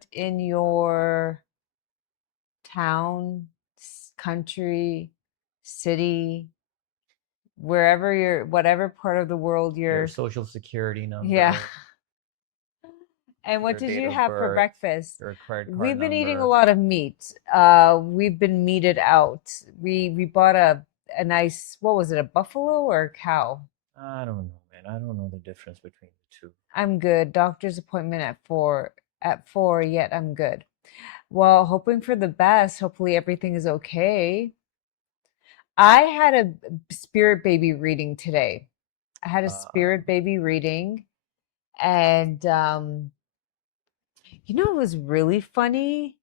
put in your town, country, city, wherever you're, whatever part of the world Your you're. social security number. Yeah. And what Your did date you of have for birth, breakfast? your credit card We've been eating a number. lot of meat. We've been meated out. We bought a nice, what was it, a buffalo or a cow? I don't know, man. I don't know the difference between the two. I'm good. Doctor's appointment at 4, yet I'm good. Well, hoping for the best. Hopefully everything is okay. I had a spirit baby reading today. I had a spirit baby reading, and it was really funny.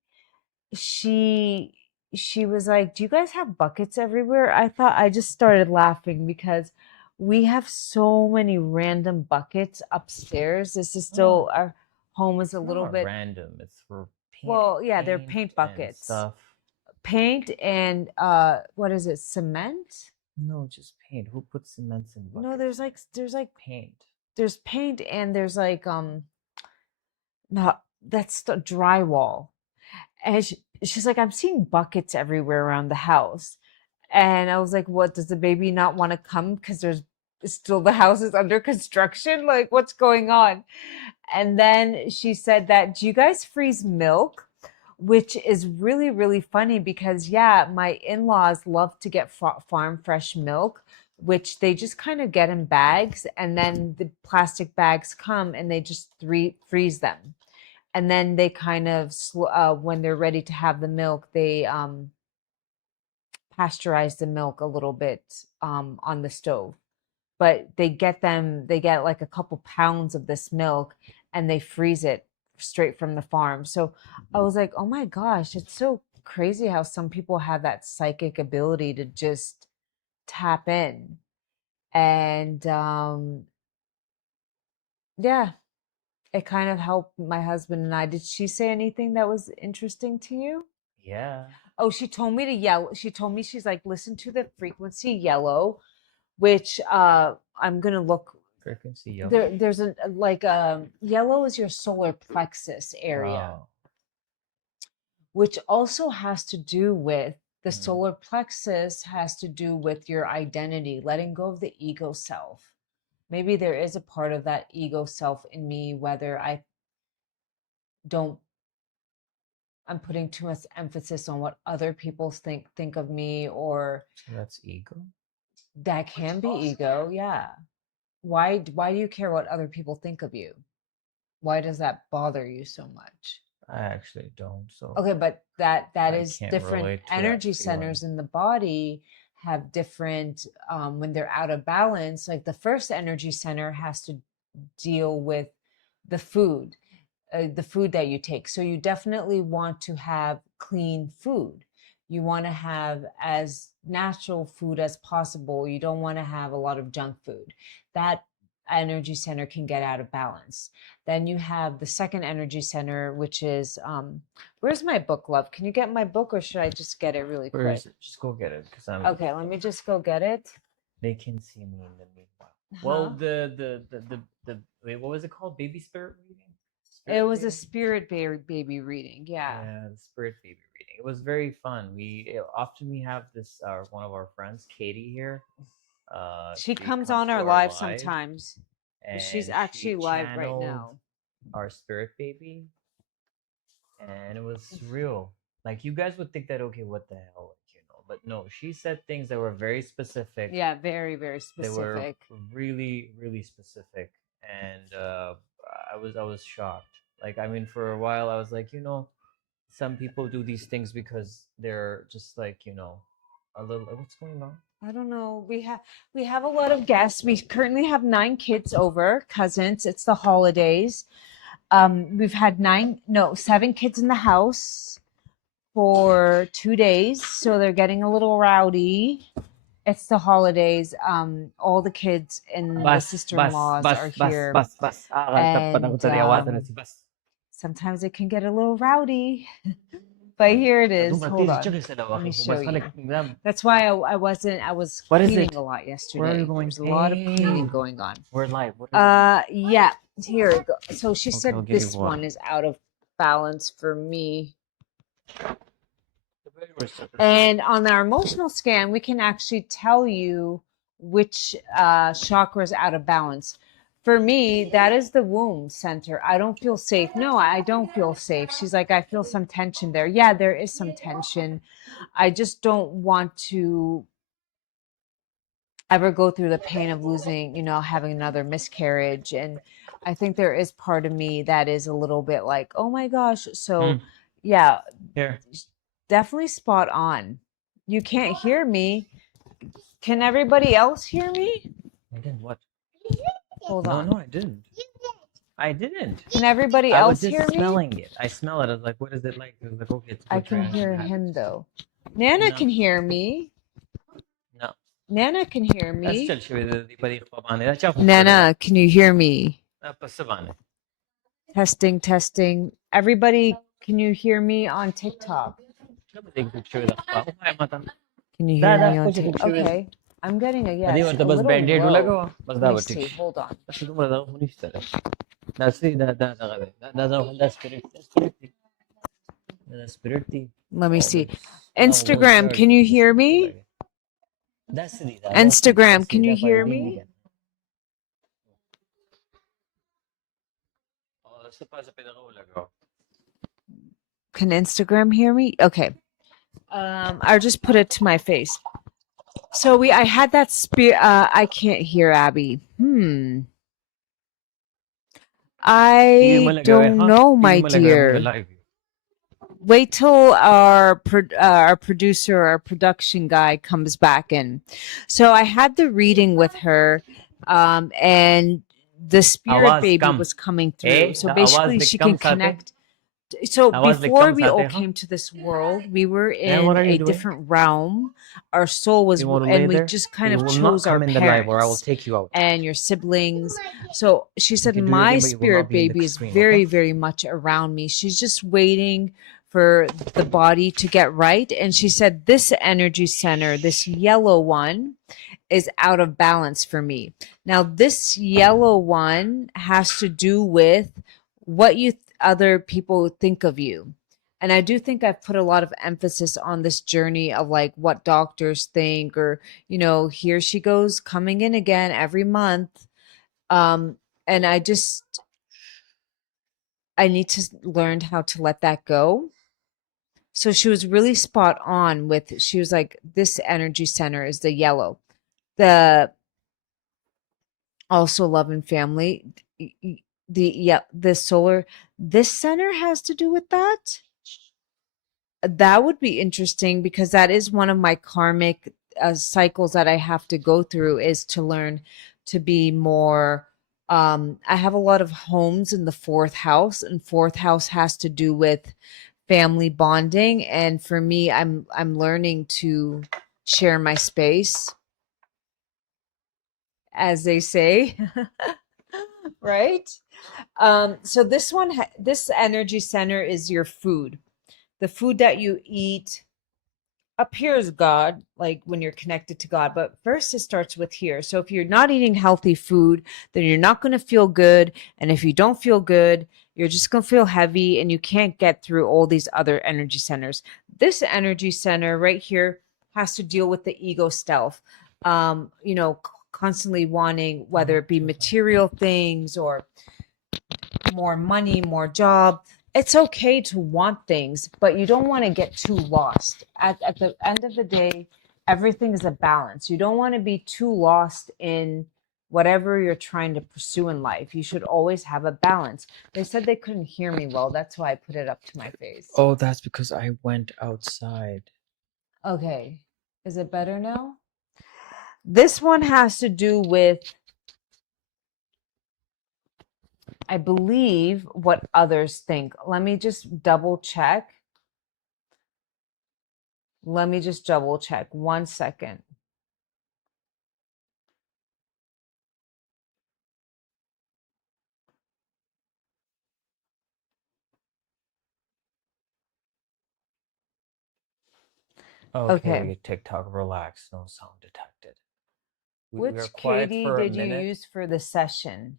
She she was like, "Do you guys have buckets everywhere?" I just started laughing because we have so many random buckets upstairs. This is still, our home is a It's little not bit, random. It's for well, yeah, they're paint paint and buckets. stuff. Paint and what is it? Cement? No, just paint. Who puts cements in buckets? No, there's like Paint. there's paint and there's like no, that's the drywall. And she's like, I'm seeing buckets everywhere around the house. And I was like, what, does the baby not want to come because there's still, the house is under construction? Like, what's going on? And then she said that, do you guys freeze milk? Which is really, really funny because, yeah, my in-laws love to get farm fresh milk, which they just kind of get in bags. And then the plastic bags come and they just freeze them. And then they kind of, when they're ready to have the milk, they pasteurize the milk a little bit on the stove. But they get like a couple pounds of this milk and they freeze it straight from the farm. So I was like, oh my gosh, it's so crazy how some people have that psychic ability to just tap in. And yeah, it kind of helped my husband and I. Did she say anything that was interesting to you? Yeah. Oh, she told me to yell. She told me, she's like, listen to the frequency yellow, which I'm gonna look. Frequency yellow. There's yellow is your solar plexus area, which also has to do with the solar plexus, has to do with your identity, letting go of the ego self. Maybe there is a part of that ego self in me, whether I'm putting too much emphasis on what other people think of me, or So that's ego. that can be ego. Yeah. Why do you care what other people think of you? Why does that bother you so much? I actually don't. So Okay, but that is can't different. relate to that Energy feeling. centers in the body have different, when they're out of balance. Like the first energy center has to deal with the food that you take. So you definitely want to have clean food. You want to have as natural food as possible. You don't want to have a lot of junk food. That energy center can get out of balance. Then you have the second energy center, which is, where's my book, love? Can you get my book, or should I just get it really where quick? is it? Just go get it, because I'm. Okay, let me just go get it. They can see me in the meanwhile. Well, wait, what was it called? Baby spirit reading. It was a spirit baby reading. Yeah. Yeah, the spirit baby reading. It was very fun. We have this one of our friends, Katie, here. She comes to on our live sometimes. and She's actually live right channeled now. Our spirit baby, and it was surreal. Like, you guys would think that, okay, what the hell, but no, she said things that were very specific. Yeah, very, very specific. They were really, really specific, and I was shocked. Like, I mean, for a while, I was like, some people do these things because they're just like, a little. What's going on? I don't know. We have a lot of guests. We currently have 9 kids over, cousins. It's the holidays. We've had 7 kids in the house for 2 days, so they're getting a little rowdy. It's the holidays. All the kids and the sister-in-laws are here. And sometimes it can get a little rowdy. But here it is. Hold on. Let me show you. That's why I was cleaning a lot yesterday. Where are you going? There's a lot of cleaning going on. We're live. Yeah. Here we go. So she said this one is out of balance for me. The very worst chakra. And on our emotional scan, we can actually tell you which chakra is out of balance. For me, that is the womb center. I don't feel safe. No, I don't feel safe. She's like, I feel some tension there. Yeah, there is some tension. I just don't want to ever go through the pain of losing, having another miscarriage. And I think there is part of me that is a little bit like, oh my gosh. So, yeah, Here. definitely spot on. You can't hear me. Can everybody else hear me? I didn't what? Hold on. No, I didn't. I didn't. Can everybody I was else just hear me? smelling it. I smell it. I was like, what is it like? I was like, okay, it's I good can trash. hear him though. Nana No. can hear me. No. Nana can hear me. That's chill. Nana, can you hear me? Passavane. Testing, testing. Everybody, can you hear me on TikTok? Can you hear me on TikTok? Okay. I'm getting a yes. A little low. Let me see. Hold on. That's spirit. Let me see. Instagram, can you hear me? Instagram, can you hear me? Can Instagram hear me? Okay. I'll just put it to my face. So I had that spirit. I can't hear Abby. I don't know, my dear. Wait till our producer, our production guy comes back in. So I had the reading with her, and the spirit baby was coming through. So basically, she can connect. So before we all came to this world, we were in a different realm. Our soul was, and we just kind of chose our parents or I will take you out. and your siblings. So she said, my spirit baby is very, very much around me. She's just waiting for the body to get right. And she said, this energy center, this yellow one, is out of balance for me. Now, this yellow one has to do with what other people think of you. And I do think I've put a lot of emphasis on this journey of like what doctors think, or, here she goes coming in again every month. And I need to learn how to let that go. So she was really spot on she was like, this energy center is the yellow. Also love and family. The solar, this center has to do with that. That would be interesting, because that is one of my karmic cycles that I have to go through, is to learn to be more. I have a lot of homes in the fourth house, and fourth house has to do with family bonding. And for me, I'm learning to share my space, as they say. Right? So this energy center is your food. The food that you eat up here is God, like when you're connected to God. But first, it starts with here. So if you're not eating healthy food, then you're not going to feel good. And if you don't feel good, you're just going to feel heavy, and you can't get through all these other energy centers. This energy center right here has to deal with the ego self. Constantly wanting, whether it be material things or more money, more job. It's okay to want things, but you don't want to get too lost. At the end of the day, everything is a balance. You don't want to be too lost in whatever you're trying to pursue in life. You should always have a balance. They said they couldn't hear me well. That's why I put it up to my face. Oh, that's because I went outside. Okay. Is it better now? This one has to do with, I believe, what others think. Let me just double check. 1 second. Okay. TikTok, relax. No sound detected. Which Katie did you use for the session?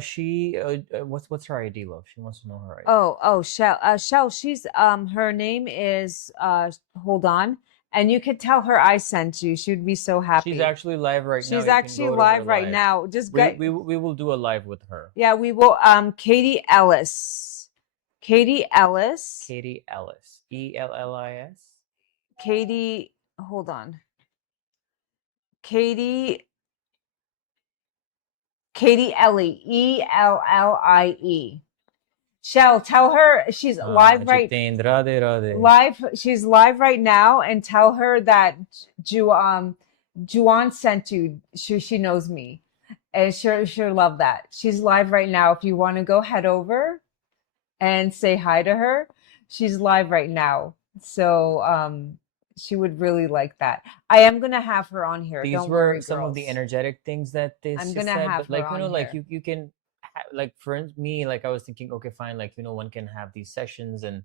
She what's her ID, love? She wants to know her ID. Oh, Shell. Shell, she's her name is hold on. And you could tell her I sent you. She would be so She's happy. actually live right now. She's You can actually go to her live right live. now. Just We get we we will do a live with her. yeah, we will Katie Ellis. Katie Ellis. Katie Ellis. Ellis. Katie, hold on. Katie Katie Ellie. Ellie. Shell, tell her she's live right Jiten, Radhe Radhe. live she's live right now and tell her that Juan sent you. She knows me. And she'll love that. She's live right now. If you want to go head over and say hi to her, she's live right now. So she would really like that. I am gonna have her on here. These Don't worry, were some of the girls. energetic things that they I'm just gonna said, have but her like, on like here. you can like for me, like I was thinking, okay, fine, like one can have these sessions, and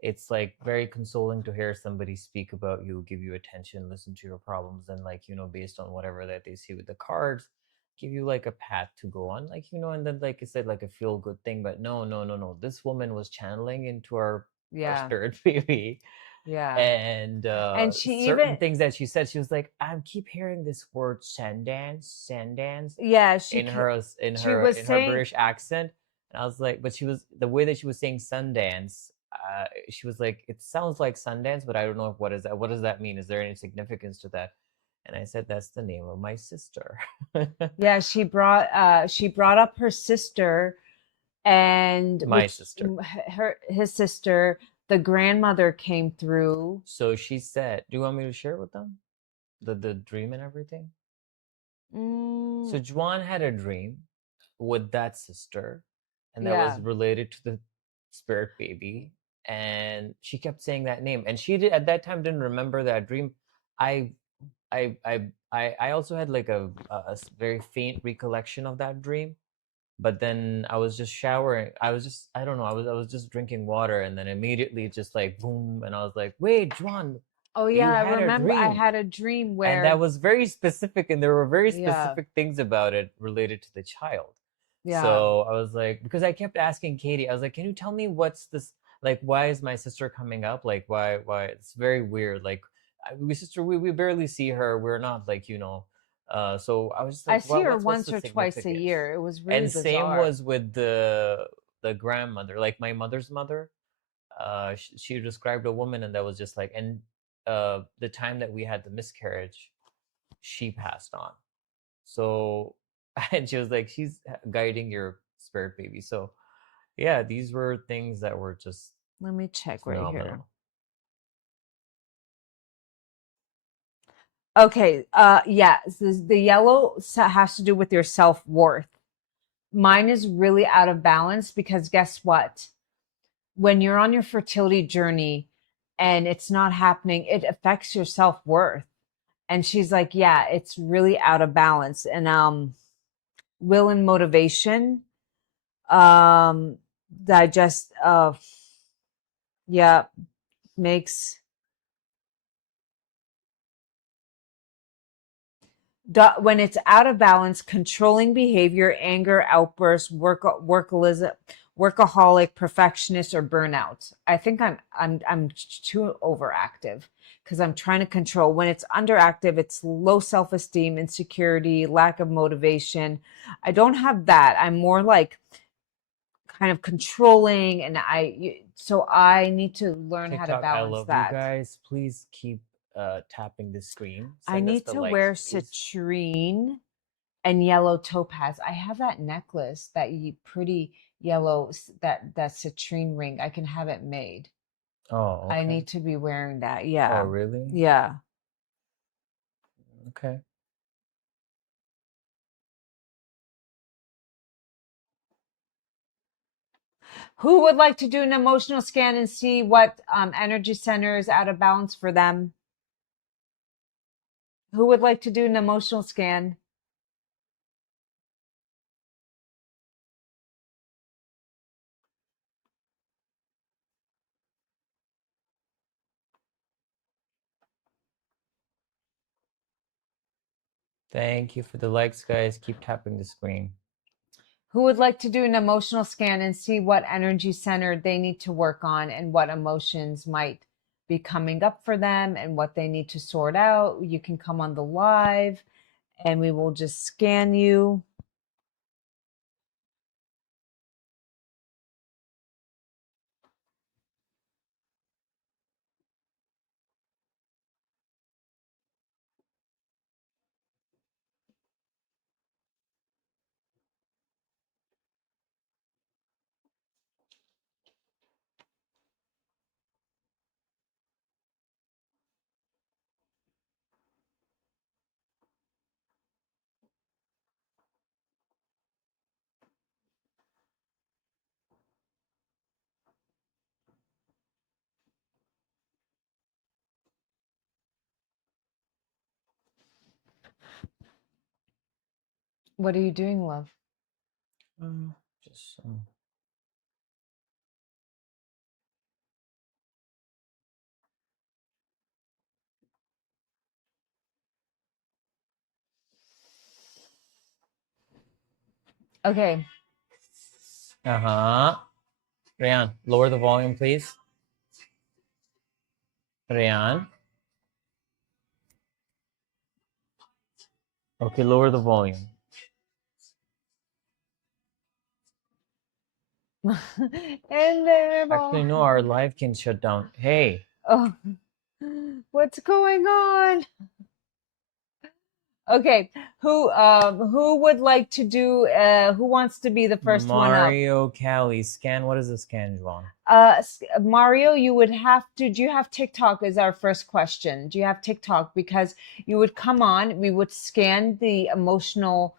it's like very consoling to hear somebody speak about you, give you attention, listen to your problems, and like based on whatever that they see with the cards, give you like a path to go on, like and then like I said, like a feel good thing. But no, no, no, no, this woman was channeling into our Yeah, spirit baby. yeah. And And she certain even things that she said, she was like, I keep hearing this word sandance yeah, in her she was in her saying British accent. And I was like, but she was the way that she was saying Sundance, she was like, it sounds like Sundance, but I don't know what is that. What does that mean? Is there any significance to that? And I said, that's the name of my sister. yeah, she brought up her sister and My which sister. his sister, the grandmother came through. So she said, do you want me to share with them the dream and everything? So Mm, Juan had a dream with that sister, and that yeah. was related to the spirit baby. And she kept saying that name, and she did at that time didn't remember that dream. I I also had like a very faint recollection of that dream. But then I was just showering. I was just I don't know. I was just drinking water, and then immediately just like boom, and I was like, "Wait, Juan, Oh yeah, you I had a remember I dream." had a dream And that where was very specific, and there were very yeah, specific things about it related to the child. yeah. So I was like, because I kept asking Katie, I was like, can you tell me what's this, like, why is my sister coming up, like why it's very weird, like we sister, we barely see her, we're not like so I was just I like, see her what's once the or twice a significance? year. It was really And same bizarre. was with the grandmother, like my mother's mother. She described a woman, and that was just like, and the time that we had the miscarriage, she passed on. So, and she was like, she's guiding your spirit baby. So, yeah, these were things that were just Let me check right here. phenomenal. Okay, yeah, the yellow has to do with your self-worth. Mine is really out of balance because guess what? When you're on your fertility journey and it's not happening, it affects your self-worth. And she's like, yeah, it's really out of balance. And will and motivation, um, digest, yeah, makes when it's out of balance, controlling behavior, anger, outbursts, workaholism, workaholic, perfectionist, or burnout. I think I'm too overactive because I'm trying to control. When it's underactive, it's low self-esteem, insecurity, lack of motivation. I don't have that. I'm more like kind of controlling, and so I need to learn how to TikTok, I balance love you that. guys. Please keep tapping the screen. I Send us need the to likes, wear please. citrine and yellow topaz. I have that necklace, that pretty yellow, that citrine ring. I can have it made. Oh, I okay. need to be wearing that. Oh, Yeah. really? Yeah. Okay. Who would like to do an emotional scan and see what energy center is out of balance for them? Who would like to do an emotional scan? Thank you for the likes, guys. Keep tapping the screen. Who would like to do an emotional scan and see what energy center they need to work on and what emotions might be coming up for them and what they need to sort out? You can come on the live and we will just scan you. What are you doing, love? Just Okay. uh-huh. Rayan, lower the volume, please. Rayan. Okay, lower the volume. And they're Actually, all, no, our live can shut down. Hey, oh, what's going on? Okay, who would like to do who wants to be the first one up? Mario Cali. Scan. What is the scan, Juan? Mario, you would have to, do you have TikTok is our first question. Do you have TikTok? Because you would come on, we would scan the emotional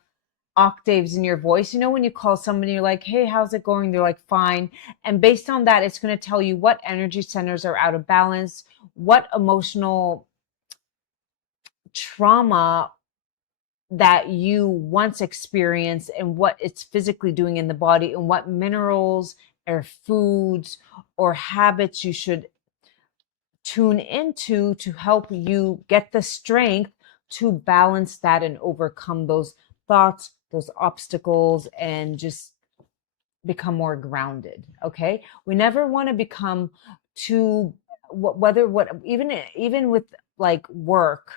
octaves in your voice. You know, when you call somebody, you're like, hey, how's it going? They're like, fine. And based on that, it's going to tell you what energy centers are out of balance, what emotional trauma that you once experienced and what it's physically doing in the body and what minerals or foods or habits you should tune into to help you get the strength to balance that and overcome those thoughts, those obstacles, and just become more grounded. Okay, we never want to become too whether what even with like work,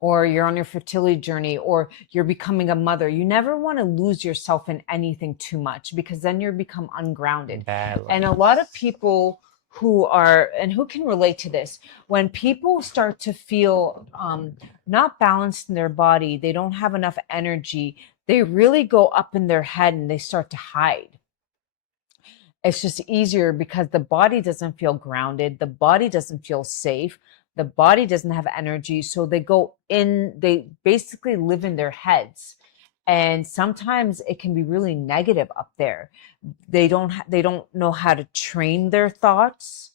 or you're on your fertility journey, or you're becoming a mother, you never want to lose yourself in anything too much, because then you become ungrounded. Balance. And a lot of people who are, and who can relate to this, when people start to feel not balanced in their body, they don't have enough energy, they really go up in their head and they start to hide. It's just easier because the body doesn't feel grounded, the body doesn't feel safe, the body doesn't have energy, so they go in, they basically live in their heads. And sometimes it can be really negative up there. They don't know how to train their thoughts.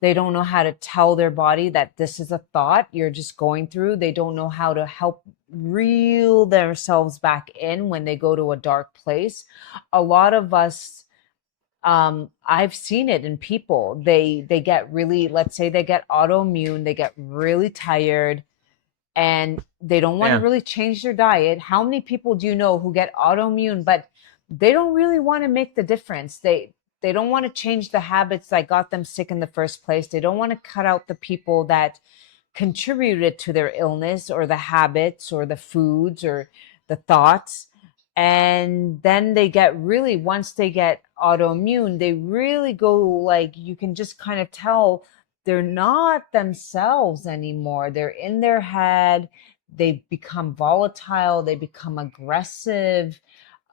They don't know how to tell their body that this is a thought you're just going through. They don't know how to help reel themselves back in when they go to a dark place. A lot of us, I've seen it in people. They get really, let's say they get autoimmune, they get really tired, and they don't want to Yeah. really change their diet. How many people do you know who get autoimmune, but they don't really want to make the difference? They don't want to change the habits that got them sick in the first place. They don't want to cut out the people that contributed to their illness, or the habits or the foods or the thoughts. And then they get really, once they get autoimmune, they really go, like, you can just kind of tell they're not themselves anymore. They're in their head. They become volatile. They become aggressive.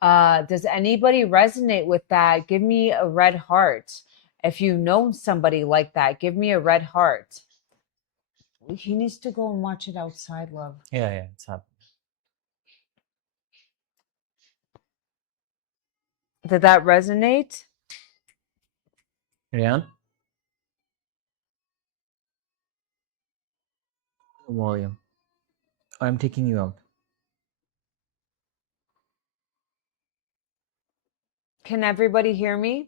Does anybody resonate with that? Give me a red heart. If you know somebody like that, give me a red heart. He needs to go and watch it outside, love. Yeah, it's happening. Did that resonate? Rayan? Volume. I'm taking you out. Can everybody hear me?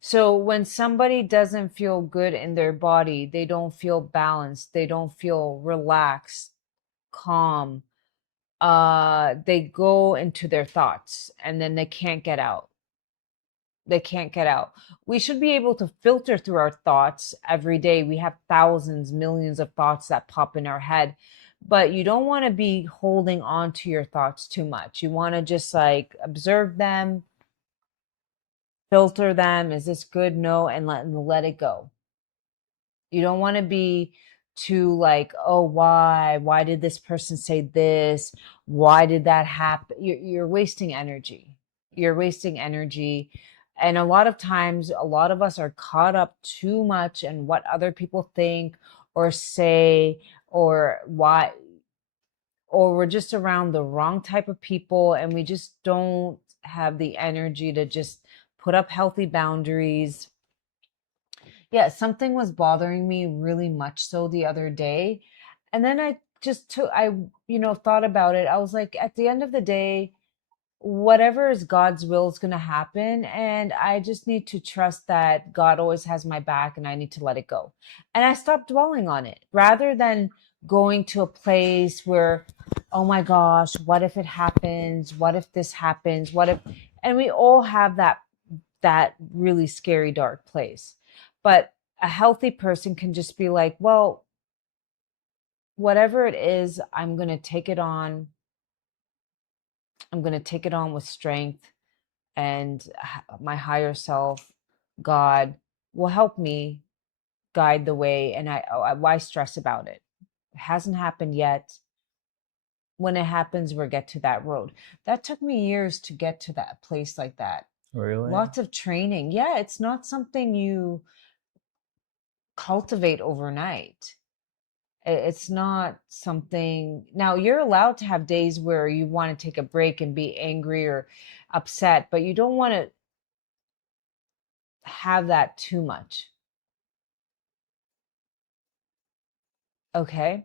So when somebody doesn't feel good in their body, they don't feel balanced, they don't feel relaxed, calm, they go into their thoughts and then they can't get out. They can't get out. We should be able to filter through our thoughts every day. We have thousands, millions of thoughts that pop in our head, but you don't want to be holding on to your thoughts too much. You want to just like observe them, filter them. Is this good? No, and let it go. You don't want to be too like, oh, why? Why did this person say this? Why did that happen? You're wasting energy. You're wasting energy. And a lot of times, a lot of us are caught up too much in what other people think or say, or why, or we're just around the wrong type of people and we just don't have the energy to just put up healthy boundaries. Yeah, something was bothering me really much so the other day. And then I just took, thought about it. I was like, at the end of the day, whatever is God's will is going to happen. And I just need to trust that God always has my back and I need to let it go. And I stopped dwelling on it rather than going to a place where, oh my gosh, what if it happens? What if this happens? What if, and we all have that really scary dark place. But a healthy person can just be like, well, whatever it is, I'm going to take it on. I'm going to take it on with strength, and my higher self, God, will help me guide the way. And why stress about it? It hasn't happened yet. When it happens, we'll get to that road. That took me years to get to that place like that. Really? Lots of training. Yeah, it's not something you cultivate overnight. It's not something. Now, you're allowed to have days where you want to take a break and be angry or upset, but you don't want to have that too much. Okay.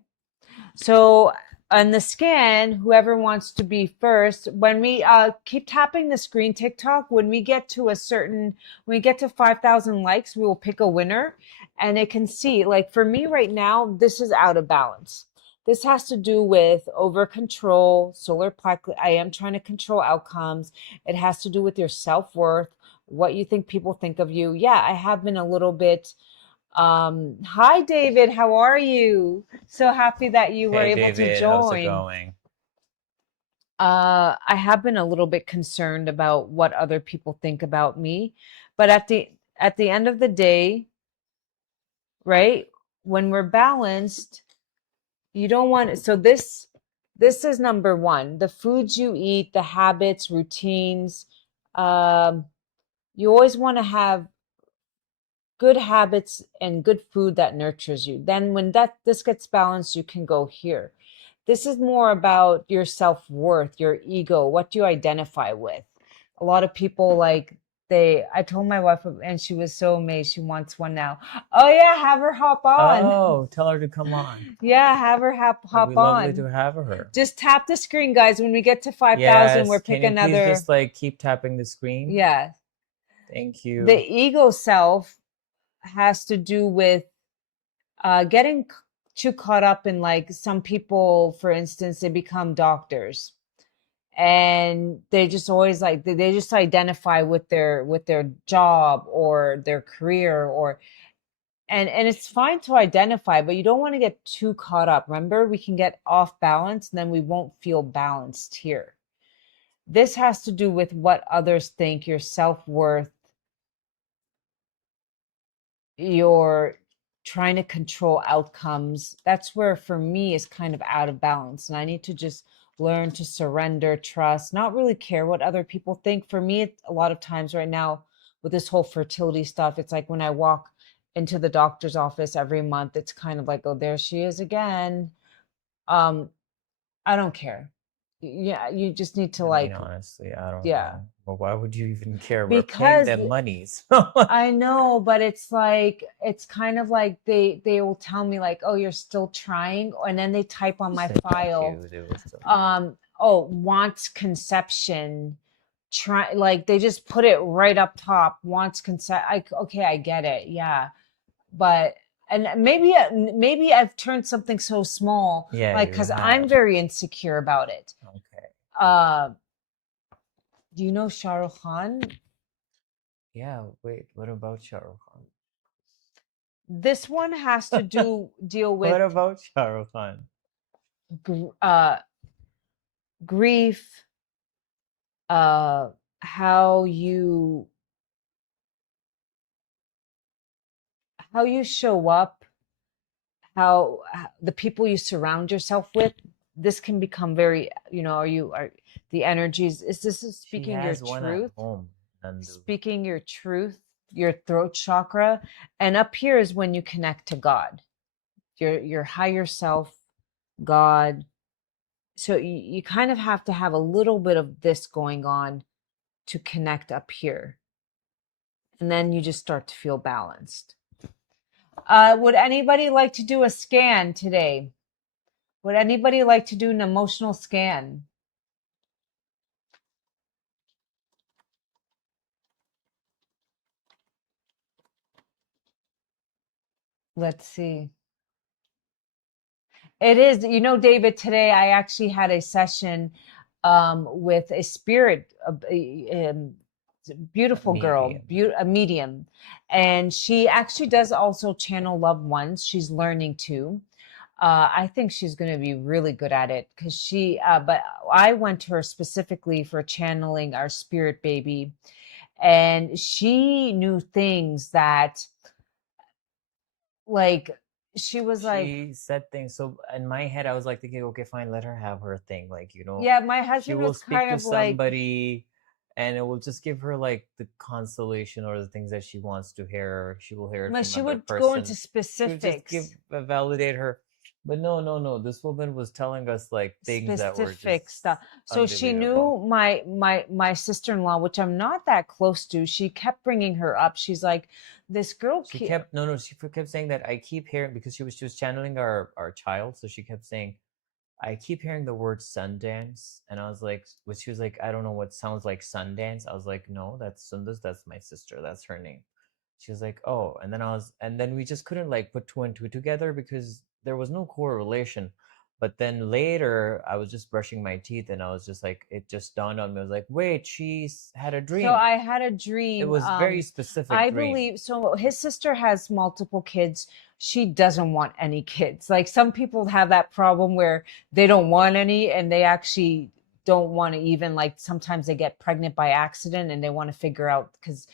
So on the scan, whoever wants to be first, when we keep tapping the screen, TikTok, when we get to when we get to 5,000 likes, we will pick a winner, and it can see, like for me right now, this is out of balance. This has to do with over control, solar plexus. I am trying to control outcomes. It has to do with your self-worth, what you think people think of you. Yeah, I have been a little bit hi David, how are you? So happy that you were Hey able to David, how's it join. going? I have been a little bit concerned about what other people think about me, but at the end of the day, right? When we're balanced, you don't want so this is number one. The foods you eat, the habits, routines, um, you always want to have good habits and good food that nurtures you. Then when this gets balanced, you can go here. This is more about your self-worth, your ego. What do you identify with? A lot of people like I told my wife and she was so amazed. She wants one now. Oh yeah, have her hop on. Oh, tell her to come on. Yeah, have her It'd be hop lovely to on. have her. Just tap the screen, guys. When we get to 5,000, Yes, we're can pick you please another. just like keep tapping the screen? Yeah. Thank The you. ego self has to do with getting too caught up in, like, some people, for instance, they become doctors and they just always like they just identify with their job or their career, or and it's fine to identify, but you don't want to get too caught up. Remember, we can get off balance and then we won't feel balanced here. This has to do with what others think, your self-worth, you're trying to control outcomes. That's where for me is kind of out of balance, and I need to just learn to surrender, trust, not really care what other people think. For me, a lot of times right now with this whole fertility stuff, it's like when I walk into the doctor's office every month, it's kind of like, oh, there she is again. um I don't care. Yeah, you just need to I mean, like, honestly, I don't yeah, know. But why would you even care? We're paying because them monies. I know, but it's like it's kind of like they will tell me like, "Oh, you're still trying," and then they type on my Say thank file, you. They will still. oh, wants conception. try, like they just put it right up top, wants consent. Okay, I get it. Yeah. But and maybe I've turned something so small, Yeah, like you because I'm have. very insecure about it. Okay. Uh, do you know Shah Rukh Khan? Yeah, wait, what about Shah Rukh This one has to Khan? deal with What about Shah Rukh Khan? gr- uh, grief, uh, how you how you show up, how the people you surround yourself with. This can become very, are the energies. Is this is She speaking your has one at truth? home, Nandu. Speaking your truth, your throat chakra, and up here is when you connect to God, your higher self, God. So you kind of have to have a little bit of this going on to connect up here, and then you just start to feel balanced. Would anybody like to do a scan today? Would anybody like to do an emotional scan? Let's see. It is, David, today I actually had a session with a spirit, beautiful girl, Medium. a medium. And she actually does also channel loved ones. She's learning to. I think she's going to be really good at it because but I went to her specifically for channeling our spirit baby. And she knew things that, like, she was like, She said things. So in my head, I was like thinking, okay, fine, let her have her thing. Like, yeah, my she husband will was speak kind to of like, somebody and it will just give her like the consolation or the things that she wants to hear. She will hear it but from she another would go into person. She would just specifics. validate her. But no, no, no. This woman was telling us like things that were Specific just stuff. So she unbelievable. knew my sister-in-law, which I'm not that close to. She kept bringing her up. She's like, this girl. She kept no, no. She kept saying that I keep hearing because she was channeling our child. So she kept saying I keep hearing the word Sundance, and I was like, but she was like, I don't know what sounds like Sundance. I was like, no, that's Sundus. That's my sister. That's her name. She was like, oh, and then we just couldn't like put two and two together because there was no correlation. But then later, I was just brushing my teeth, and I was just like, it just dawned on me. I was like, wait, she's had a So dream. I had a It dream. was very I specific dream. believe so. His sister has multiple kids. She doesn't want any kids. Like some people have that problem where they don't want any and they actually don't want to even, like, sometimes they get pregnant by accident and they want to figure out because,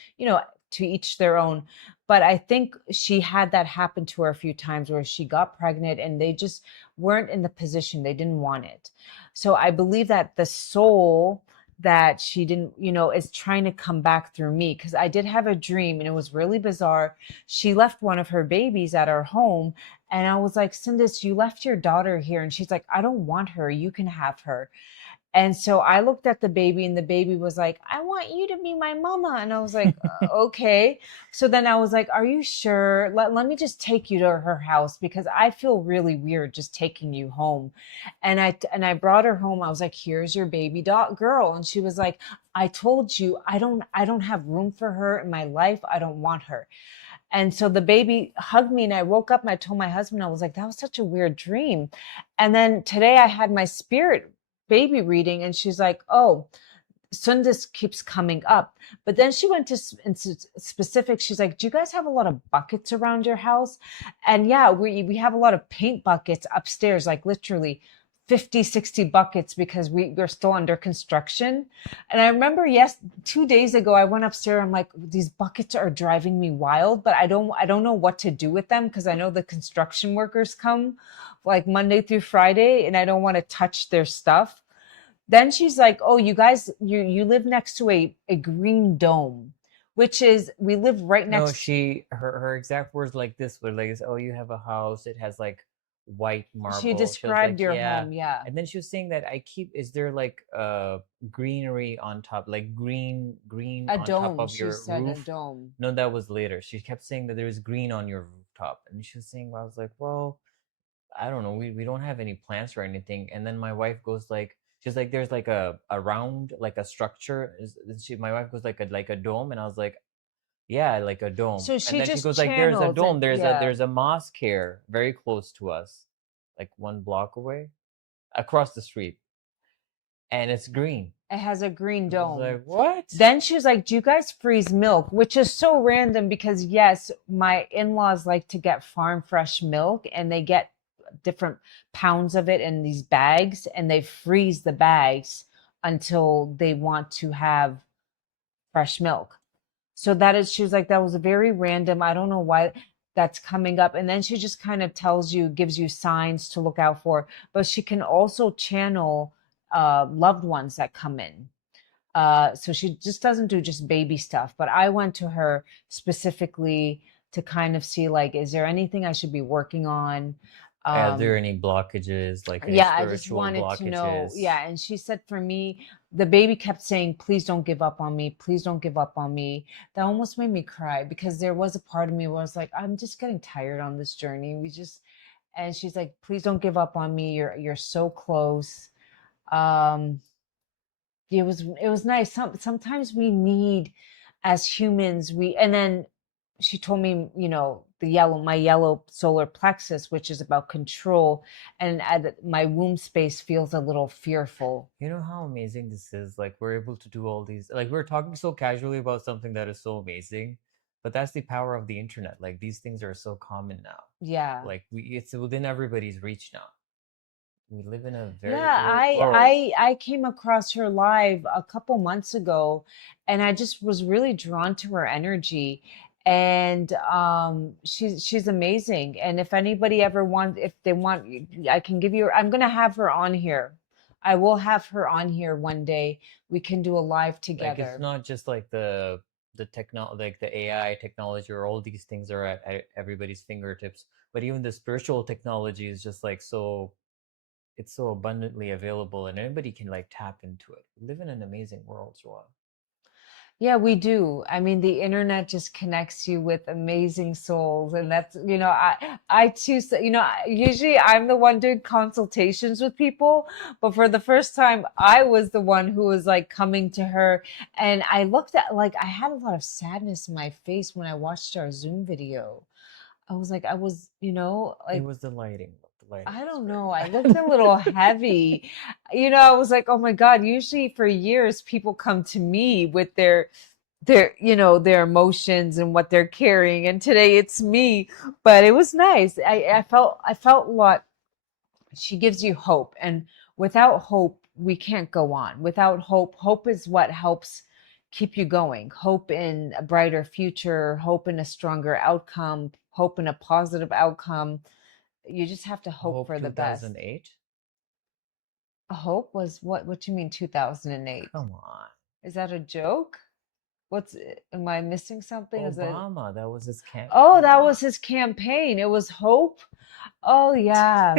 to each their own. But I think she had that happen to her a few times where she got pregnant and they just weren't in the position. They didn't want it. So I believe that the soul that she didn't, is trying to come back through me because I did have a dream and it was really bizarre. She left one of her babies at our home and I was like, Cindis, you left your daughter here. And she's like, I don't want her. You can have her. And so I looked at the baby and the baby was like, I want you to be my mama. And I was like, okay. So then I was like, are you sure? Let me just take you to her house because I feel really weird just taking you home. And I brought her home. I was like, here's your baby dog girl. And she was like, I told you I don't have room for her in my life. I don't want her. And so the baby hugged me and I woke up and I told my husband, I was like, that was such a weird dream. And then today I had my spirit baby reading and she's like, oh, Sundus keeps coming up. But then she went to specific. She's like, do you guys have a lot of buckets around your house? And yeah, we have a lot of paint buckets upstairs, like literally 50, 60 buckets because we're still under construction. And I remember, yes, 2 days ago, I went upstairs. I'm like, these buckets are driving me wild, but I don't know what to do with them because I know the construction workers come like Monday through Friday and I don't want to touch their stuff. Then she's like, oh, you guys, you live next to a green dome, which is, we live right No, next. her exact words like this were like, "Oh, you have a house. It has like white She marble." She was described like, your "Yeah," home. Yeah. and then she was saying that I keep. Is there like greenery on top, like green A on top dome. of She your said a roof? dome. No, that was later. She kept saying that there was green on your rooftop, and she was saying, well, I was like, well, I don't know. We don't have any plants or anything. And then my wife goes like, She's like, there's like a round, like a structure. My wife goes like a dome, and I was like, yeah, like a dome. So And she then she just goes like, there's a channels dome. and yeah, There's a mosque here, very close to us, like 1 block away, across the street, and it's green. it has a green I was dome. like, what? Then she was like, "Do you guys freeze milk?" Which is so random because yes, my in-laws like to get farm fresh milk and they get different pounds of it in these bags and they freeze the bags until they want to have fresh milk. So that is, she was like, that was a very random. I don't know why that's coming up. And then she just kind of tells you, gives you signs to look out for. But she can also channel loved ones that come in. So she just doesn't do just baby stuff. But I went to her specifically to kind of see, like, is there anything I should be working on? Are there Um, any blockages, like any yeah, I just spiritual wanted to know. blockages? Yeah, and she said for me, the baby kept saying, "Please don't give up on me. Please don't give up on me." That almost made me cry because there was a part of me where I was like, I'm just getting tired on this journey. We just, and she's like, "Please don't give up on me. You're so close." Um, it was nice. Sometimes we need, as humans, we and then she told me, my yellow solar plexus, which is about control, and my womb space feels a little fearful. You know how amazing this is? Like we're able to do all these, like we're talking so casually about something that is so amazing, but that's the power of the internet. Like these things are so common now. Yeah. Like it's within everybody's reach now. We live in a very Yeah, weird I world. I I came across her live a couple months ago and I just was really drawn to her energy and she's amazing and if anybody ever wants if they want I can give you I'm going to have her on here. I will have her on here one day. We can do a live Like it's together. not just like the techno like the AI technology or all these things are at everybody's fingertips, but even the spiritual technology is just like so it's so abundantly available and anybody can like tap into it. We live in an amazing world, Joa. Yeah, we do. I mean, the internet just connects you with amazing souls, and that's, I too, usually I'm the one doing consultations with people, but for the first time, I was the one who was like coming to her, and I looked at like I had a lot of sadness in my face when I watched our Zoom video. It Like was the lighting. The lighting I was don't know. I looked a very little heavy. I was like, oh my God, usually for years people come to me with their emotions and what they're carrying. And today it's me. But it was nice. I felt a lot. She gives you hope. And without hope, we can't go on. Without hope, hope is what helps keep you going. Hope in a brighter future, hope in a stronger outcome, hope in a positive outcome. You just have to hope Hope for the best. 2008. Hope was what you mean 2008? Come on. Is that a joke? Am I missing something? Is it Obama, that was his Oh, that campaign. was his campaign. It was hope. Oh yeah.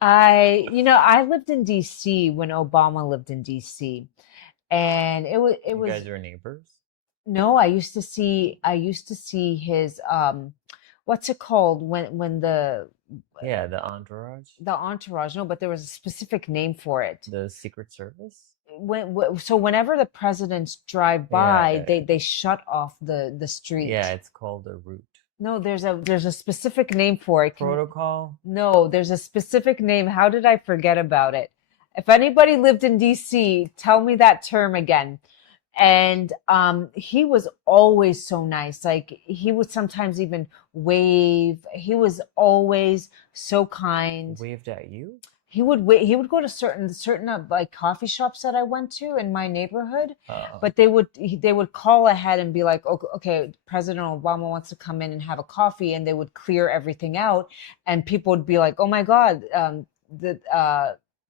I lived in DC when Obama lived in DC. And it You was guys are neighbors? no, I used to see his what's it called when Yeah, the entourage, the entourage, no, but there was a specific name for it. the Secret Service. So whenever the presidents drive Yeah, by, they shut off the yeah, street. it's called a route. No, there's a specific name for it. Protocol. No, there's a specific name. How did I forget about it? If anybody lived in DC, tell me that term again. And he was always so nice. Like he would sometimes even wave. He was always so kind. Waved at you? He would go to certain like coffee shops that I went to in my neighborhood, Uh, but they would call ahead and be like, okay, President Obama wants to come in and have a coffee, and they would clear everything out, and people would be like, oh my God, the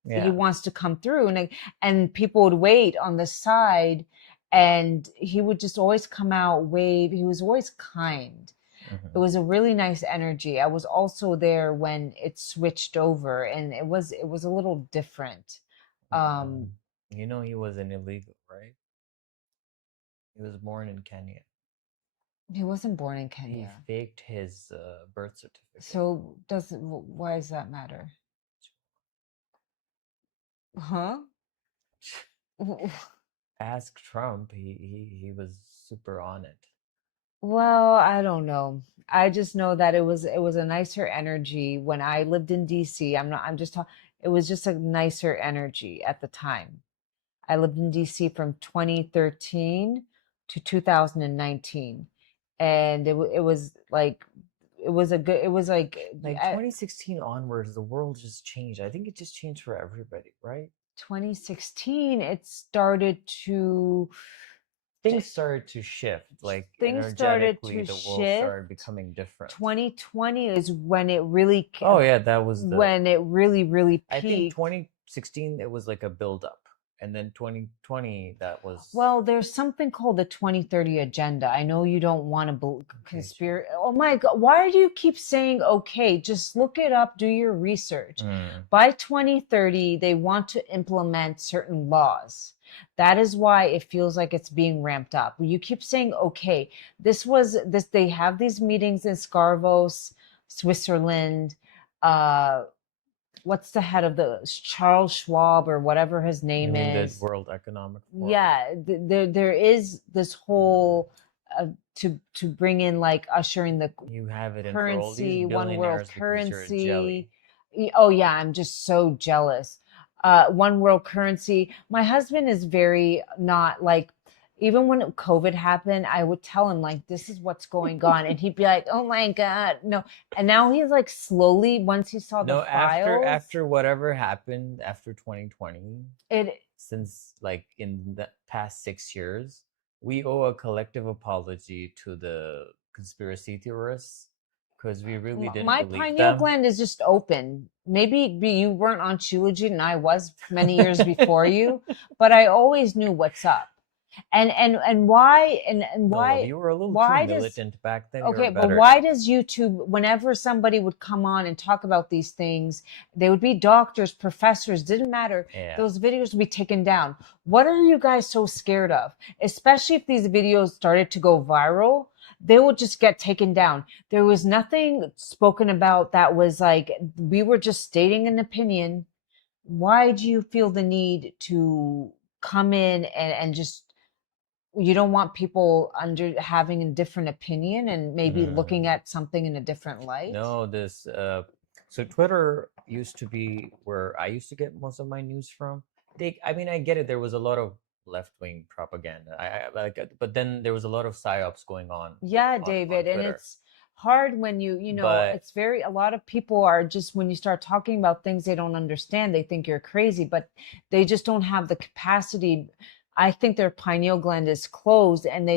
he yeah. wants to come through, and people would wait on the side, and he would just always come out, wave. He was always kind. It Hmm. was a really nice energy. I was also there when it switched over and it was a little different. Um, You know he was an illegal, right? He was born in Kenya. he wasn't born in He Kenya. faked his birth certificate. So why does that matter? Huh? Ask Trump. He was super on it. Well, I don't know. I just know that it was a nicer energy when I lived in DC. I'm just talking, it was just a nicer energy at the time. I lived in DC from 2013 to 2019. And it was like it was a good it was like Like at 2016 onwards, the world just changed. I think it just changed for everybody, right? 2016 it started to Things started to shift. Like things started energetically, to the world shift. started becoming different. 2020 is when it really Oh yeah, that was the. really I think peaked. 2016 it was like a build up, and then 2020 that was. Well, there's something called the 2030 agenda. I know you don't want to Okay, sure. conspire. Oh my God, why do you keep saying okay? Just look it up, do your research. Mm, By 2030, they want to implement certain laws. That is why it feels like it's being ramped up. You keep saying okay. They have these meetings in Scarvos, Switzerland. Uh, what's the head of the Charles Schwab or whatever his you name mean the is? World Economic Forum? Yeah, there is this Mm. whole to bring in like ushering the You have it in for all these currency, one world billionaires because you're a jelly. currency. Oh yeah, I'm just so jealous. One world currency. My husband is very not like, even when COVID happened, I would tell him like this is what's going on, and he'd be like, "Oh my God, no!" And now he's like slowly, once he saw the No, files, after whatever happened after 2020, it since like in the past 6 years, we owe a collective apology to the conspiracy theorists because we really didn't my believe pineal them. gland is just open. Maybe you weren't on Shilajit and I was many years before you, but I always knew what's up. And why and No, love, you were a little too why does militant back then. You're okay, but better why now. does YouTube, whenever somebody would come on and talk about these things, they would be doctors, professors, didn't matter. Yeah. Those videos would be taken down. What are you guys so scared of? Especially if these videos started to go viral, they would just get taken down. There was nothing spoken about that was like, we were just stating an opinion. Why do you feel the need to come in and just, you don't want people under having a different opinion and maybe looking Mm. at something in a different light? No, this so Twitter used to be where I used to get most of my news from. I mean, I get it. There was a lot of left-wing propaganda. I like, but then there was a lot of psyops going on with Yeah, on David. And Twitter. it's hard when But it's very, a lot of people are just, when you start talking about things they don't understand, they think you're crazy, but they just don't have the capacity. I think their pineal gland is closed and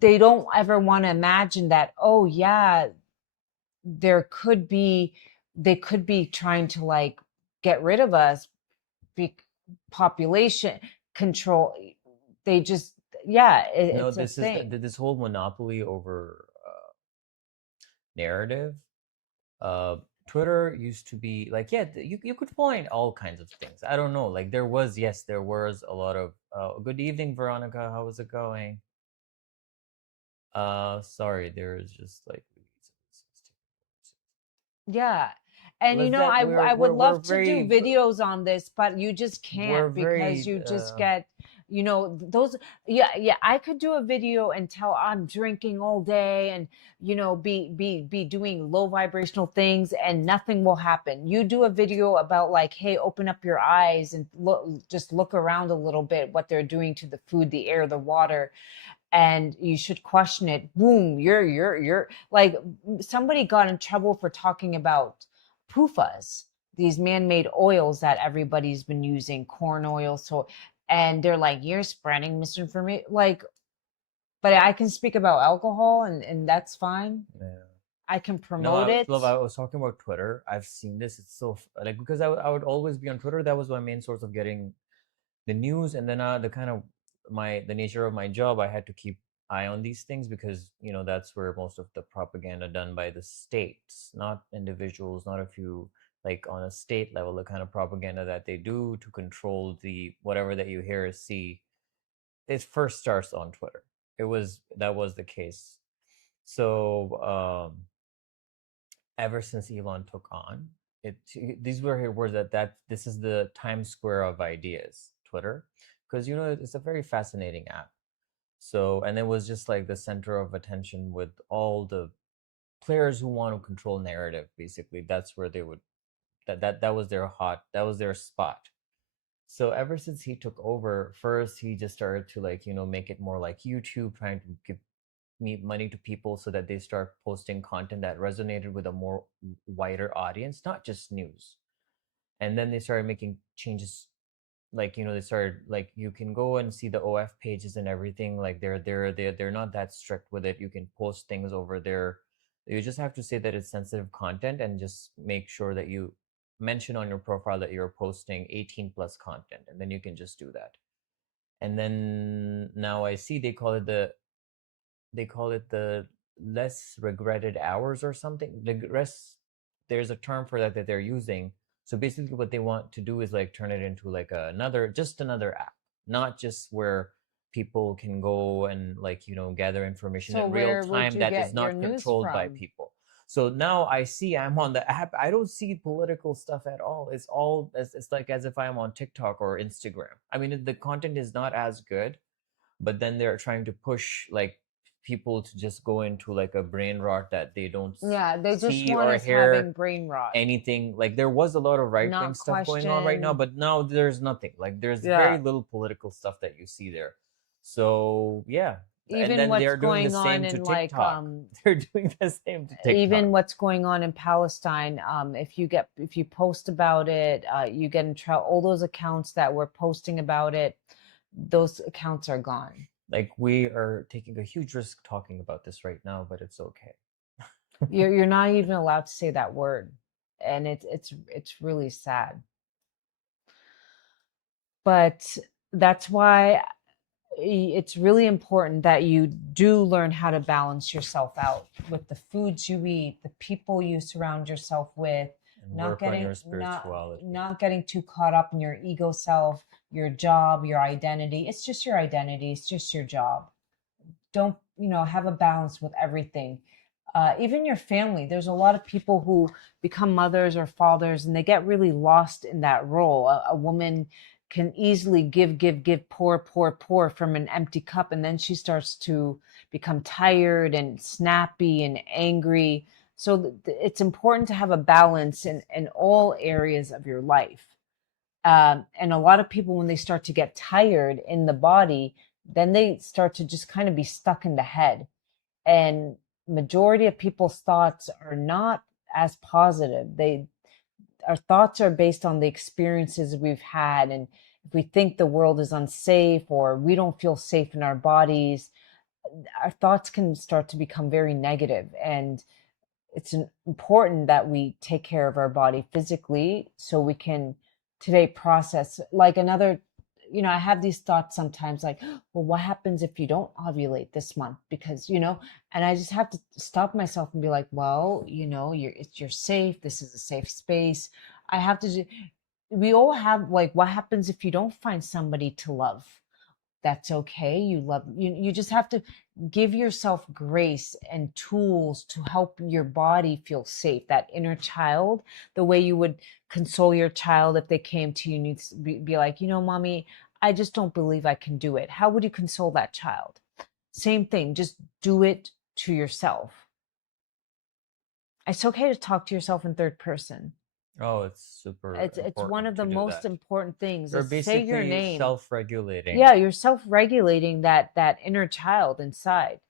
they don't ever want to imagine that, oh, yeah, there could be, they could be trying to like get rid of us, be population control. They just, yeah, no, it's a this is thing. this whole monopoly over narrative. Uh, Twitter used to be like, yeah, you could find all kinds of things. I don't know. Like there was, yes, there was a lot of good evening, Veronica. How is it going? Sorry, there's just like Yeah. And was that I would we're love to do very videos on this, but you just we're can't because very you just get, those, yeah, I could do a video and tell I'm drinking all day and, be doing low vibrational things and nothing will happen. You do a video about like, hey, open up your eyes and just look around a little bit, what they're doing to the food, the air, the water, and you should question it. Boom, you're like, somebody got in trouble for talking about PUFAs, these man-made oils that everybody's been using, corn oil. So, and they're like, you're spreading misinformation. Like, but I can speak about alcohol and that's fine. yeah. I can No, promote it. Love, I was talking about Twitter. I've seen this. It's so like because I would always be on Twitter. That was my main source of getting the news, and then the kind of the nature of my job, I had to keep eye on these things because that's where most of the propaganda done by the states, not individuals, not a few, like on a state level, the kind of propaganda that they do to control the whatever that you hear or see. It first starts on Twitter. That was the case. So ever since Elon took on. it these were her words that this is the Times Square of ideas, Twitter, because it's a very fascinating app. So, and it was just like the center of attention with all the players who want to control narrative. Basically, that's where they would that was their that was their spot. So ever since he took over, first he just started to like make it more like YouTube, trying to give me money to people so that they start posting content that resonated with a more wider audience, not just news. And then they started making changes, like they started like you can go and see the OF pages and everything. Like they're not that strict with it. You can post things over there. You just have to say that it's sensitive content and just make sure that you mention on your profile that you're posting 18 plus content, and then you can just do that. And then now I see they call it the less regretted hours or something. There's a term for that they're using. So basically what they want to do is like turn it into like another app, not just where people can go and like gather information So in real where would time you that is get your not news controlled by from? people. So now I see I'm on the app. I don't see political stuff at all. It's like as if I'm on TikTok or Instagram. I mean, the content is not as good, but then they're trying to push like people to just go into like a brain rot that they don't Yeah, they just see want or us hear having brain rot, anything. Like there was a lot of right wing not stuff going on right now, question. but now there's nothing. Like there's very Yeah. little political stuff that you see there. So yeah, and Even then what's they're doing the going on same to in like TikTok. They're doing the same to TikTok. even what's going on in Palestine, if you post about it, you get in trouble. All those accounts that were posting about it, those accounts are gone. Like we are taking a huge risk talking about this right now, but it's okay. You're not even allowed to say that word, and it's really sad. But that's why it's really important that you do learn how to balance yourself out with the foods you eat, the people you surround yourself with, And work on your not spirituality. not getting too caught up in your ego self, your job, your identity. It's just your identity, it's just your job. Don't, have a balance with everything. Even your family. There's a lot of people who become mothers or fathers and they get really lost in that role. A woman can easily give, give, give, pour, pour, pour from an empty cup. And then she starts to become tired and snappy and angry. So it's important to have a balance in all areas of your life. And a lot of people, when they start to get tired in the body, then they start to just kind of be stuck in the head. And majority of people's thoughts are not as positive. Our thoughts are based on the experiences we've had, and if we think the world is unsafe or we don't feel safe in our bodies, our thoughts can start to become very negative. And it's important that we take care of our body physically so we can today process like another. I have these thoughts sometimes like, well, what happens if you don't ovulate this month? Because and I just have to stop myself and be like, well, you're safe, this is a safe space. I have to We all have, like, what happens if you don't find somebody to love? That's okay. You just have to give yourself grace and tools to help your body feel safe. That inner child, the way you would console your child if they came to you and you'd be like, mommy, I just don't believe I can do it. How would you console that child? Same thing, just do it to yourself. It's okay to talk to yourself in third person. Oh, it's super It's one important of the to do most that. important things You're is say your basically name. self-regulating. Yeah, you're self-regulating that inner child inside.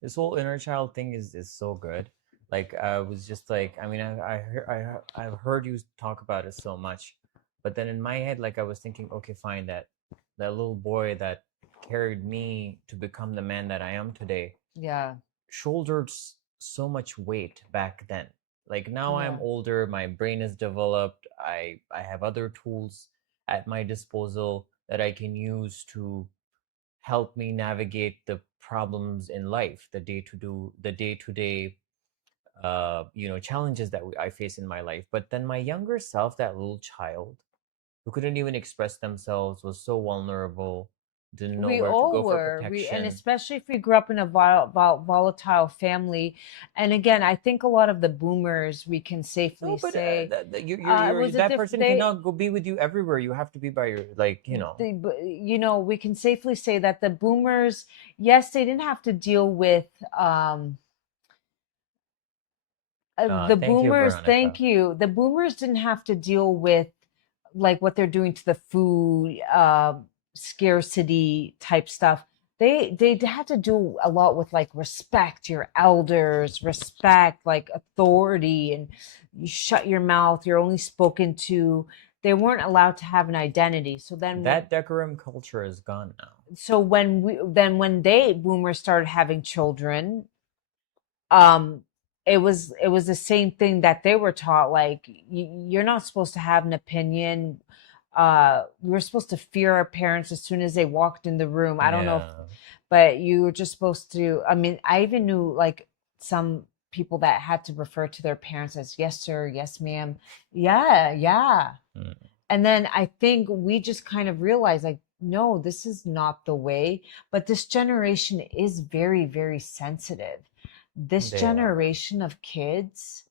This whole inner child thing is so good. Like I was just like, I mean, I've heard you talk about it so much, but then in my head, like I was thinking, okay, fine, that little boy that carried me to become the man that I am today Yeah. shouldered so much weight back then. Like now I'm Yeah. older, my brain is developed, I have other tools at my disposal that I can use to help me navigate the problems in life, the day to day challenges that I face in my life. But then my younger self, that little child who couldn't even express themselves, was so vulnerable, didn't know We where to all go for were. And protection. especially if we grew up in a volatile family. And again, I think a lot of the boomers, we can safely No, but say, was it that person they, cannot go be with you everywhere. You have to be by your, like, we can safely say that the boomers, yes, they didn't have to deal with, the thank you, boomers, Veronica. thank you. The boomers didn't have to deal with like what they're doing to the food, scarcity type stuff. They had to do a lot with like respect your elders, respect like authority, and you shut your mouth. You're only spoken to. They weren't allowed to have an identity. So then when That decorum culture is gone now. so when we then when they boomers started having children, um it was the same thing that they were taught, like you're not supposed to have an opinion. We were supposed to fear our parents as soon as they walked in the room. I don't know if, Yeah. but you were just supposed to, I mean, I even knew like some people that had to refer to their parents as yes sir, yes ma'am, yeah, yeah. Mm. And then I think we just kind of realized like, no, this is not the way. But this generation is very, very sensitive. This They are. generation of kids,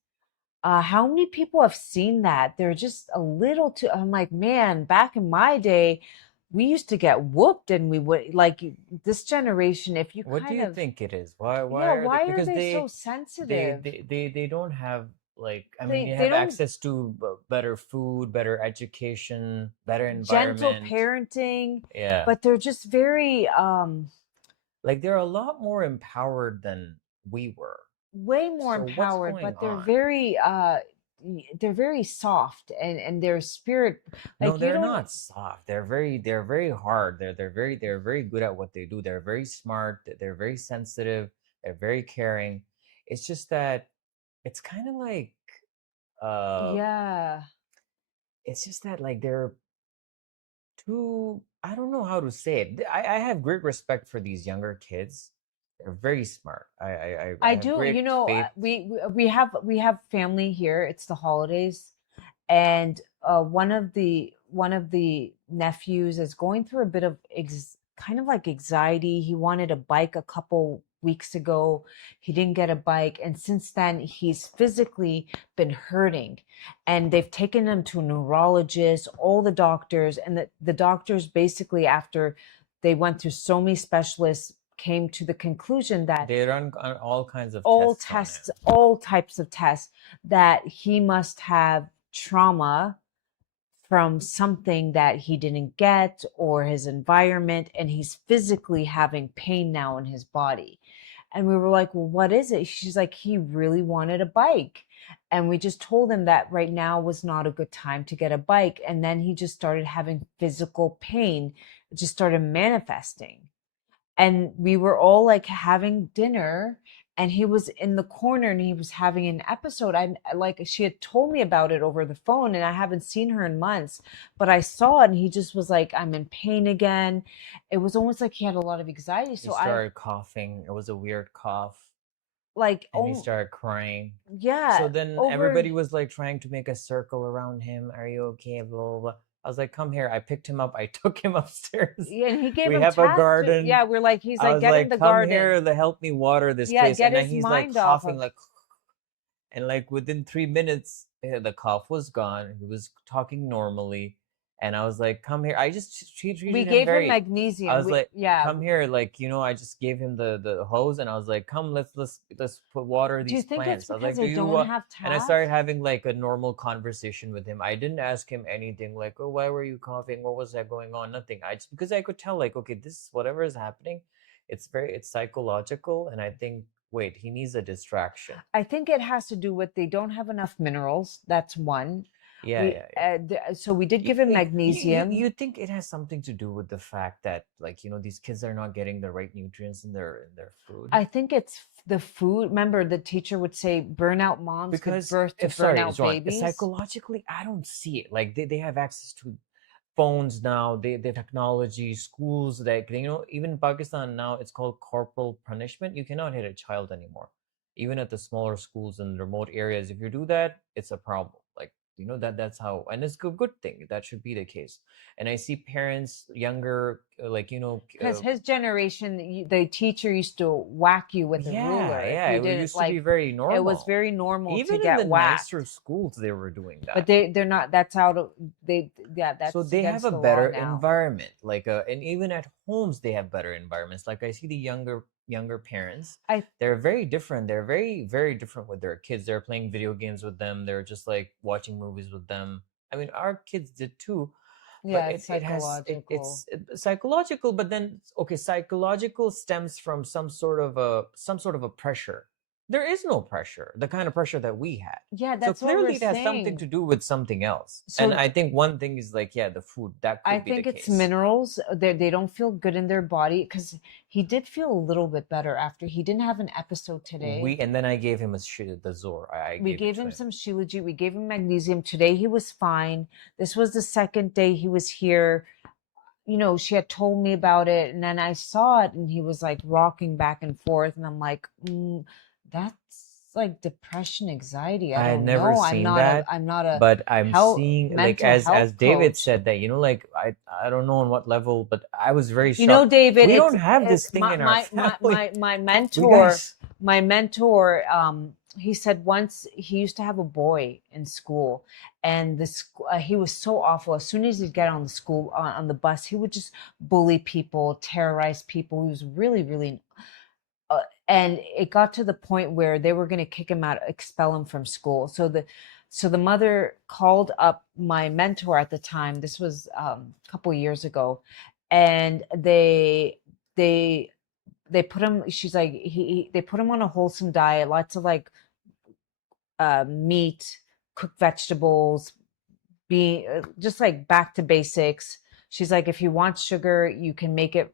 how many people have seen that? They're just a little too, I'm like, man, back in my day, we used to get whooped and we would like this generation, if you What do kind you of, think it is? Why yeah, are they? why are Because they so they sensitive? they they, they don't have, like, I mean, you They have don't, access to better food, better education, better gentle environment. parenting, Yeah. but they're just very Like, they're a lot more empowered than we were. way more So what's empowered, going but they're on? very soft, and their spirit, No, like you they're don't, not soft. They're very hard. They're very good at what they do. They're very smart. They're very sensitive. They're very caring. It's just that it's kind of like uh yeah. it's just that, like, they're too, I don't know how to say it. I have great respect for these younger kids. They're very smart. I I have do, great faith. we have family here. It's the holidays, and one of the nephews is going through a bit of kind of like anxiety. He wanted a bike a couple weeks ago. He didn't get a bike, and since then he's physically been hurting. And they've taken him to a neurologist, all the doctors, and the doctors basically, after they went through so many specialists, came to the conclusion that They run all kinds of tests on him. all types of tests, that he must have trauma from something that he didn't get or his environment, and he's physically having pain now in his body. And we were like, well, what is it? She's like, he really wanted a bike. And we just told him that right now was not a good time to get a bike. And then he just started having physical pain. It just started manifesting, and we were all like having dinner, and he was in the corner and he was having an episode. I like, she had told me about it over the phone, and I haven't seen her in months, but I saw it, and he just was like, I'm in pain again. It was almost like he had a lot of anxiety. He So I started coughing. It was a weird cough, like, and he oh started crying. So yeah, then over, everybody was like trying to make a circle around him. Are you okay? Blah, blah, blah. I was like, come here. I picked him up. I took him upstairs. yeah, and he gave We him have a tasks to, garden. yeah, we're like, he's I like, was get in like, the come garden. here to help me water this Yeah, place. get And then his he's like mind off coughing, of, like, and like within 3 minutes, the cough was gone. He was talking normally. And I was like, come here. I just we treated him gave him very, I magnesium. was like, Yeah. come here, like, I just gave him the hose, and I was like, come, let's put water Do you these think it's plants. I was because like, do they you don't want? have And I started tasks? having like a normal conversation with him. I didn't ask him anything like, oh, why were you coughing? What was that going on? Nothing. I just, because I could tell, like, okay, this, whatever is happening, it's psychological, and I think, wait, he needs a distraction. I think it has to do with they don't have enough minerals. That's one. Yeah, yeah, yeah. So we did give him You magnesium. think it has something to do with the fact that, like, these kids are not getting the right nutrients in their food? I think it's the food. Remember, the teacher would say burnout moms give Because, birth to if sorry, burnout John, babies. psychologically, I don't see it. Like, they have access to phones now, they technology, schools, like, even Pakistan now, it's called corporal punishment. You cannot hit a child anymore, even at the smaller schools in remote areas. If you do that, it's a problem. Like, that's how, and it's a good thing. That should be the case. And I see parents younger, like Because his generation, the teacher used to whack you with a yeah, ruler if yeah, you it didn't used to be like. very It was normal. very normal to Even in the get nicer whacked. schools, they were doing But that. they're not. That's out of they. Yeah, So that's they have against a the law better now. environment, like and even at homes they have better environments. Like I see the younger parents, I they're very different. They're very, very different with their kids. They're playing video games with them. They're just like watching movies with them. I mean, our kids did too, but Yeah, it's psychological. it's psychological. But then, okay, psychological stems from some sort of a pressure. There is no pressure, the kind of pressure that we had. Yeah, So that's what we're clearly it has something to saying. do with something else. And So I think one thing is like, yeah, the food, that I could be the think it's case. minerals. They don't feel good in their body because he did feel a little bit better after he didn't have an episode today. And then I gave him the Zor. I We gave it gave to him him. some Shilajit. We gave him magnesium. Today he was fine. This was the second day he was here. She had told me about it, and then I saw it, and he was like rocking back and forth, and I'm like, that's like depression, anxiety. I I had don't never know. I'm seen not a that, I'm not a but I'm health seeing, like, mental as health David coach. said that, like I don't know on what level, but I was very You know, shocked. David, We it's don't have it, this thing in our family. my We mentor, guys. he said once he used to have a boy in school, and he was so awful. As soon as he'd get on the school on the bus, he would just bully people, terrorize people. He was really, really, and it got to the point where they were going to kick him out, expel him from school. So the mother called up my mentor at the time. This was a couple years ago, and they put him. She's like they put him on a wholesome diet, lots of like meat, cooked vegetables, be just like back to basics. She's like, if you want sugar, you can make it,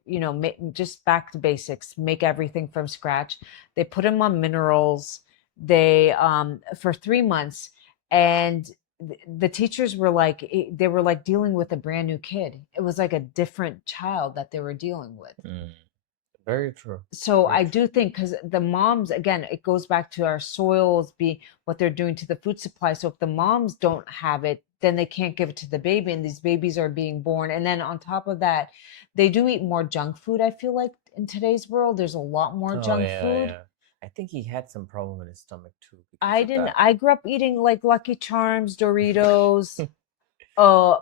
just back to basics, make everything from scratch. They put him on minerals. They, for 3 months. And the teachers were like, they were like dealing with a brand new kid. It was like a different child that they were dealing with. Mm, very true. So Very I true. do think because the moms, again, it goes back to our soils being what they're doing to the food supply. So if the moms don't have it, then they can't give it to the baby, and these babies are being born. And then on top of that, they do eat more junk food. I feel like in today's world, there's a lot more Oh junk yeah, food. yeah. I think he had some problem in his stomach too because I of didn't. that. I grew up eating like Lucky Charms, Doritos. Uh,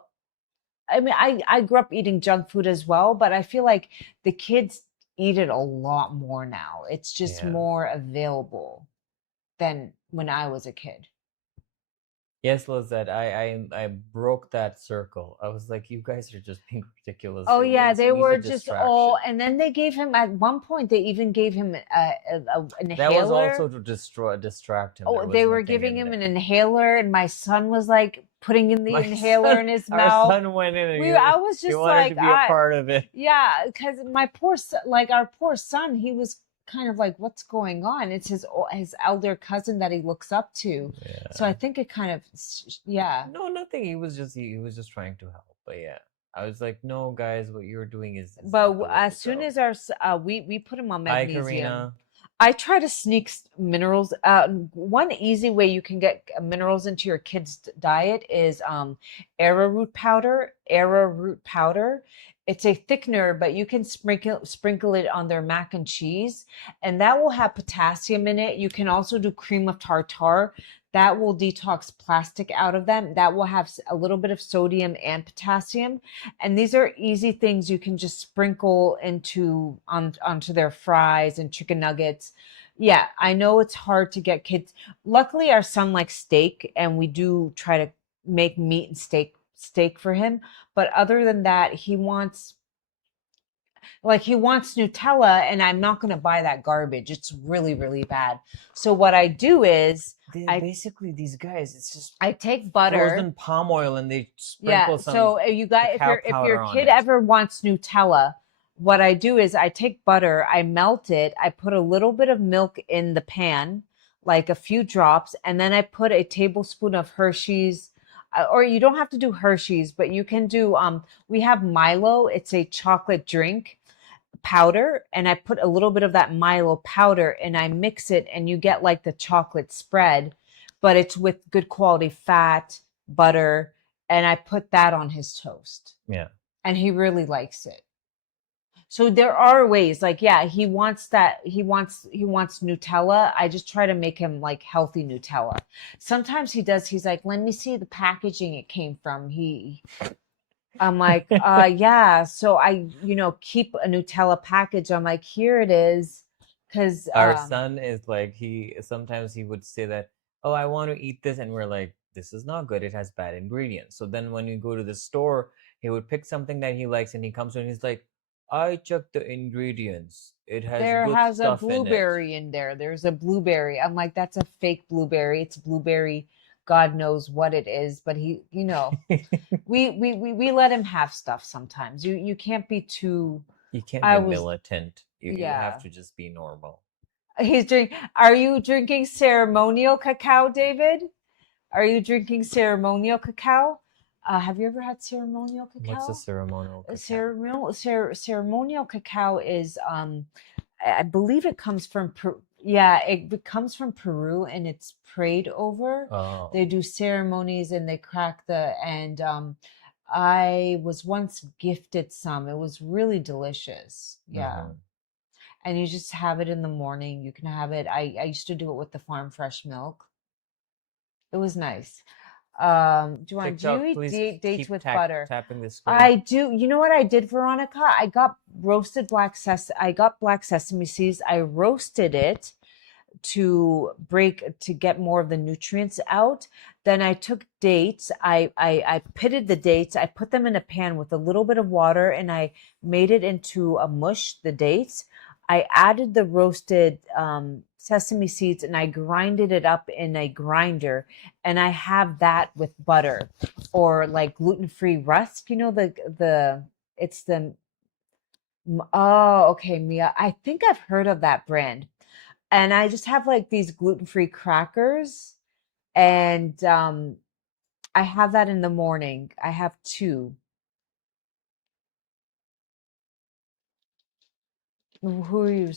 I mean, I grew up eating junk food as well, but I feel like the kids eat it a lot more now. It's just Yeah. more available than when I was a kid. Yes, Lizette, I broke that circle. I was like, you guys are just being ridiculous. Oh yeah, they He's a were just all, distraction. and then they gave him at one point. They even gave him an That was also inhaler. to distract him. There Oh, was they were nothing giving in him there. an inhaler, and my son was like putting in the My inhaler son, in his our mouth. son went in and I was he just wanted to like, be a part of it. yeah, because my poor son, like our poor son, he was kind of like, what's going on? It's his elder cousin that he looks up to. So Yeah. I think it kind of, yeah. No, nothing. He was just trying to help. But yeah, I was like, no, guys, what you're doing is But not the way to as soon go. as we put him on Hi, magnesium, Karina. I try to sneak minerals. One easy way you can get minerals into your kid's diet is arrowroot powder. Arrowroot powder. It's a thickener, but you can sprinkle it on their mac and cheese, and that will have potassium in it. You can also do cream of tartar. That will detox plastic out of them. That will have a little bit of sodium and potassium. And these are easy things you can just sprinkle onto their fries and chicken nuggets. Yeah, I know it's hard to get kids. Luckily, our son likes steak, and we do try to make meat and steak for him. But other than that, he wants Nutella, and I'm not going to buy that garbage. It's really, really bad. So what I do is I Basically, these guys, it's just I take butter. frozen palm oil and they Yeah. sprinkle some So you guys, cacao if your powder on kid it. ever wants Nutella, what I do is I take butter, I melt it, I put a little bit of milk in the pan, like a few drops, and then I put a tablespoon of Hershey's. Or you don't have to do Hershey's, but you can do. We have Milo. It's a chocolate drink powder, and I put a little bit of that Milo powder and I mix it, and you get like the chocolate spread, but it's with good quality fat, butter, and I put that on his toast. Yeah. And he really likes it. So there are ways, like, yeah, he wants that. He wants Nutella. I just try to make him like healthy Nutella. Sometimes he does. He's like, let me see the packaging it came from. I'm like, yeah. So I, keep a Nutella package. I'm like, here it is. Cause, Our son is like, sometimes he would say that, oh, I want to eat this. And we're like, this is not good. It has bad ingredients. So then when we go to the store, he would pick something that he likes and he comes and he's like, I checked the ingredients. It has there good has a stuff in it. blueberry in there. There's a blueberry. I'm like, that's a fake blueberry. It's blueberry. God knows what it is, but we let him have stuff sometimes. You can't be too. You can't I be was militant. You have Yeah. to just be normal. He's drink. Are you drinking ceremonial cacao, David? Are you drinking ceremonial cacao? Have you ever had ceremonial What's a cacao? ceremonial cacao? Ceremonial cacao is I believe it comes from yeah, it comes from Peru and it's prayed over. Oh. They do ceremonies and they crack the and I was once gifted some. It was really delicious. Yeah. Mm-hmm. And you just have it in the morning. You can have it. I used to do it with the farm fresh milk. It was nice. Do you TikTok, eat please dates keep with butter? tapping the screen. I do. You know what I did, Veronica? I got black sesame seeds. I roasted it to get more of the nutrients out. Then I took dates. I pitted the dates. I put them in a pan with a little bit of water and I made it into a mush, the dates. I added the roasted sesame seeds and I grinded it up in a grinder and I have that with butter or like gluten-free rusk. It's the oh, okay, Mia. I think I've heard of that brand. And I just have like these gluten-free crackers and I have that in the morning. I have two. Who are you?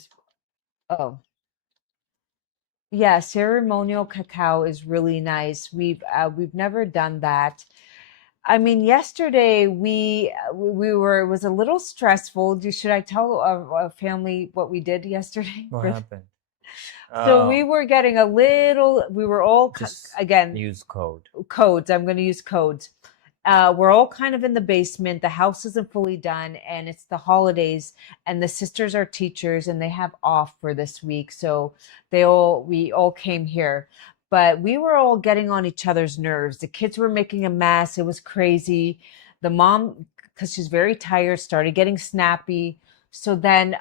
Oh, yeah, ceremonial cacao is really nice. We've never done that. I mean, yesterday we were it was a little stressful. Should I tell our family what we did yesterday? What happened? So we Oh, were getting a little. We were all just again use code. codes. I'm going to use codes. We're all kind of in the basement. The house isn't fully done, and it's the holidays. And the sisters are teachers, and they have off for this week, so we all came here. But we were all getting on each other's nerves. The kids were making a mess. It was crazy. The mom, because she's very tired, started getting snappy. So then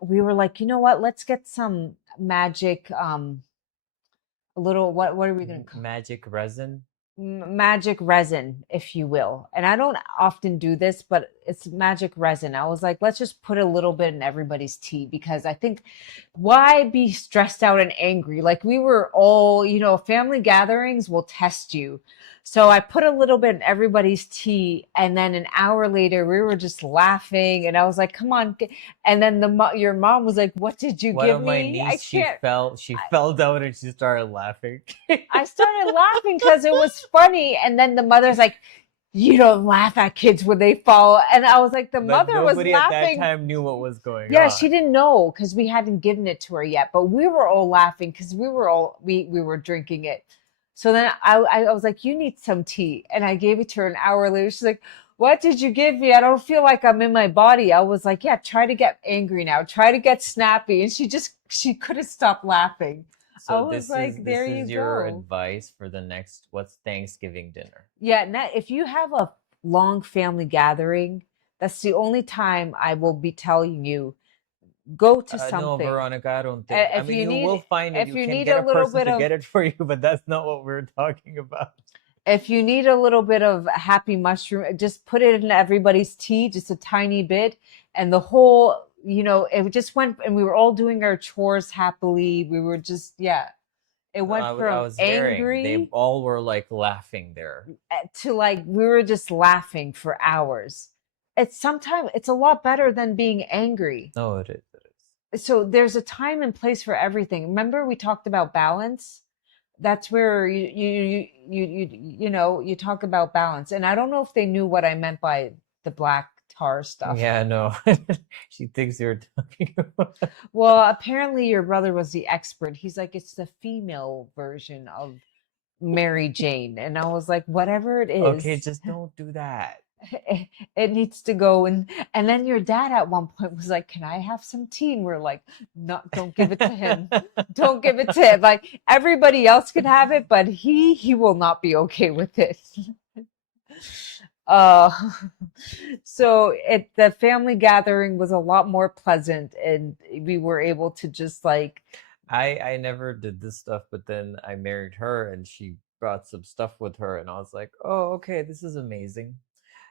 we were like, you know what? Let's get some magic. A little. What are we going to call? Magic resin. Magic resin, if you will. And I don't often do this, but it's magic resin. I was like, let's just put a little bit in everybody's tea because I think why be stressed out and angry? Like we were all, family gatherings will test you. So I put a little bit in everybody's tea, and then an hour later we were just laughing, and I was like, "Come on!" And then your mom was like, "What did you One give of my me?" I niece, can't. she fell down and she started laughing. I started laughing because it was funny. And then the mother's like, you don't laugh at kids when they fall. And I was like, the But mother was nobody at that laughing. time knew what was going Yeah, on. she didn't know because we hadn't given it to her yet. But we were all laughing because we were drinking it. So then I was like, you need some tea. And I gave it to her an hour later. She's like, what did you give me? I don't feel like I'm in my body. I was like, yeah, try to get angry now. Try to get snappy. And she couldn't stop laughing. I So was this like, there you is your go. advice for the next what's Thanksgiving dinner? Yeah, if you have a long family gathering, that's the only time I will be telling you go to No, something. Veronica, I don't think. I If mean, you you will need find it. if You you can need get a a little person bit to of get it for you, but that's not what we're talking about. if you need a little bit of happy mushroom, just put it in everybody's tea, just a tiny bit, and the whole, it just went, and we were all doing our chores happily. We were just, yeah, it No, went I from was hearing. They angry all were like laughing there. to like we were just laughing for hours. It's a lot better than being angry. No, it is. So there's a time and place for everything. Remember we talked about balance? that's where you talk about balance. And I don't know if they knew what I meant by the black tar stuff. Yeah, no. She thinks you're talking about. Well, apparently your brother was the expert. He's like, it's the female version of Mary Jane. And I was like, whatever it Okay, is, just don't do that. it needs to go. And then your dad at one point was like, can I have some tea? And we're like, no, don't give it to him. Don't give it to him. Like everybody else can have it, but he will not be okay with it. Uh, so the family gathering was a lot more pleasant, and we were able to just like, I never did this stuff, but then I married her and she brought some stuff with her and I was like, "Oh, okay, this is amazing."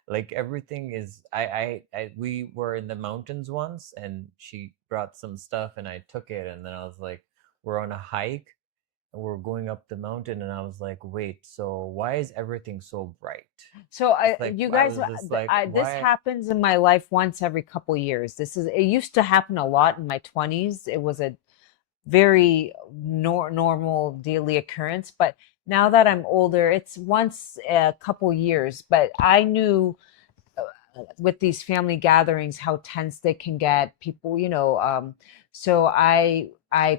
Like everything is we were in the mountains once and she brought some stuff and I took it and then I was like, we're on a hike and we're going up the mountain and I was like, "Wait, so why is everything so bright?" so It's like you I guys, was just like, this "Why?" happens in my life once every couple years. It used to happen a lot in my 20s. It was a very normal daily occurrence, but now that I'm older, it's once a couple years. But I knew with these family gatherings how tense they can get, people, so I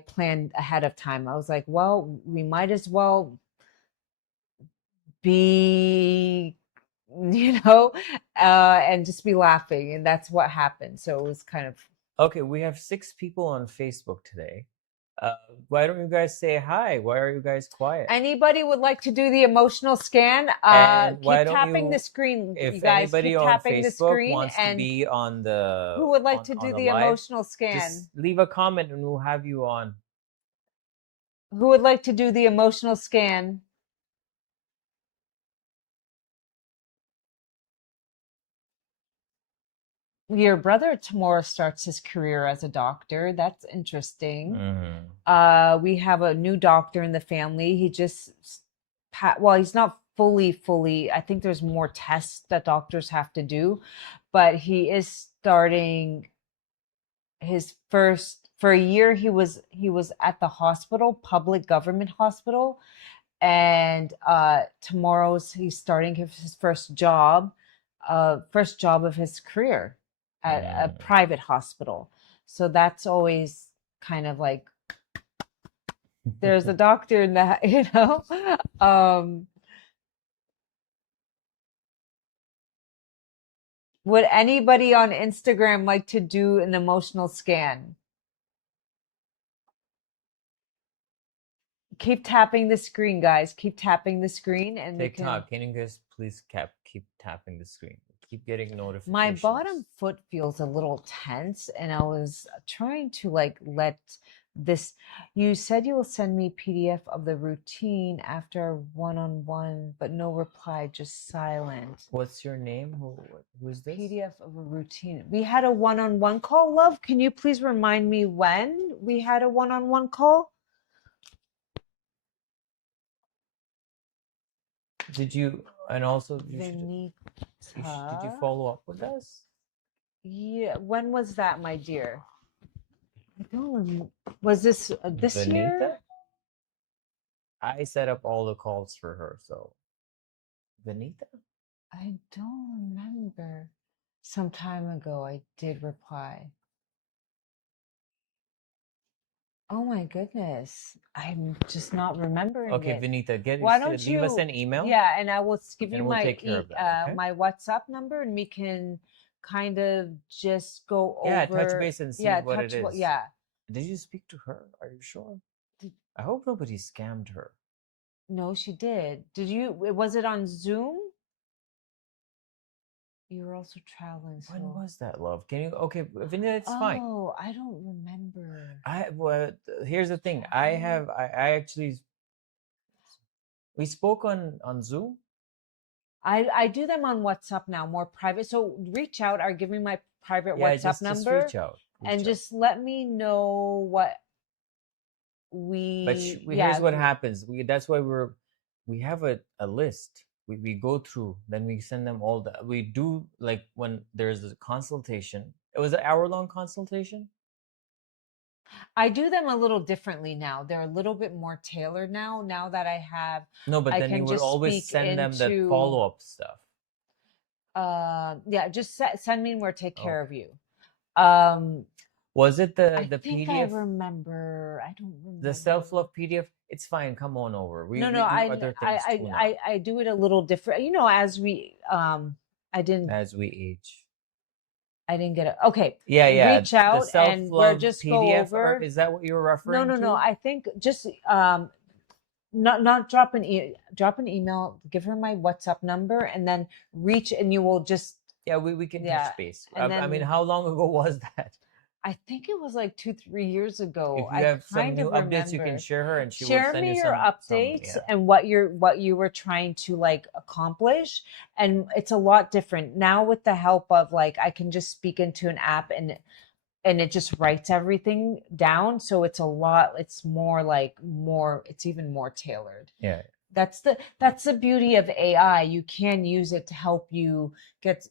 planned ahead of time. I was like, well, we might as well be, and just be laughing, and that's what happened. So it was kind of, Okay, we have 6 people on Facebook today. Uh, why don't you guys say hi? Why are you guys quiet? anybody would like to do the emotional scan, And why keep don't tapping the you, screen, you if guys, anybody keep on tapping the Facebook screen. wants to And be on the who would like to on do the the live, emotional scan? just leave a comment and we'll have you on. Who would like to do the emotional scan? Your brother tomorrow starts his career as a doctor. That's interesting. Mm. We have a new doctor in the family. He just, well, he's not fully. I think there's more tests that doctors have to do, but he is starting his first, for a year he was at the hospital, public government hospital, and tomorrow's he's starting his first job of his career at a Mm. private hospital. So that's always kind of like, there's a doctor in the, um would anybody on Instagram like to do an emotional scan? Keep tapping the screen, guys. Keep tapping the screen, and we can. TikTok, can you guys please keep tapping the screen? Keep getting My notifications. bottom foot feels a little tense, and I was trying to like let this. You said you will send me PDF of the routine after our one-on-one, but no reply, just silent. What's your name? Who is this? PDF of a routine. We had a one-on-one call, love. Can you please remind me when we had a one-on-one call? Did you, and also did you Venita. follow up with us? Yeah, when was that, my dear? I don't remember. Was this year? Vanita? I set up all the calls for her, so Vanita? I don't remember. Some time ago, I did reply. Oh my goodness. I'm just not remembering Okay, it. Vanita, Why don't leave us you? an email Yeah, and I will give you and we'll take care of that, okay? my WhatsApp number, and we can kind of just go Yeah, touch over. base and see Yeah, what it is. yeah. Did you speak to her? Are you sure? Did, I hope nobody scammed her. no, she did. Did you? Was it on Zoom? You were also traveling, When so. was that, love? Can you, okay, Vanita, it's fine. Oh, I don't remember. Well, here's the thing. I actually, we spoke on Zoom. I do them on WhatsApp now, more private. So reach out or give me my private Yeah, WhatsApp just number, reach out. and Reach out. just let me know what But yeah, here's what happens. That's why we have a list. We go through, then we send them all we do, like when there's a consultation. It was an hour-long consultation. I do them a little differently now. They're a little bit more tailored now. Now that No, but I then you can would just always speak send them that into, follow-up stuff. yeah, just send me and we'll take care of Okay. you. Um, Was it I the think I PDF, remember. I don't the remember. self-love PDF? It's fine. Come on over. No, no, We do other things too now I do it a little different. You know, as we, I didn't, as we age. I didn't get it. Okay, Yeah, yeah. reach The out and we're self-love just go PDF, or over. is that what you're No, referring no, no. to? I think just not drop an email. Give her my WhatsApp number and then reach and you will just Yeah, we can yeah. touch base. And I mean, then how long ago was that? I think it was like 2, 3 years ago. If you I have some kind new of updates, you can remember. share her, and she will Share send you me your some. updates Yeah. and what you were trying to like accomplish. And it's a lot different now with the help of like I can just speak into an app and it just writes everything down. So it's a lot, it's more like more, it's even more tailored. Yeah. That's the beauty of AI. You can use it to help you get,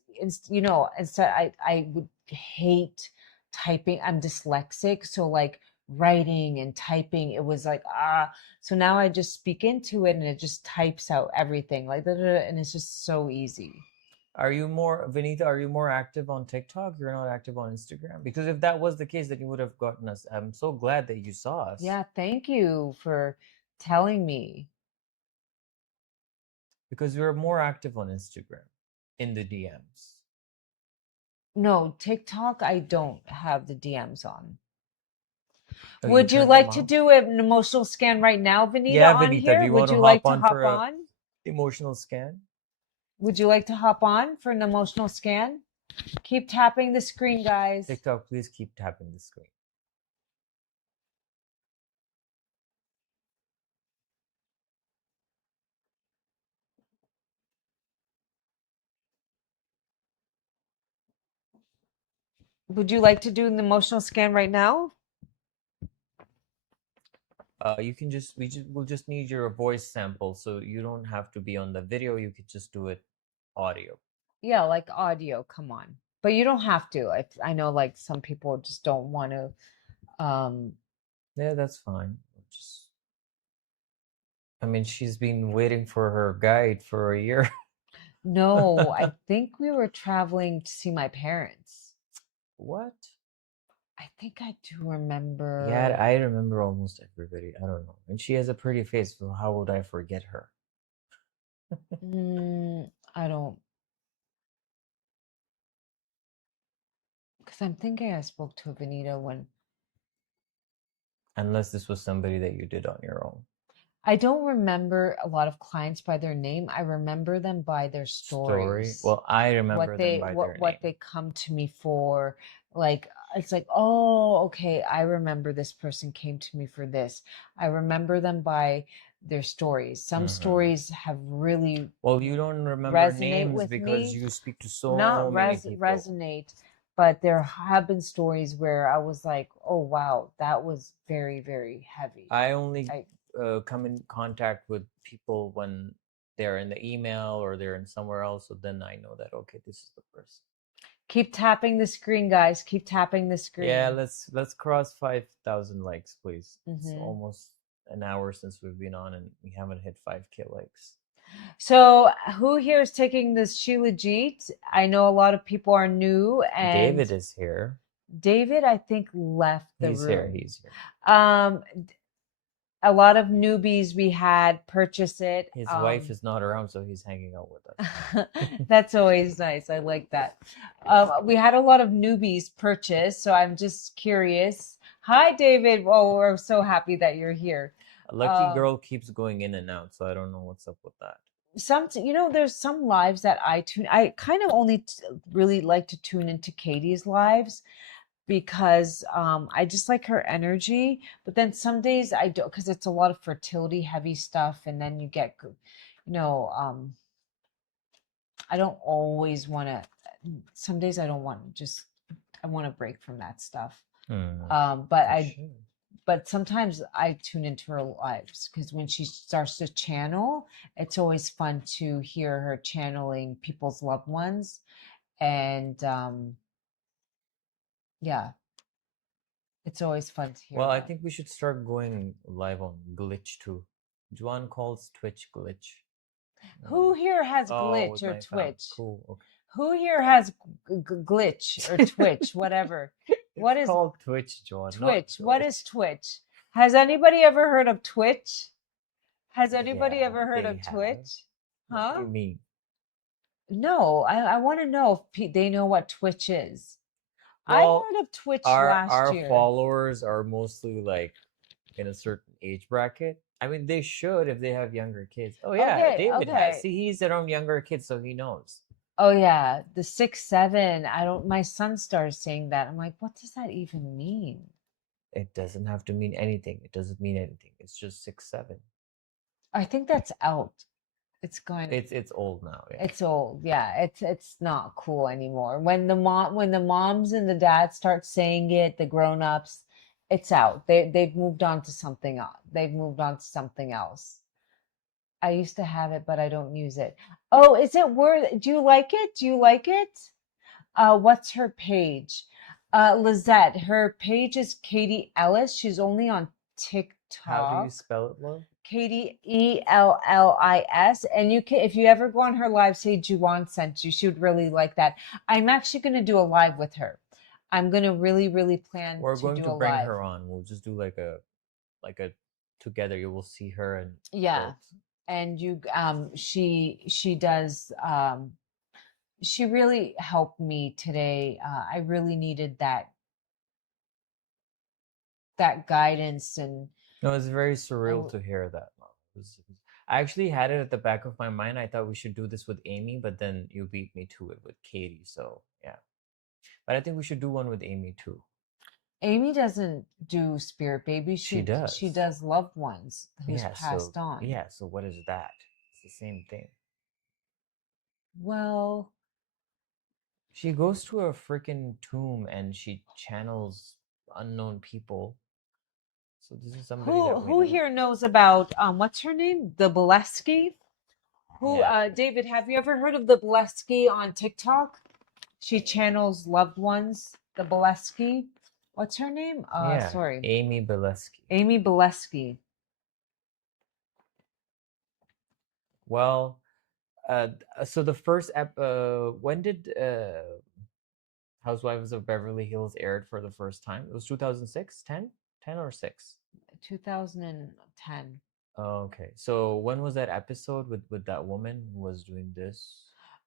you know, instead I would hate typing. I'm dyslexic, so like writing and typing, it was like so now I just speak into it and it just types out everything like that, and it's just so easy. Are you more, Vinita, are you more active on TikTok? You're not active on Instagram? Because if that was the case, then you would have gotten us. I'm so glad that you saw us Yeah, thank you for telling me. because you're more active on Instagram in the DMs. No, TikTok, I don't have the DMs on. Oh, you Would you turned them like to off? do an emotional scan right now, Vanita, Yeah, on Vinita, do here? you want Would to you like hop to on hop for a on? emotional scan? Would you like to hop on for an emotional scan? Keep tapping the screen, guys. TikTok, please keep tapping the screen. Would you like to do an emotional scan right now? You can just we'll just need your voice sample, so you don't have to be on the video. You could just do it audio. Yeah, like audio, come on. But you don't have to. I know like some people just don't want to Yeah, that's fine. Just, I mean, she's been waiting for her guide for a year. no, I think we were traveling to see my parents. What? I think I do Yeah, remember. I remember almost everybody. I don't know. And she has a pretty face, so how would I forget her? I don't, because I'm thinking I spoke to Vanita when Unless this was somebody that you did on your own. I don't remember a lot of clients by their name. I remember them by their Story. stories. Well, I remember them by their What name. they come to me for. Like it's like, "Oh, okay, I remember this person came to me for this." I remember them by their stories. Some Hmm. stories have really Well, you don't remember resonate names with because me. you speak to so Not many people. resonate, but there have been stories where I was like, "Oh, wow, that was very, very heavy." I only I come in contact with people when they're in the email or they're in somewhere else. So then I know that, okay, this is the person. keep tapping the screen, guys. Keep tapping the Yeah, screen. let's cross 5,000 likes, please. It's Hmm. almost an hour since we've been on and we haven't hit 5K likes. So, who here is taking this Shilajit? I know a lot of people are new, and David is here. David, I think, left the He's here. room. He's here. Um, a lot of newbies we had purchase it. His wife is not around, so he's hanging out with us. That's always nice. I like that. We had a lot of newbies purchase, so I'm just curious. Hi, David. Oh, we're so happy that you're here. A lucky Um, girl keeps going in and out, so I don't know what's up with that. there's some lives that I kind of only really like to tune into Katie's lives because I just like her energy, but then some days I don't because it's a lot of fertility heavy stuff, and then you get you know I don't always want to. Some days I don't want just I want to break from that stuff. But You should. sometimes I tune into her lives because when she starts to channel, it's always fun to hear her channeling people's loved ones. And yeah, It's always fun to hear Well, I that. think we should start going live on Glitch too. Juan calls Twitch Glitch. Who here has Oh, Glitch with or my family. Twitch? Cool. Okay. Who here has Glitch or Twitch, whatever? What It's is called Twitch, Juan, not Twitch? What is Glitch. Twitch? Has anybody ever heard of Twitch? Has anybody Yeah, ever heard they of have. Twitch? What do Huh? you mean? No, I want to know if they know what Twitch is. I Well, heard of Twitch last our year. followers are mostly like in a certain age bracket. I mean, they should if they have younger kids. Oh yeah, Okay, David has. okay. See, he's around younger kids, so he knows. Oh yeah, the 6, 7. I don't. My son started saying that. I'm like, what does that even mean? It doesn't have to mean anything. It doesn't mean anything. It's just 6, 7. I think that's out. It's gone. It's old now. Yeah. It's old. Yeah, it's not cool anymore. When the moms and the dads start saying it, the grown-ups, it's out. They've moved on to something else. They've moved on to something else. I used to have it, but I don't use it. Oh, is it worth? Do you like it? Do you like it? What's her page? Lizette. Her page is Katie Ellis. She's only on How do you TikTok. spell it, love? Katie Ellis, and you can, if you ever go on her live, say Juwan sent you. She would really like that. I'm actually going to do a live with her. I'm going to really plan We're to going do to a bring live. her on. We'll just do like a together. You will see her and Yeah, both. and you she does she really helped me today. I really needed that guidance and No, it's very surreal and to hear that, Mom. I actually had it at the back of my mind. I thought we should do this with Amy, but then you beat me to it with Katie. So yeah, but I think we should do one with Amy too. Amy doesn't do spirit baby. She She does. does loved ones who's Yeah. So passed on. yeah. So what is that? It's the same thing. Well, She goes to a freaking tomb and she channels unknown people. So this is somebody that we who know. here knows about what's her name? The Bolesky? Who Yeah. David, have you ever heard of the Bolesky on TikTok? She channels loved ones. The Bolesky. What's her name? Yeah. Sorry. Amy Bileski. Amy Bolesky. Well, so the first when did Housewives of Beverly Hills aired for the first time? It was 2006, 10, 10 or 6. 2010. Okay. So when was that episode with that woman who was doing this?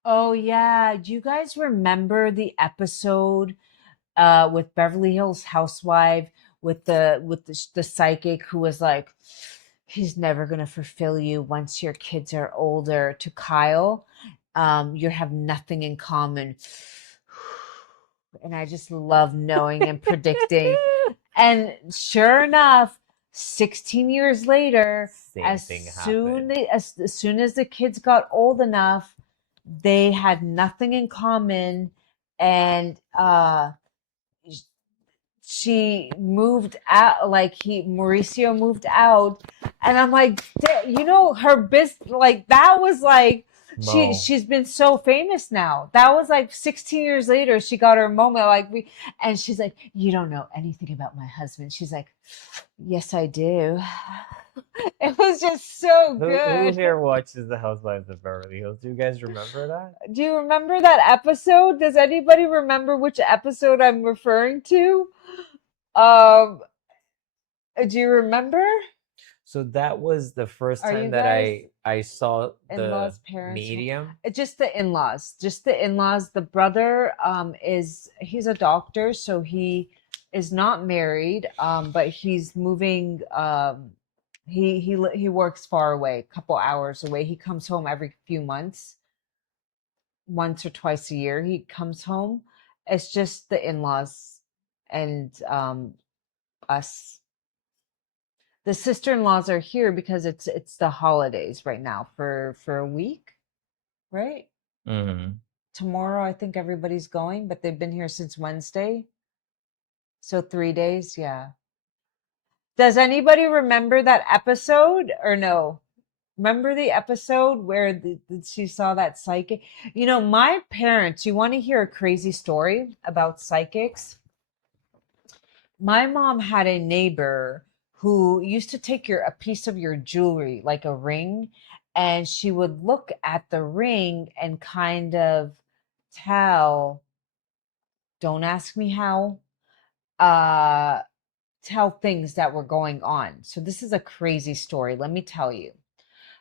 Oh yeah. Do you guys remember the episode with Beverly Hills Housewife with the psychic who was like, he's never gonna fulfill you once your kids are older, to Kyle. You have nothing in common. And I just love knowing and predicting. And sure enough, 16 years later, Same thing happened. as soon as the kids got old enough, they had nothing in common, and she moved out, like he Mauricio moved out, and I'm like, you know, her business, like that was like Mo. she's been so famous now. That was like 16 years later she got her moment, like we, and she's like, you don't know anything about my husband. She's like, yes I do. It was just so Who good. here watches the Housewives of Beverly Hills? Do you guys remember that? Do you remember that episode? Does anybody remember which episode I'm referring to? Um, do you remember? So that was the first Are time you that guys I saw the in-laws, parents? medium. Just the in-laws. Just the in-laws. The brother he's a doctor, so he is not married, but he's moving he works far away, a couple hours away. He comes home every few months, once or twice a year he comes home. It's just the in-laws and us. The sister-in-laws are here because it's the holidays right now for a week, right? Mm-hmm. Tomorrow I think everybody's going, but they've been here since Wednesday. So 3 days, yeah. Does anybody remember that episode or no? Remember the episode where she saw that psychic? You know, my parents, you want to hear a crazy story about psychics? My mom had a neighbor who used to take a piece of your jewelry, like a ring, and she would look at the ring and kind of tell, don't ask me how, uh, tell things that were going on. So this is a crazy story. Let me tell you.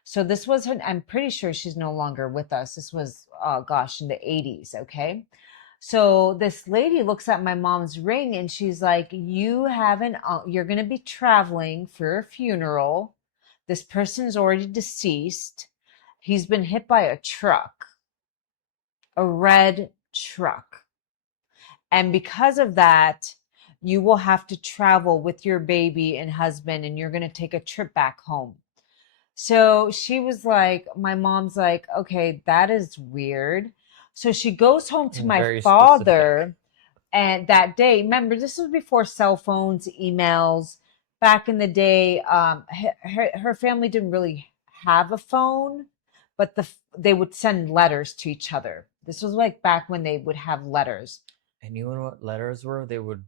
So this was her, I'm pretty sure she's no longer with us. This was, gosh, in the 80s. Okay. So this lady looks at my mom's ring and she's like, "You have you're going to be traveling for a funeral. This person's already deceased. He's been hit by a truck, a red truck. And because of that, you will have to travel with your baby and husband and you're going to take a trip back home." So she was like, my mom's like, "Okay, that is weird." So she goes home to my Very specific. father. And that day, remember, this was before cell phones, emails. Back in the day, her family didn't really have a phone, but they would send letters to each other. This was like back when they would have letters And you know what letters were? They would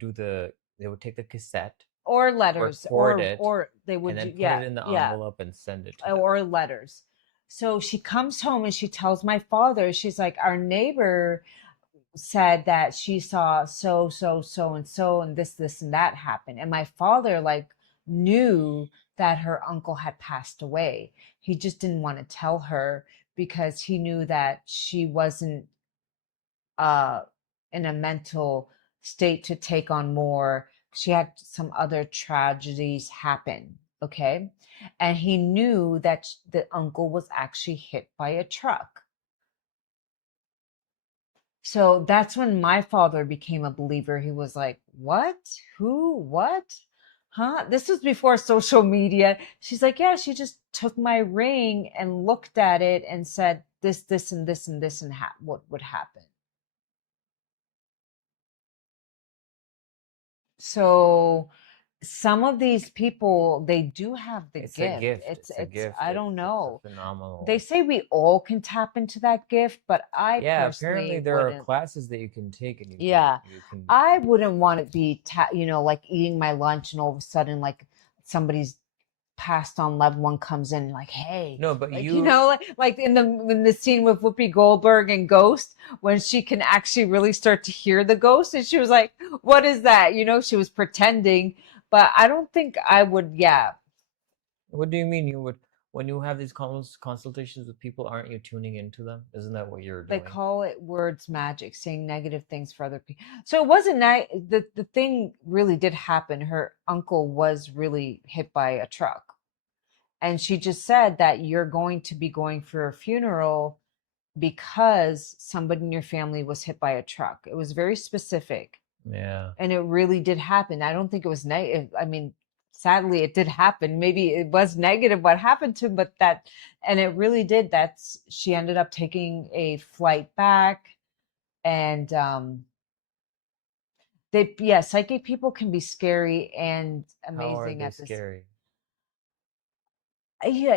take the cassette, or letters, record it, or they and would then do, put yeah, it in the yeah, envelope and send it to them. or letters. So she comes home and she tells my father, she's like, "Our neighbor said that she saw so and this and that happen." And my father like knew that her uncle had passed away. He just didn't want to tell her because he knew that she wasn't uh in a mental state to take on more. She had some other tragedies happen, okay? And he knew that the uncle was actually hit by a truck. So that's when my father became a believer. He was like, "What? Who? What? Huh?" This was before social media. She's like, "Yeah, she just took my ring and looked at it and said this, and this, and this, and what would happen." So some of these people, they do have the It's a gift. gift. It's a gift. I don't It's a know. They phenomenal. say we all can tap into that gift, but I Yeah, personally apparently there are wouldn't. classes that you can take and Yeah. you can I wouldn't want to be, like eating my lunch and all of a sudden, like somebody's passed on loved one comes in, like, "Hey," no, but like, you like in the scene with Whoopi Goldberg and Ghost, when she can actually really start to hear the ghost. And she was like, "What is that?" She was pretending, but I don't think I would, yeah. what do you mean you would when you have these consultations with people, aren't you tuning into them? Isn't that what you're They doing? call it words magic, saying negative things for other people. So it wasn't the thing really did happen. Her uncle was really hit by a truck. And she just said that you're going to be going for a funeral because somebody in your family was hit by a truck. It was very specific. Yeah. And it really did happen. I don't think it was negative. I mean, sadly, it did happen. Maybe it was negative what happened to him, but and it really did. She ended up taking a flight back. And yeah, psychic people can be scary and How are amazing they at this. scary? Yeah,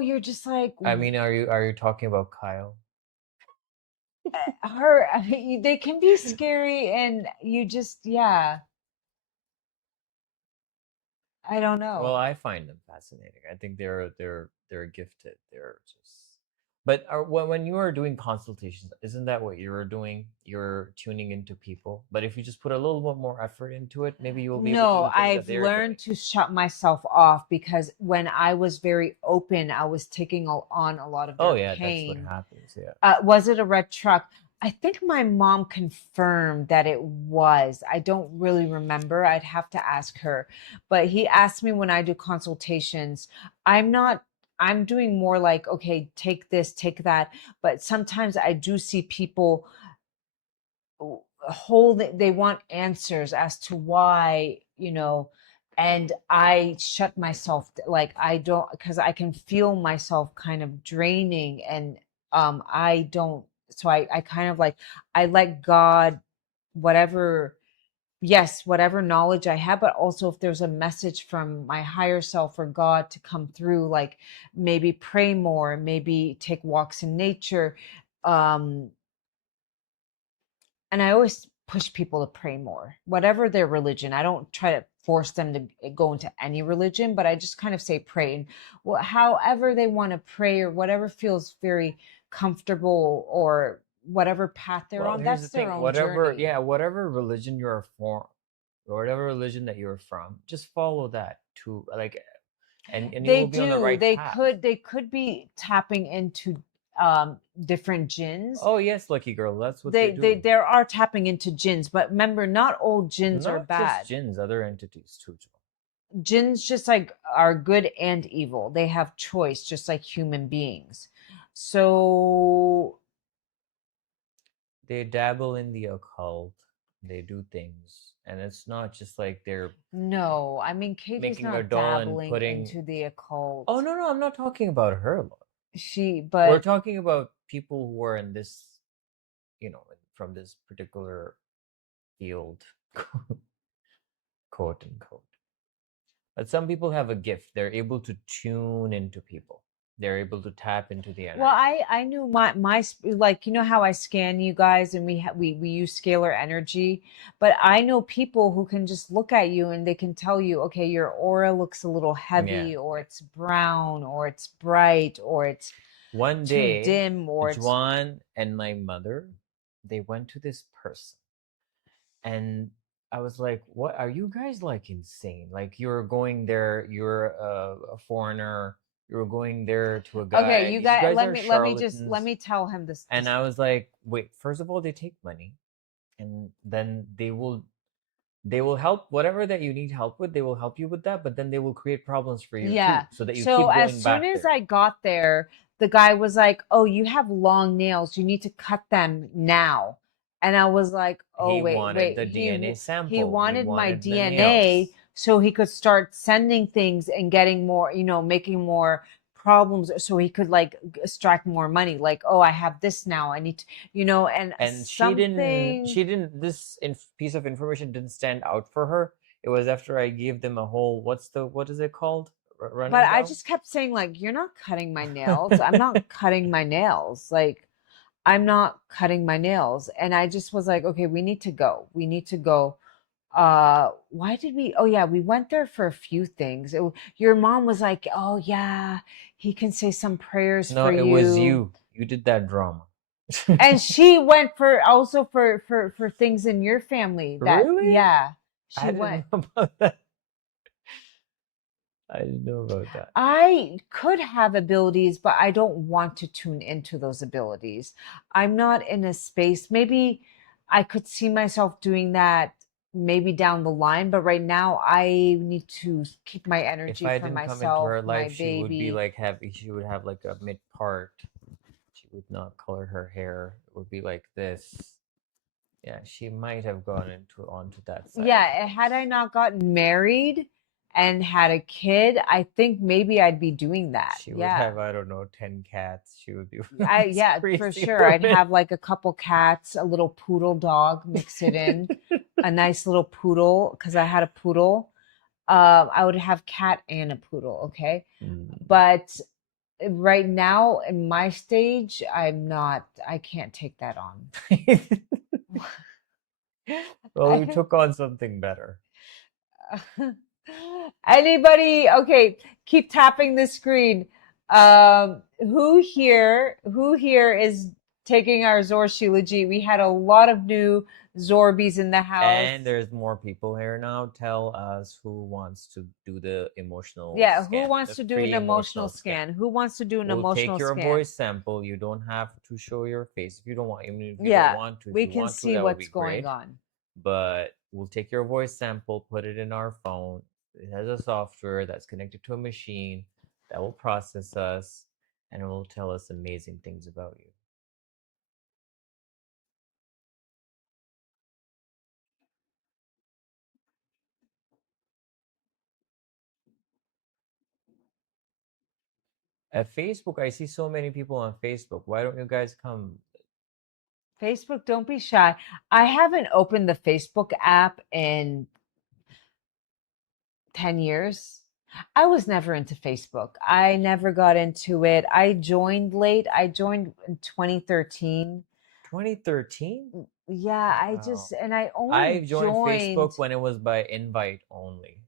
you're just like, I mean, are you talking about Kyle? her. They can be scary, and you just, yeah, I don't Well, know. I find them fascinating. I think they're gifted. They're just. But when you are doing consultations, isn't that what you're doing? You're tuning into people. But if you just put a little bit more effort into it, maybe you will be able to do No, the things that I've they're doing. learned to shut myself off because when I was very open, I was taking on a lot of Oh their yeah, that's what pain. happens. Yeah. Was it a red truck? I think my mom confirmed that it was. I don't really remember. I'd have to ask her. But he asked me when I do consultations, I'm not, I'm doing more like, okay, take this, take that. But sometimes I do see people hold it, they want answers as to why, and I shut myself, like I don't, because I can feel myself kind of draining. And I don't, so I kind of like, I let God, whatever, yes, whatever knowledge I have, but also if there's a message from my higher self or God to come through, like maybe pray more, maybe take walks in nature. um and I always push people to pray more, whatever their religion. I don't try to force them to go into any religion, but I just kind of say pray. And however they want to pray or whatever feels very comfortable or whatever path they're Well, on, here's the that's their thing. own journey. Whatever religion you're from, or whatever religion that you're from, just follow that too. Like, and you They will be on the do. right path. They could be tapping into different jinns. Oh yes, lucky girl, that's what they They do. there are tapping into jinns, but remember, not all jinns are Not just bad. jinns, other entities too. Jinns just like are good and evil. They have choice, just like human beings. So They dabble in the occult. They do things, and it's not just like they're no, I mean Katie's making a not doll and dabbling putting. into the occult. Oh no, I'm not talking about her, Lord. We're But talking about people who are in this, from this particular field, quote unquote. But some people have a gift. They're able to tune into people. They're able to tap into the energy. well, I knew my like you know how I scan you guys and we use scalar energy, but I know people who can just look at you and they can tell you, okay, your aura looks a little heavy, or it's brown, or it's bright, or it's One too day, dim, or it's Juan and my mother, they went to this person, and I was like, "What are you guys like insane? Like you're going there, you're a foreigner, you're going there to a guy. okay. You These guys, guys are let charlatans." me tell him this. And I was like, "Wait, first of all, they take money, and then they will help whatever that you need help with. They will help you with that, but then they will create problems for you Yeah. too, so that you So keep as going soon back as there." I got there, the guy was like, "Oh, you have long nails. You need to cut them now." And I was like, "Oh, He wait, wanted wait." the DNA He sample. He wanted my wanted the DNA nails. so he could start sending things and getting more, making more problems so he could like extract more money. Like, "Oh, I have this now. I need to, and And something." this piece of information didn't stand out for her. It was after I gave them a whole, what is it called? But Running I down? just kept saying like, "You're not cutting my nails. I'm not cutting my nails." Like, I'm not cutting my nails. And I just was like, okay, we need to go. We need to go. Why did we? Oh, yeah, we went there for a few things. Your mom was like, oh, yeah, he can say some prayers No, for it was you. you. You did that drama. And she went for also for things in your family that, Really? yeah, she I went. didn't know about that. I didn't know about that. I could have abilities, but I don't want to tune into those abilities. I'm not in a space. Maybe I could see myself doing that maybe down the line, but right now I need to keep my If energy I for didn't come into myself, her my life, baby. she would have like a mid part. She would not color her hair. It would be like this. Yeah, she might have gone onto that side of Yeah, had I things. not gotten married and had a kid, I think maybe I'd be doing that. She would Yeah. have, I don't know, 10 cats. She would be one of these Yeah, for crazy sure. I'd women. have like a couple cats, a little poodle dog, mix it in, a nice little poodle, because I had a poodle. I would have cat and a poodle, okay? Mm. But right now in my stage, I can't take that on. Well, you took on something better. Anybody? Okay, keep tapping the screen. Who here is taking our Zor Shilajit? We had a lot of new Zorbies in the house. And there's more people here now. Tell us who wants to do the emotional Yeah, who scan, wants the to do an free emotional emotional scan. scan? Who wants to do an We'll emotional take your scan? voice sample. You don't have to show your face if you don't want. Even if you don't Yeah, want to, if we you can want to, see that would be what's going great. on. But we'll take your voice sample, put it in our phone. It has a software that's connected to a machine that will process us, and it will tell us amazing things about you. At Facebook, I see so many people on Facebook. Why don't you guys come? Facebook, don't be shy. I haven't opened the Facebook app in 10 years. I was never into Facebook. I never got into it. I joined late. I joined in 2013. 2013? Yeah, Wow. and I only I joined joined Facebook when it was by invite only.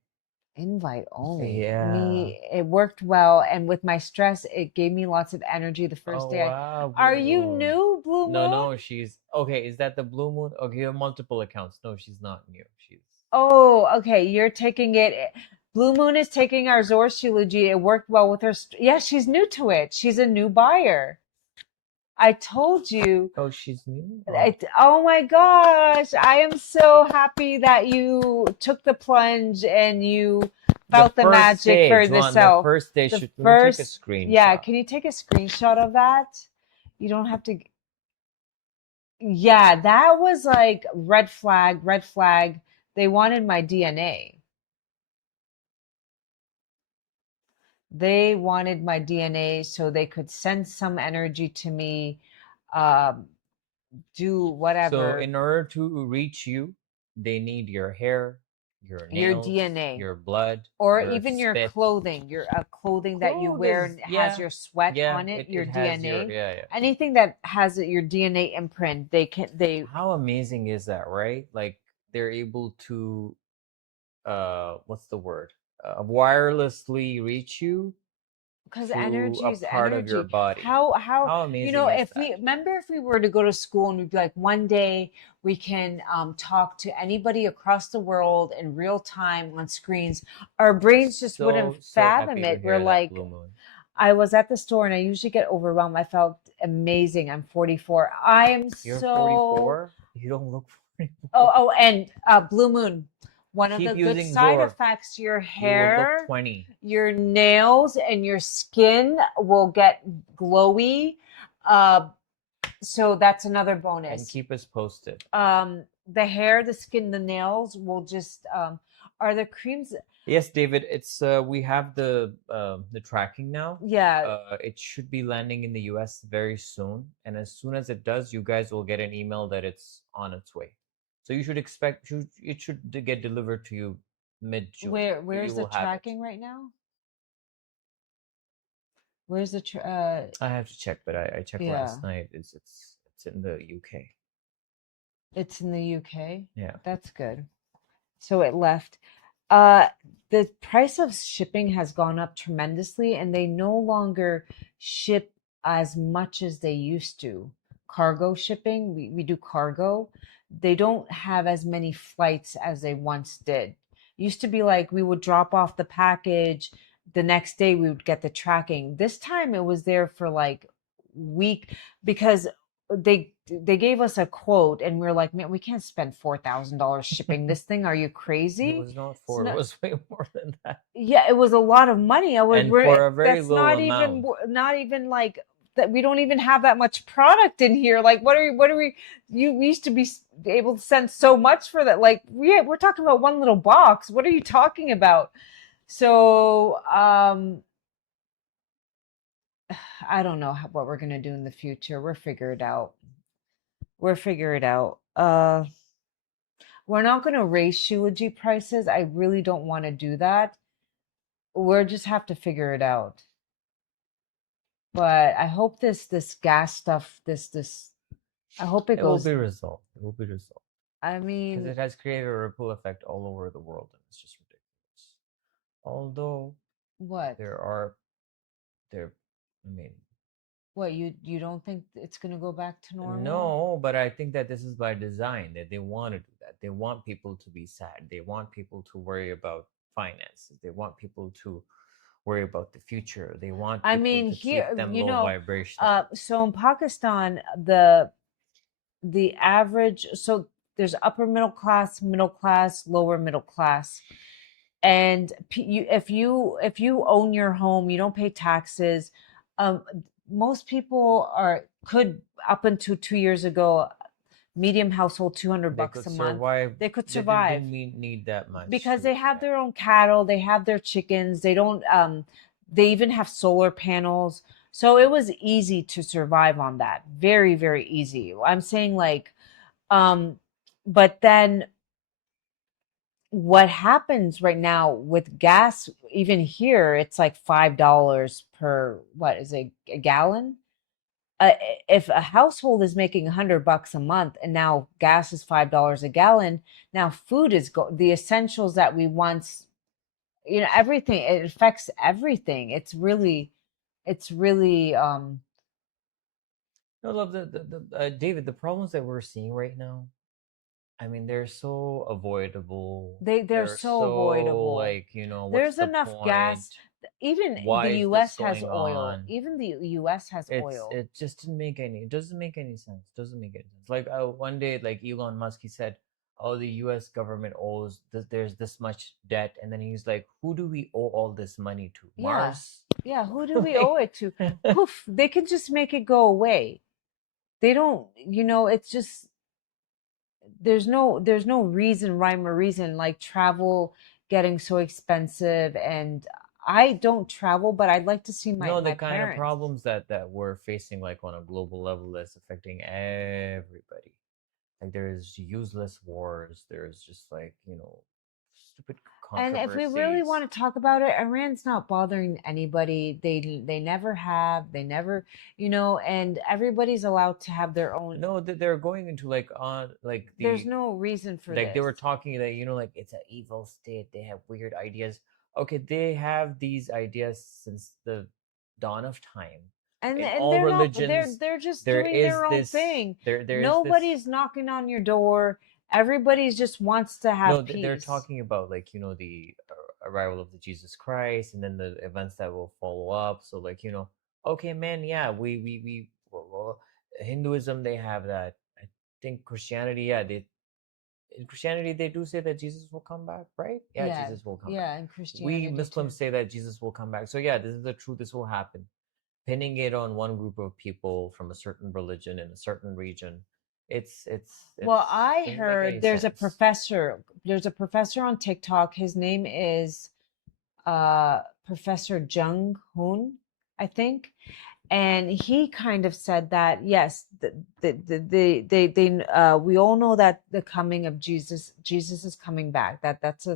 invite only. Yeah. Me, it worked well, and with my stress, it gave me lots of energy the first Oh day. wow, Are Blue you Moon. new, Blue No, Moon? no, she's okay. Is that the Blue Moon? Okay, you have multiple accounts. No, she's not new. She's Oh, okay. You're taking it. Blue Moon is taking our Zor Shilajit. It worked well with her. Yeah, she's new to it. She's a new buyer. I told you. oh, she's new. Oh, Oh my gosh. I am so happy that you took the plunge and you the felt the first magic for stage the one. The self. first stage. The Let me take a first, yeah, screenshot. can you take a screenshot of that? You don't have to. Yeah, that was like red flag, red flag. They wanted my DNA. They wanted my DNA so they could send some energy to me, um, do So whatever. in order to reach you, they need your hair, your Your nails, DNA, your blood, or your even your spit. clothing, your clothing that you wear Clothes, and has yeah, your sweat yeah. on it, It your it has your DNA. yeah, yeah. Anything that has your DNA imprint, they How amazing is that, right? Like they're able to what's the word? Wirelessly reach you because to energy a is part of your energy. body. How How amazing is if that? we remember, if we were to go to school and we'd be like, one day we can talk to anybody across the world in real time on screens, our brains just wouldn't So fathom happy to it. We're hear that, like, Blue Moon. I was at the store and I usually get overwhelmed. I felt amazing. I'm 44. I am You're so 44. You don't look 44. oh, and Blue Moon. One of the Keep good using side Zor. effects, your You will look hair, 20. your nails, and your skin will get glowy. Uh, so that's another And bonus. keep us posted. The hair, the skin, the nails will just are the creams. Yes, David, it's we have the tracking now. Yeah, It should be landing in the US very soon, and as soon as it does, you guys will get an email that it's on its way. So you should expect it should get delivered to you mid-June. You where's the will have it. tracking right now? Where's the I have to check, but I checked yeah, last night. It's in the UK. it's in the UK. Yeah. That's good. So it left. Uh, the price of shipping has gone up tremendously, and they no longer ship as much as they used to. Cargo shipping, we do cargo. They don't have as many flights as they once did. Used to be like we would drop off the package, the next day we would get the tracking. This time it was there for like week because they gave us a quote and we are like, man, we can't spend $4,000 shipping this thing. Are you It crazy? was not It's four, it not. was way more than that. Yeah, it was a lot of money. I was And for a very that's little amount. not even like that. We don't even have that much product in here. Like, what are we? We used to be able to send so much for that. Like, we're talking about one little box. What are you talking about? So, I don't know what we're gonna do in the future. We'll figure it out. We'll figure it out. We're not gonna raise Shilajit prices. I really don't want to do that. We'll just have to figure it out. But I hope this gas stuff, this I hope it It will goes. be resolved. It will be resolved. I Because mean, it has created a ripple effect all over the world, and it's just ridiculous. Although what? there are there, I mean, What, you don't think it's gonna go back to normal? no, but I think that this is by design that they want to do that. They want people to be sad. They want people to worry about finances. They want people to worry about the future. They want I people mean, to keep here, them low vibrational. so in Pakistan, the average, so there's upper middle class, lower middle class. And if you own your home, you don't pay taxes. Um, most people are could up until 2 years ago, medium household, 200 They bucks could a month. survive. They could They survive need that much because to they have yeah. their own cattle, they have their chickens, they don't they even have solar panels. So it was easy to survive on that. Very, very easy. I'm saying like um but then what happens right now with gas, even here, it's like $5 per what is it, a gallon? uh, if a household is making $100 a month and now gas is $5 a gallon, now food is the essentials that we once, everything, it affects everything. It's really No, love David. The problems that we're seeing right now, I mean, they're so avoidable. they're They're so so avoidable. like, what's There's the enough point? gas. Even the Why is this US has going oil. on? Even the US has oil. It just it doesn't make any sense. Doesn't make any sense. Like one day, like Elon Musk, he said, "Oh, the U.S. government owes there's this much debt," and then he's like, "Who do we owe all this money to? Yeah. Mars?" Yeah, who do we owe Like, it to? Poof, they can just make it go away. They don't, it's just there's no reason, rhyme or reason, like travel getting so expensive. And I don't travel, but I'd like to see my no, the my kind of parents. problems that we're facing, like on a global level, that's affecting everybody. Like there's useless wars. There's just like stupid And if we really controversies. want to talk about it, Iran's not bothering anybody. They never have. They never, and everybody's allowed to have their own. No, they're going into like on like There's no reason for like they this. were talking that like it's an evil state. They have weird ideas. Okay, they have these ideas since the dawn of time. And In and all they're not they're religions, they're just there doing is their own this thing. there is this. Nobody's knocking on your door. Everybody's just wants to No, have they're peace. talking about like the arrival of the Jesus Christ, and then the events that will follow up. So like okay, man, yeah, Hinduism, they have that. I think Christianity, yeah, they in Christianity they do say that Jesus will come back, right? Yeah, Yeah, Jesus will come back. yeah, and We Christianity too. Muslims say that Jesus will come back. So yeah, this is the truth. This will happen. Pinning it on one group of people from a certain religion in a certain region, Well, it's I doesn't make heard any sense. there's a professor on TikTok. His name is Professor Jung Hoon, I think. And he kind of said that yes, we all know that the coming of Jesus is coming back. That's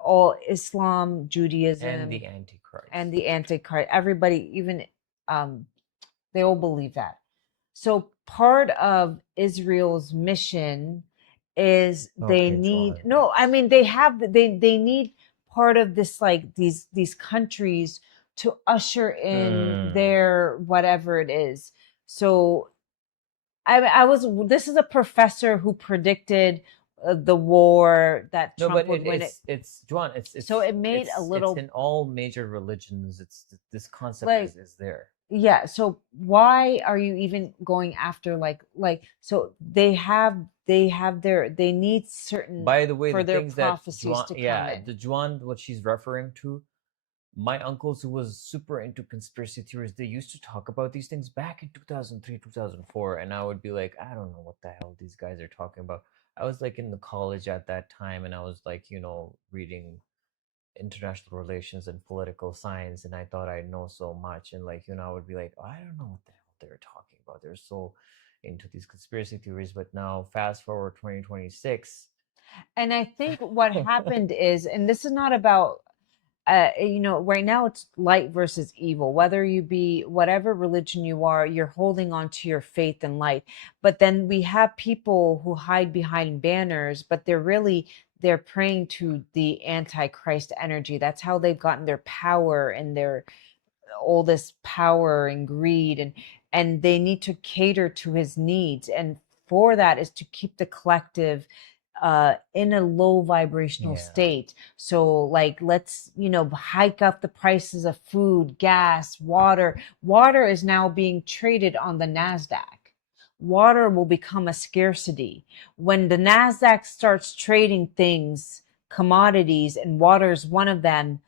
all Islam, And Judaism, the and Antichrist. the Antichrist. Everybody, even um, they all believe that. So part of Israel's mission is they Okay, need, John. no, I mean they need part of this, like these countries to usher in Hmm. their whatever it is. So I was this is a professor who predicted the war that No, Trump but would win it. it's John. So it made a It's little in all major religions. It's this concept like, is there. yeah, so why are you even going after, so they need certain By the way, for the their things that prophecies Juan, to come yeah, in. the Juan, what she's referring to, my uncles who was super into conspiracy theories, they used to talk about these things back in 2003, 2004, and I would be like, I don't know what the hell these guys are talking about. I was like in the college at that time, and I was like, reading international relations and political science, and I thought I know so much, and like, I would be like, oh, I don't know what the hell they're talking about. They're so into these conspiracy theories, but now fast forward 2026. And I think what happened is, and this is not about right now it's light versus evil. Whether you be whatever religion you are, you're holding on to your faith and light. But then we have people who hide behind banners, but they're praying to the antichrist energy. That's how they've gotten their power and their all this power and greed, and they need to cater to his needs. And for that is to keep the collective in a low vibrational Yeah. state. So like, let's, hike up the prices of food, gas, water. Water is now being traded on the NASDAQ. Water will become a scarcity. When the NASDAQ starts trading things, commodities, and water is one of them,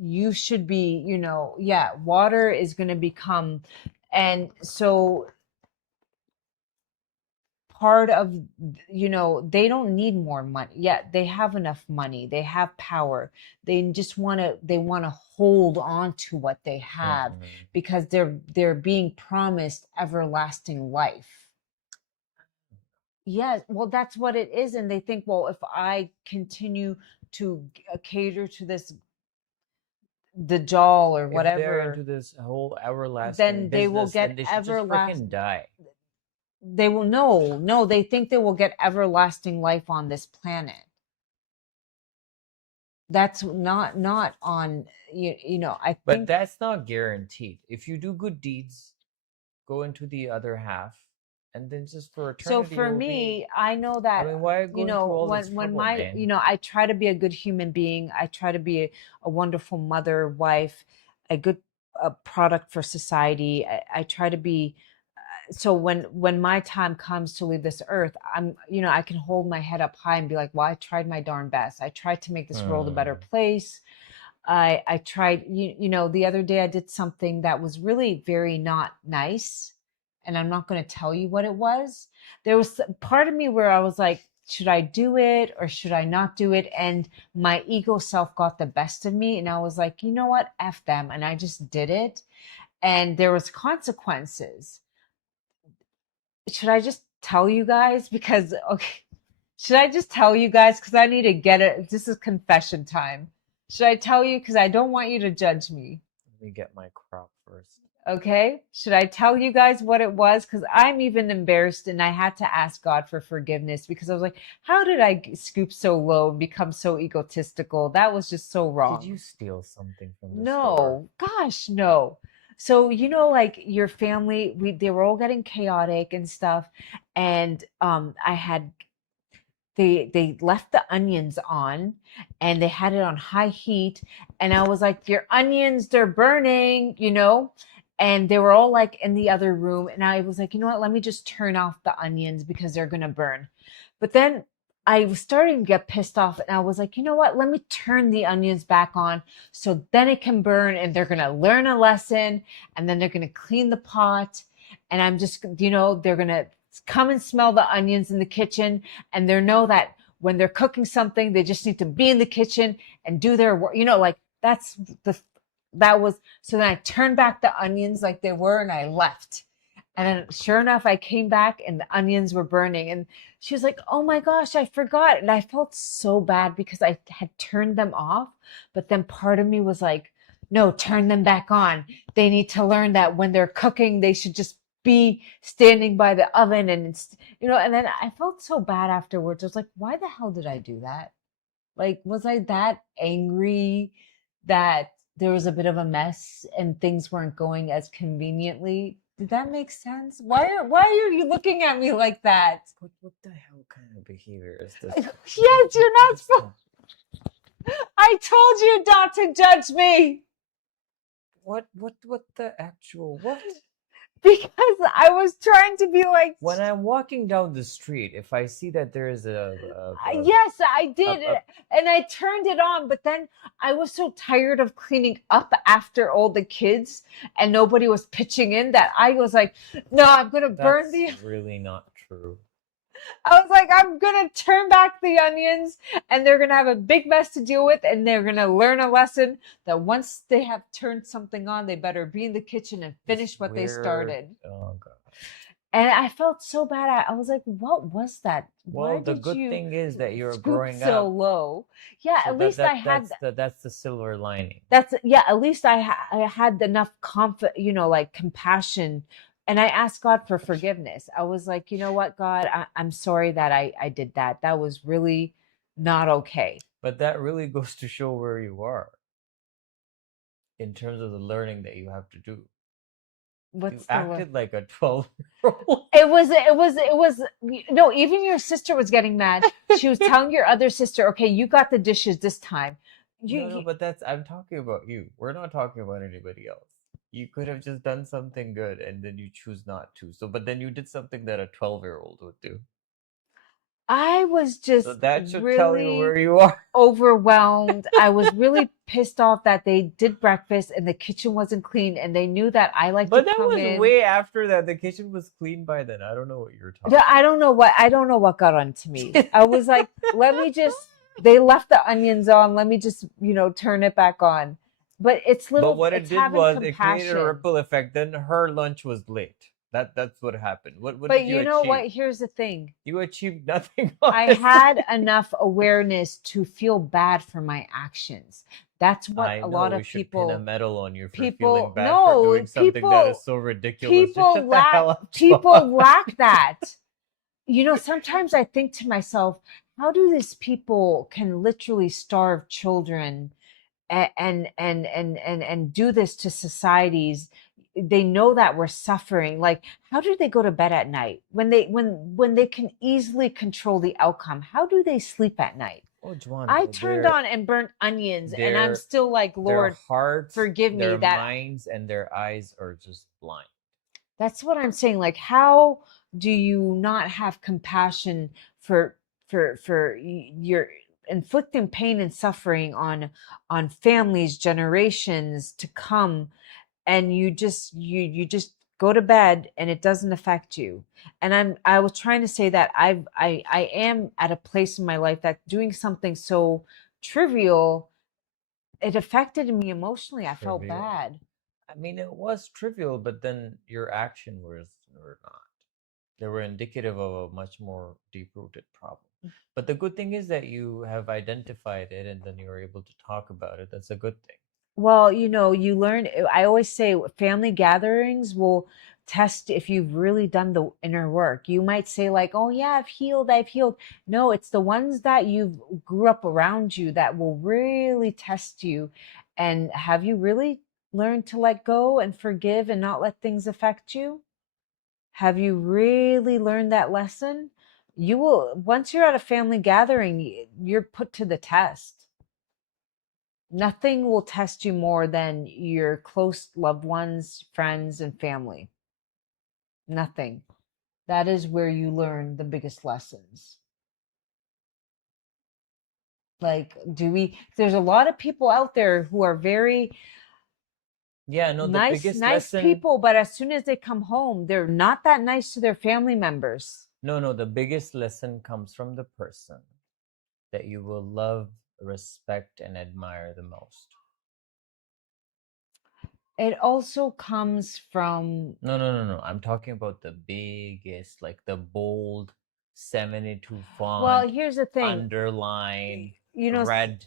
you should be, yeah, water is going to become. And so part of, they don't need more money. Yeah, they have enough money, they have power. They want to hold on to what they have Mhm. because they're being promised everlasting life. Yes, well, that's what it is. And they think, well, if I continue to cater to the jaw or If they're whatever, into this whole everlasting then they will business, get then they should just freaking everlasting. die. They will no, they think they will get everlasting life on this planet. That's not on I But think that's not guaranteed. If you do good deeds, go into the other half, and then just for so. eternity For you'll be. me, I know I that mean, why are you going through all this when trouble, my man? I try to be a good human being. I try to be a wonderful mother, wife, a good product for society. I try to be. So when my time comes to leave this earth, I can hold my head up high and be like, well, I tried my darn best. I tried to make this world a better Hmm. place. I tried, the other day I did something that was really very not nice. And I'm not going to tell you what it was. There was part of me where I was like, should I do it or should I not do it? And my ego self got the best of me. And I was like, you know what? F them. And I just did it. And there was consequences. Should I just tell you guys? Because, okay, should I just tell you guys? Because I need to get it. This is confession time. Should I tell you? Because I don't want you to judge me. Let me get my crop first. Okay. Should I tell you guys what it was? Because I'm even embarrassed and I had to ask God for forgiveness because I was like, how did I scoop so low and become so egotistical? That was just so Did you wrong. steal something from the store? No, gosh, no. So, like your family, they were all getting chaotic and stuff. And I had they left the onions on and they had it on high heat and I was like, your onions, they're burning, and they were all like in the other room and I was like, you know what, let me just turn off the onions because they're gonna burn. But then I was starting to get pissed off and I was like, you know what, let me turn the onions back on so then it can burn and they're gonna learn a lesson and then they're gonna clean the pot and I'm just, they're gonna come and smell the onions in the kitchen and they know that when they're cooking something, they just need to be in the kitchen and do their work. Like that was, so then I turned back the onions like they were and I left. And then sure enough, I came back and the onions were burning. And she was like, oh my gosh, I forgot. And I felt so bad because I had turned them off. But then part of me was like, no, turn them back on. They need to learn that when they're cooking, they should just be standing by the oven and then I felt so bad afterwards. I was like, why the hell did I do that? Like, was I that angry that there was a bit of a mess and things weren't going as conveniently? Did that make sense? Why are you looking at me like that? What the hell kind of behavior is this? Yes, you're not supposed. I told you not to judge me. What the actual what? Because I was trying to be like, When I'm walking down the street, if I see that there is yes, I did. a- And I turned it on, but then I was so tired of cleaning up after all the kids and nobody was pitching in that I was like, no, I'm going to burn that's really not true. I was like, I'm going to turn back the onions and they're going to have a big mess to deal with. And they're going to learn a lesson that once they have turned something on, they better be in the kitchen and finish It's what they weird. started. Oh god. And I felt so bad. I was like, what was that? Well, Why the did good you thing is that you're scoop growing so up. low? Yeah, So at least I had that's the silver lining. at least I had enough like compassion. And I asked God for forgiveness. I was like, you know what, God, I'm sorry that I did that. That was really not okay. But that really goes to show where you are in terms of the learning that you have to do. You acted like a 12-year-old. It was no, even your sister was getting mad. She was telling your other sister, okay, you got the dishes this time. No, but I'm talking about you. We're not talking about anybody else. You could have just done something good and then you choose not to. But then you did something that a 12-year-old would do. I was So just that should tell you really where you are. overwhelmed. I was really pissed off that they did breakfast and the kitchen wasn't clean and they knew that I like But to that come was in. way after that. The kitchen was clean by then. I don't know what you're talking Yeah, I don't know what got onto me. I was like, they left the onions on. Let me just, turn it back on. But it's But what it it's did having was it created a compassion. ripple effect. Then her lunch was late. That's what happened. What But did you you know achieve? what? Here's the thing. You achieved nothing. I had enough awareness to feel bad for my actions. That's what I a know lot we of should pin a people medal on you for feeling people bad for no doing something that is so ridiculous. Just shut the hell up, people John. lack that. Sometimes I think to myself, how do these people can literally starve children and do this to societies? They know that we're suffering. Like, how do they go to bed at night when they can easily control the outcome? How do they sleep at night? Oh, Juan, I turned on and burnt onions, and I'm still like, their Lord, hearts, forgive me their that. minds, and their eyes are just blind. That's what I'm saying. Like, how do you not have compassion for you're inflicting pain and suffering on families, generations to come, and you just go to bed and it doesn't affect you. And I was trying to say that I am at a place in my life that doing something so trivial, it affected me emotionally. I felt Trivial. bad. I mean, it was trivial, but then your action were not. They were indicative of a much more deep-rooted problem. But the good thing is that you have identified it and then you're able to talk about it. That's a good thing. Well, you learn. I always say family gatherings will test if you've really done the inner work. You might say, like, oh, yeah, I've healed. No, it's the ones that you've grew up around you that will really test you. And have you really learned to let go and forgive and not let things affect you? Have you really learned that lesson? You will, once you're at a family gathering, you're put to the test. Nothing will test you more than your close loved ones, friends, and family. Nothing. That is where you learn the biggest lessons. Like, there's a lot of people out there who are very Yeah, no, the biggest nice lesson, people, but as soon as they come home, they're not that nice to their family members. no, the biggest lesson comes from the person that you will love, respect, and admire the most. It also comes from, No. I'm talking about the biggest, like the bold 72 well, font, here's the thing. underline, You know, red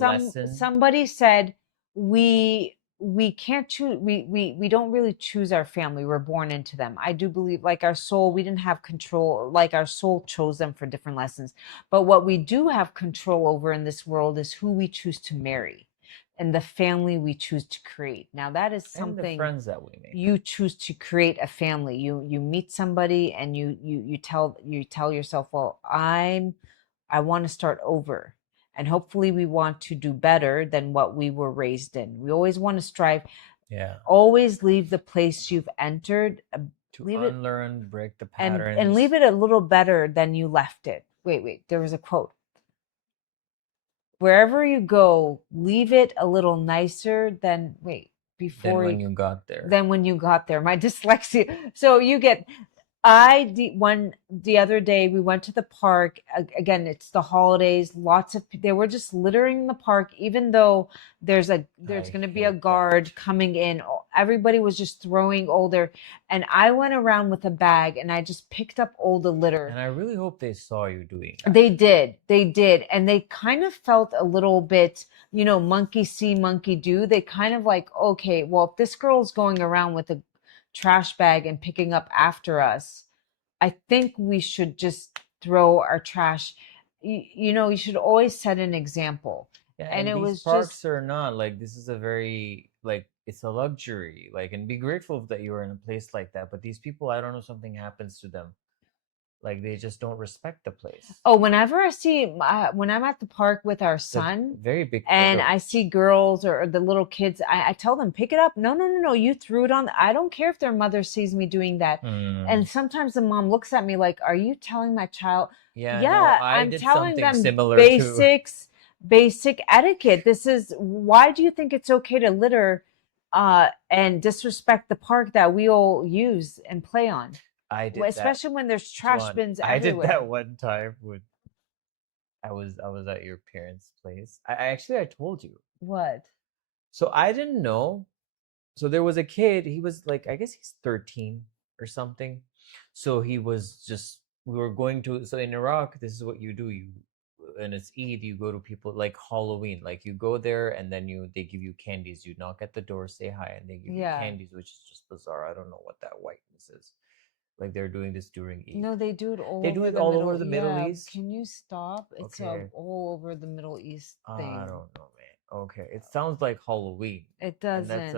lesson. somebody said we can't choose, we don't really choose our family, we're born into them. I do believe, like, our soul, we didn't have control, like our soul chose them for different lessons, but what we do have control over in this world is who we choose to marry and the family we choose to create. Now that is And the something. friends that we make. You choose to create a family. You meet somebody and you tell yourself, well, I want to start over. And hopefully we want to do better than what we were raised in. We always want to strive. Yeah. Always leave the place you've entered, To leave it, unlearn, break the and leave patterns. it a little better than you left it. Wait, there was a quote. Wherever you go, leave it a little nicer than Than before when you you got there. than when you got there. My dyslexia. So you get the other day we went to the park. Again, it's the holidays. They were just littering the park, even though there's I going to be a hate guard that. coming in. Everybody was just throwing older, and I went around with a bag and I just picked up all the litter. And I really hope they saw you doing that. They did, and they kind of felt a little bit, monkey see, monkey do. They kind of like, okay, well, if this girl's going around with a trash bag and picking up after us, I think we should just throw our trash. You should always set an example. Yeah, And and it these was just, parks are not like, this is a very, like, it's a luxury. Like, and be grateful that you are in a place like that. But these people, I don't know, something happens to them. Like, they just don't respect the place. oh, whenever I see, when I'm at the park with our It's a son very big and I privilege. see girls or the little kids, I tell them, pick it up. No, you threw it on. I don't care if their mother sees me doing that. And sometimes the mom looks at me like, are you telling my child? Yeah, no, Yeah, I I'm did telling something them similar too. basic etiquette. Why do you think it's okay to litter and disrespect the park that we all use and play on? I did that Especially when there's trash one. bins I did everywhere. that one time when I was at your parents' place. I told you. What? So I didn't know. So there was a kid, he was like, I guess he's 13 or something. So he was just, we were going to, so in Iraq, this is what you do. and it's Eid, you go to people like Halloween, like you go there and then they give you candies. You knock at the door, say hi, and they give you Yeah. candies, which is just bizarre. I don't know what that whiteness is. Like they're doing this during Eid. No, they do it all They do over it the all over Middle. the Middle Yeah, East. can you stop? It's Okay. all over the Middle East I thing. don't know, man. Okay, it sounds like Halloween, It and doesn't.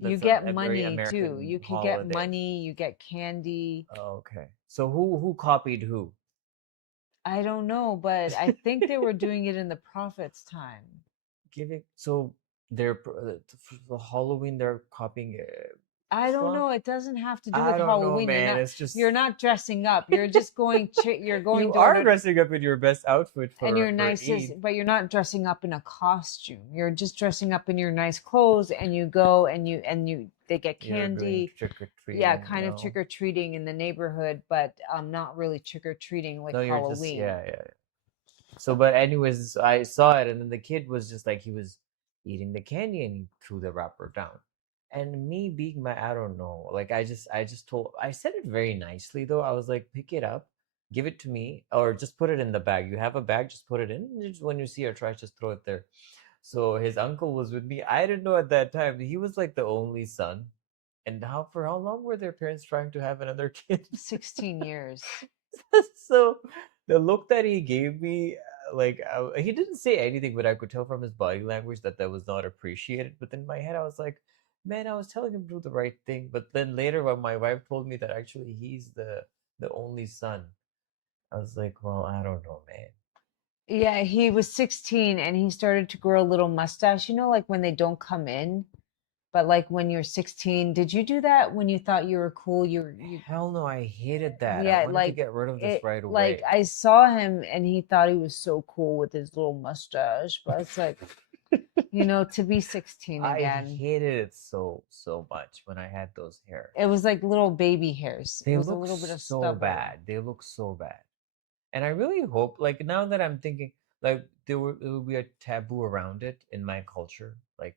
You that's get a very money too. American You could get holiday. money, you get candy. Okay, so who copied who? I don't know, but I think they were doing it in the Prophet's time. Giving so they're for Halloween they're copying I don't Islam. know. It doesn't have to do I with don't know, Halloween. man. It's just You're not dressing up. You're just going you're going you door are to dressing up in your best outfit and your for nicest, Eid. but you're not dressing up in a costume. You're just dressing up in your nice clothes and you go and you they get You're doing candy. trick or Yeah, treating, kind of trick or treating in the neighborhood, but not really trick or treating like No, you're just Halloween. yeah. So, but anyways, I saw it, and then the kid was just like he was eating the candy, and he threw the wrapper down. And me being I don't know, like I said it very nicely though. I was like, pick it up, give it to me, or just put it in the bag. You have a bag, just put it in. And just when you see your trash, just throw it there. So his uncle was with me. I didn't know at that time he was like the only son. And how long were their parents trying to have another kid? 16 years. So the look that he gave me, like he didn't say anything, but I could tell from his body language that that was not appreciated. But in my head, I was like, man, I was telling him to do the right thing. But then later, when my wife told me that actually he's the only son, I was like, well, I don't know, man. Yeah, he was 16 and he started to grow a little mustache, like when they don't come in, but like when you're 16, did you do that when you thought you were cool? You Hell no, I hated that. I Yeah, wanted to like get rid of this right like away. I saw him and he thought he was so cool with his little mustache, but it's like, to be 16 I again. hated it so much when I had those hair. It was like little baby hairs. It They was a look little bit of so stubble. bad. They look so bad. And I really hope, like now that I'm thinking, like there will be a taboo around it in my culture. Like,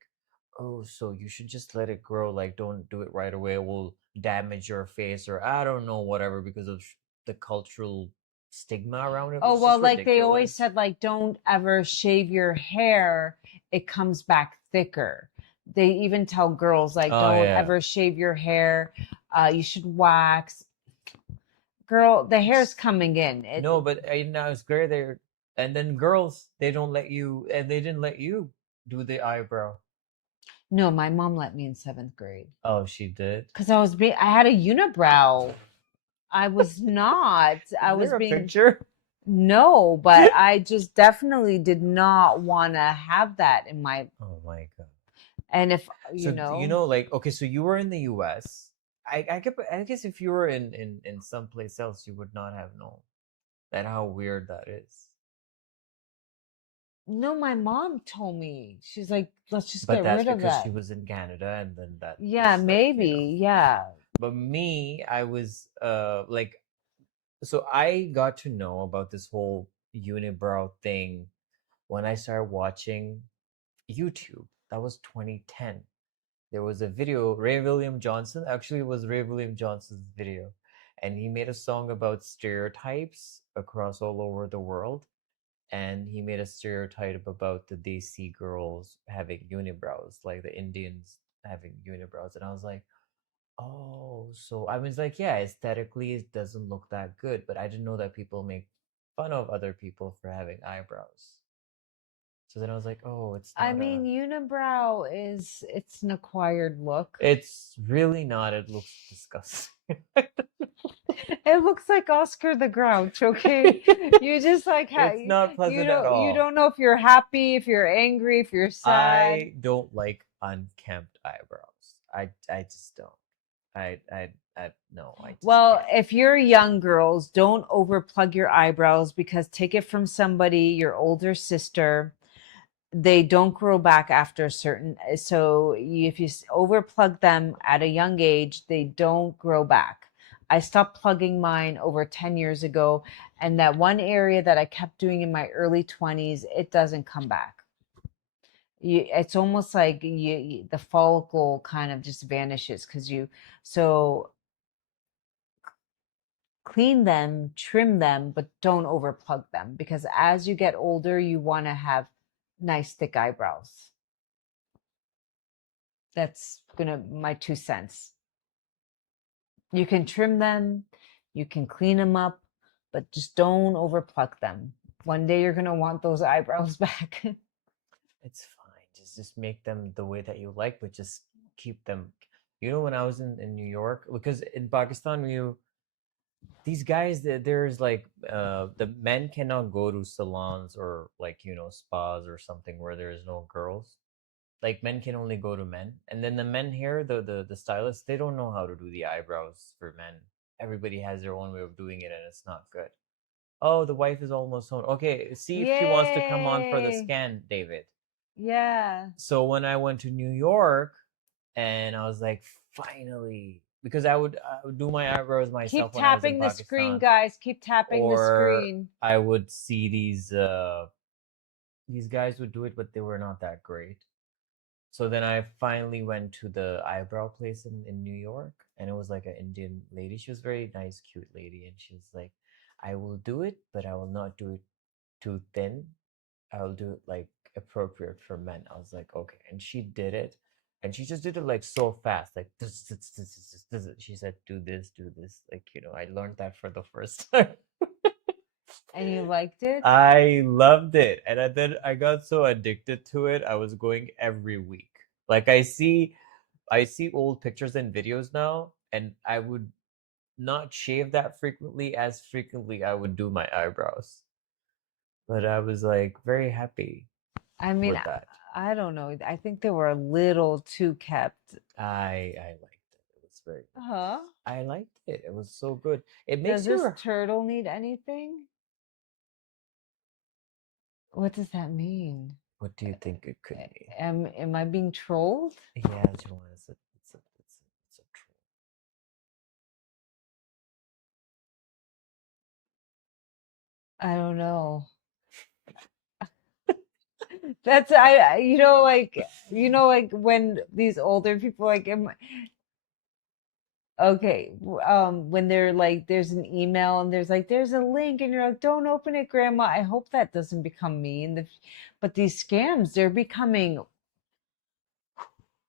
oh, so you should just let it grow. Like, don't do it right away. It will damage your face, or I don't know, whatever, because of the cultural stigma around it, Oh, which is well, just like they always ridiculous. said, like, don't ever shave your hair. It comes back thicker. They even tell girls, like, Oh don't yeah. ever shave your hair. You should wax. Girl, the hair's coming in. No, but now it's great there. And then girls, they don't let you, and they didn't let you do the eyebrow. No, my mom let me in seventh grade Oh, she did. because I had a unibrow. I was not. Is I was there a being, picture? no, but I just definitely did not want to have that in my, Oh my God. and if, So like okay, so you were in the U.S. I guess if you were in some place else, you would not have known that how weird that is. no, my mom told me. She's like, let's just But get that's rid of because she that. was in Canada, and then that Yeah, was like maybe. Yeah. But me, I was like, so I got to know about this whole unibrow thing when I started watching YouTube. That was 2010. There was a video, Ray William Johnson, actually it was Ray William Johnson's video, and he made a song about stereotypes across all over the world, and he made a stereotype about the Desi girls having unibrows, like the Indians having unibrows, and I was like, oh, so I was like, yeah, aesthetically it doesn't look that good, but I didn't know that people make fun of other people for having eyebrows. So then I was like, oh, it's I not mean, a unibrow it's an acquired look. it's really not. It looks disgusting. It looks like Oscar the Grouch, okay? You just like It's not pleasant at you all. don't know if you're happy, if you're angry, if you're sad. I don't like unkempt eyebrows. I just don't. I no, I just Well, can't. if you're young girls, don't overplug your eyebrows because take it from somebody, your older sister. They don't grow back after a certain, so if you overplug them at a young age, they don't grow back. I stopped plugging mine over 10 years ago, and that one area that I kept doing in my early 20s, it doesn't come back. It's almost like the follicle kind of just vanishes because so clean them, trim them, but don't overplug them because as you get older, you want to have nice thick eyebrows. That's gonna my 2 cents. You can trim them, you can clean them up, but just don't overpluck them. One day you're gonna want those eyebrows back. It's fine. Just make them the way that you like, but just keep them. You know, when I was in New York, because in Pakistan, these guys, there's like the men cannot go to salons or like, you know, spas or something where there is no girls. Like men can only go to men. And then the men here, the stylists, they don't know how to do the eyebrows for men. Everybody has their own way of doing it and it's not good. Oh, the wife is almost home. Okay, see if she wants to come on for the Yay! scan, David. Yeah. So when I went to New York and I was like, finally, because I would do my eyebrows Keep myself when I was in tapping the screen, Pakistan, guys. Keep tapping the or screen. I would see these guys would do it, but they were not that great. So then I finally went to the eyebrow place in New York, and it was like an Indian lady. She was a very nice, cute lady, and she was like, I will do it, but I will not do it too thin. I'll do it like appropriate for men. I was like, okay. And she did it. And she just did it like so fast, like this. She said, do this, do this. Like, you know, I learned that for the first time. And you liked it? I loved it. And then I got so addicted to it. I was going every week. Like I see old pictures and videos now, and I would not shave that frequently as frequently I would do my eyebrows. But I was like very happy I mean, with that. I don't know. I think they were a little too kept. I liked it. It was very good. Huh? I liked it. It was so good. It Does makes this your turtle need anything? What does that mean? what do you think it could be? Am I being trolled? Yeah, Joanne, it's a I don't know. That's like when these older people like okay, when they're like there's an email and there's a link and you're like don't open it, grandma. I hope that doesn't become me but these scams, they're becoming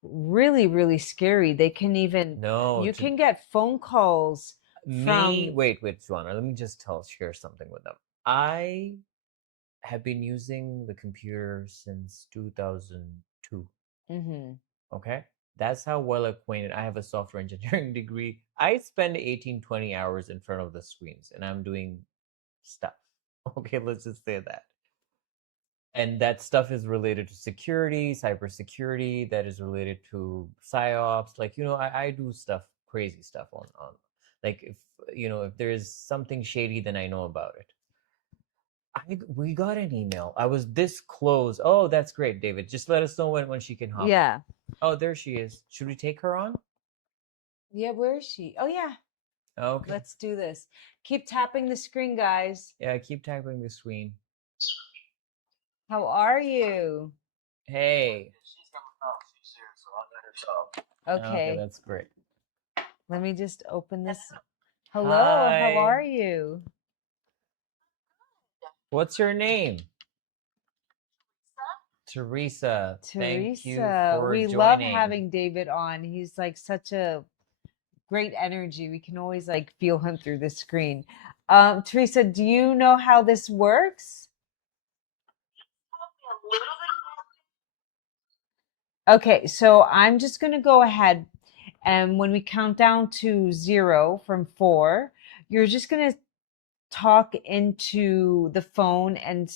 really, really scary. They can even no, you can get phone calls me, from wait, Joanna, let me just share something with them. I have been using the computer since 2002. hmm Okay? That's how well acquainted I have a software engineering degree. I spend 18, 20 hours in front of the screens and I'm doing stuff. Okay, let's just say that. And that stuff is related to security, cybersecurity, that is related to psyops. Like, you know, I do stuff, crazy stuff on like if you know, if there's something shady, then I know about it. We got an email. I was this close. Oh, that's great, David. Just let us know when she can hop on. yeah. Oh, there she is. Should we take her on? Yeah, where is she? Oh yeah. Okay. Let's do this. Keep tapping the screen, guys. Yeah, keep tapping the screen. How are you? Hey. Okay, Okay. that's great. Let me just open this. Hello, how Hi. are you? What's your name? Teresa. Thank you Teresa, for we love joining. having David on. He's like such a great energy. We can always like feel him through the screen. Teresa, do you know how this works? Okay, so I'm just going to go ahead and when we count down to 0 from 4, you're just going to talk into the phone and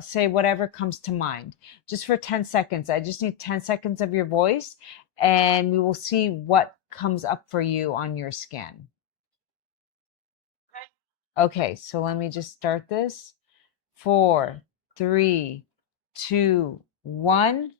say whatever comes to mind just for 10 seconds. I just need 10 seconds of your voice and we will see what comes up for you on your scan. Okay, so let me just start this. 4, 3, 2, 1.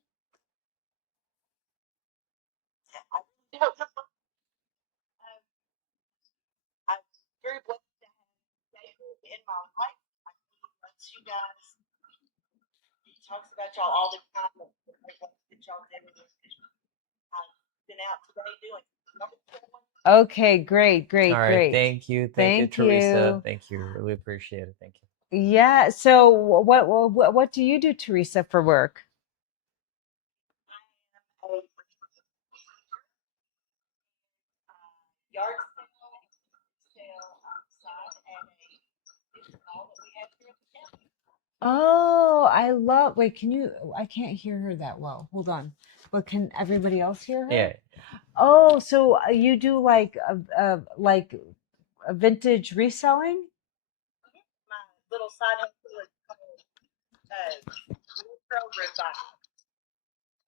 Okay, great, All great, right. great. Thank you, Thank Teresa. you. Thank you. Really appreciate it. Thank you. Yeah. So what do you do, Teresa, for work? Oh, I love. Wait, can you? I can't hear her that well. Hold on. But can everybody else hear her? Yeah. Oh, so you do like a vintage reselling?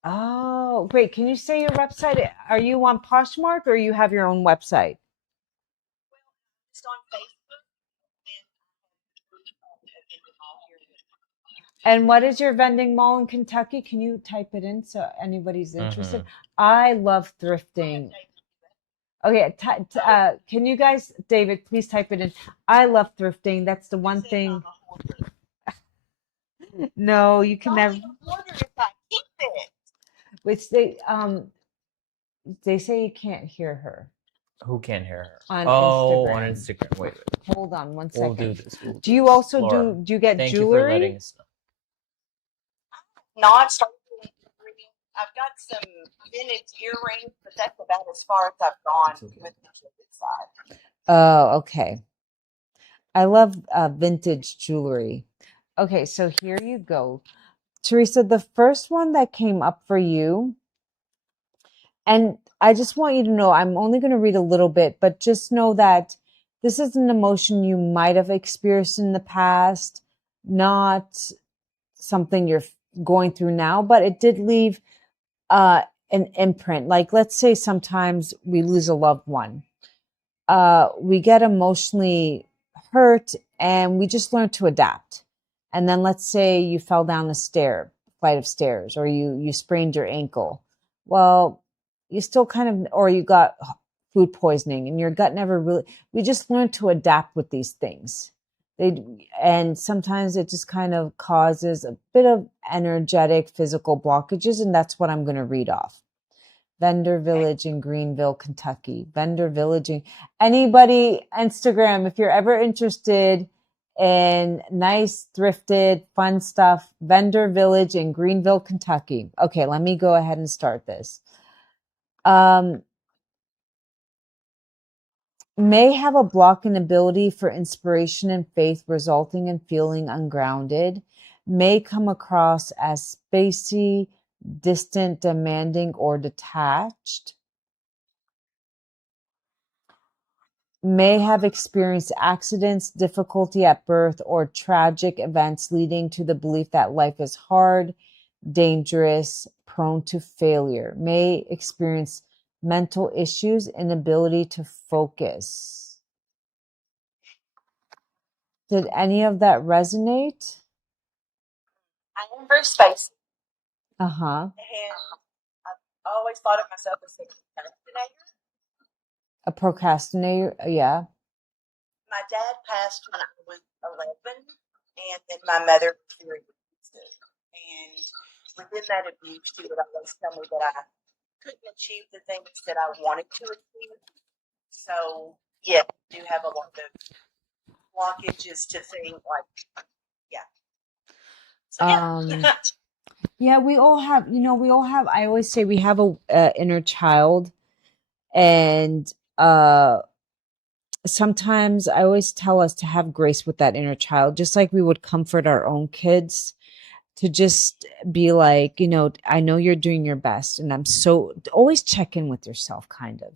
Oh, great. Can you say your website? Are you on Poshmark or you have your own website? And what is your vending mall in Kentucky? Can you type it in so anybody's interested? Mm-hmm. I love thrifting. Okay, can you guys, David, please type it in. I love thrifting. That's the one thing. No, you can never. Which they say you can't hear her Who can hear her? on Oh, on Instagram. Instagram. Wait. Hold on one We'll do second. this. We'll Do do you this. also Laura, do you get thank you for letting jewelry? us know. It's okay. Oh, okay. I love vintage jewelry. Okay, so here you go. Teresa, the first one that came up for you, and I just want you to know, I'm only going to read a little bit, but just know that this is an emotion you might have experienced in the past, not something you're going through now, but it did leave an imprint. Like, let's say sometimes we lose a loved one, we get emotionally hurt and we just learn to adapt. And then let's say you fell down flight of stairs, or you sprained your ankle. Well, you still kind of, or you got food poisoning and your gut never really, we just learn to adapt with these things. And sometimes it just kind of causes a bit of energetic physical blockages. And that's what I'm going to read off. Vendor Village in Greenville, Kentucky. Vendor Village. Anybody, Instagram, if you're ever interested in nice, thrifted, fun stuff, Vendor Village in Greenville, Kentucky. Okay, let me go ahead and start this. Um, may have a block in ability for inspiration and faith, resulting in feeling ungrounded. May come across as spacey, distant, demanding, or detached. May have experienced accidents, difficulty at birth, or tragic events leading to the belief that life is hard, dangerous, prone to failure. May experience mental issues, inability to focus. Did any of that resonate? Uh huh. A procrastinator? Yeah. Um, yeah, we all have, we all have, I always say we have a inner child, and sometimes I always tell us to have grace with that inner child, just like we would comfort our own kids, to just be like, I know you're doing your best. And I'm so always check in with yourself, kind of,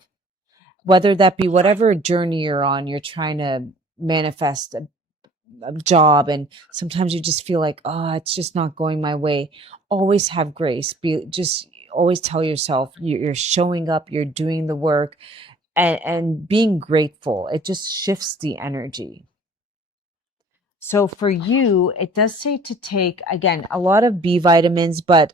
whether that be whatever journey you're on, you're trying to manifest a job. And sometimes you just feel like, oh, it's just not going my way. Always have grace. Just always tell yourself you're showing up, you're doing the work, and being grateful. It just shifts the energy. So for you, it does say to take, again, a lot of B vitamins, but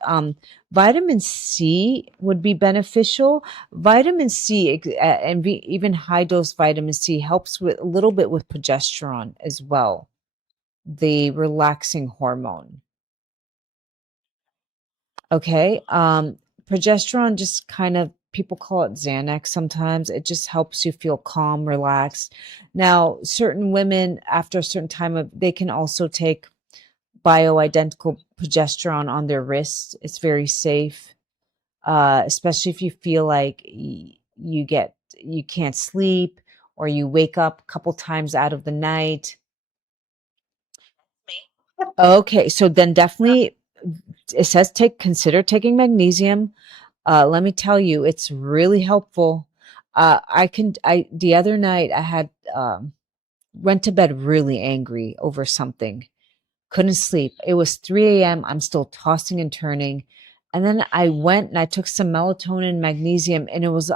vitamin C would be beneficial. Vitamin C even high dose vitamin C helps with a little bit with progesterone as well, the relaxing hormone. Okay. Progesterone just kind of people call it Xanax sometimes. It just helps you feel calm, relaxed. Now, certain women after a certain time of they can also take bioidentical progesterone on their wrists. It's very safe, especially if you feel like you can't sleep or you wake up a couple times out of the night. Okay, so then definitely it says consider taking magnesium. Let me tell you, it's really helpful. The other night I had went to bed really angry over something. Couldn't sleep. It was 3 a.m. I'm still tossing and turning. And then I went and I took some melatonin and magnesium, and it was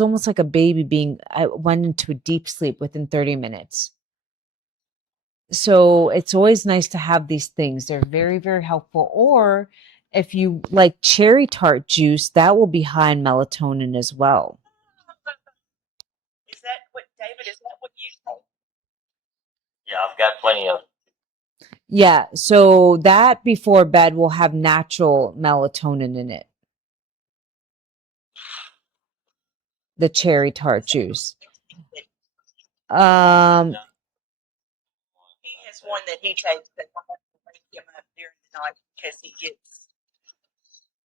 almost like a baby I went into a deep sleep within 30 minutes. So it's always nice to have these things. They're very, very helpful. Or if you like cherry tart juice, that will be high in melatonin as well. Is that what, David, is that what you say? Yeah, I've got plenty of. Yeah, so that before bed will have natural melatonin in it. The cherry tart juice. Um, He has one that he takes that will wake him up during the night because he gets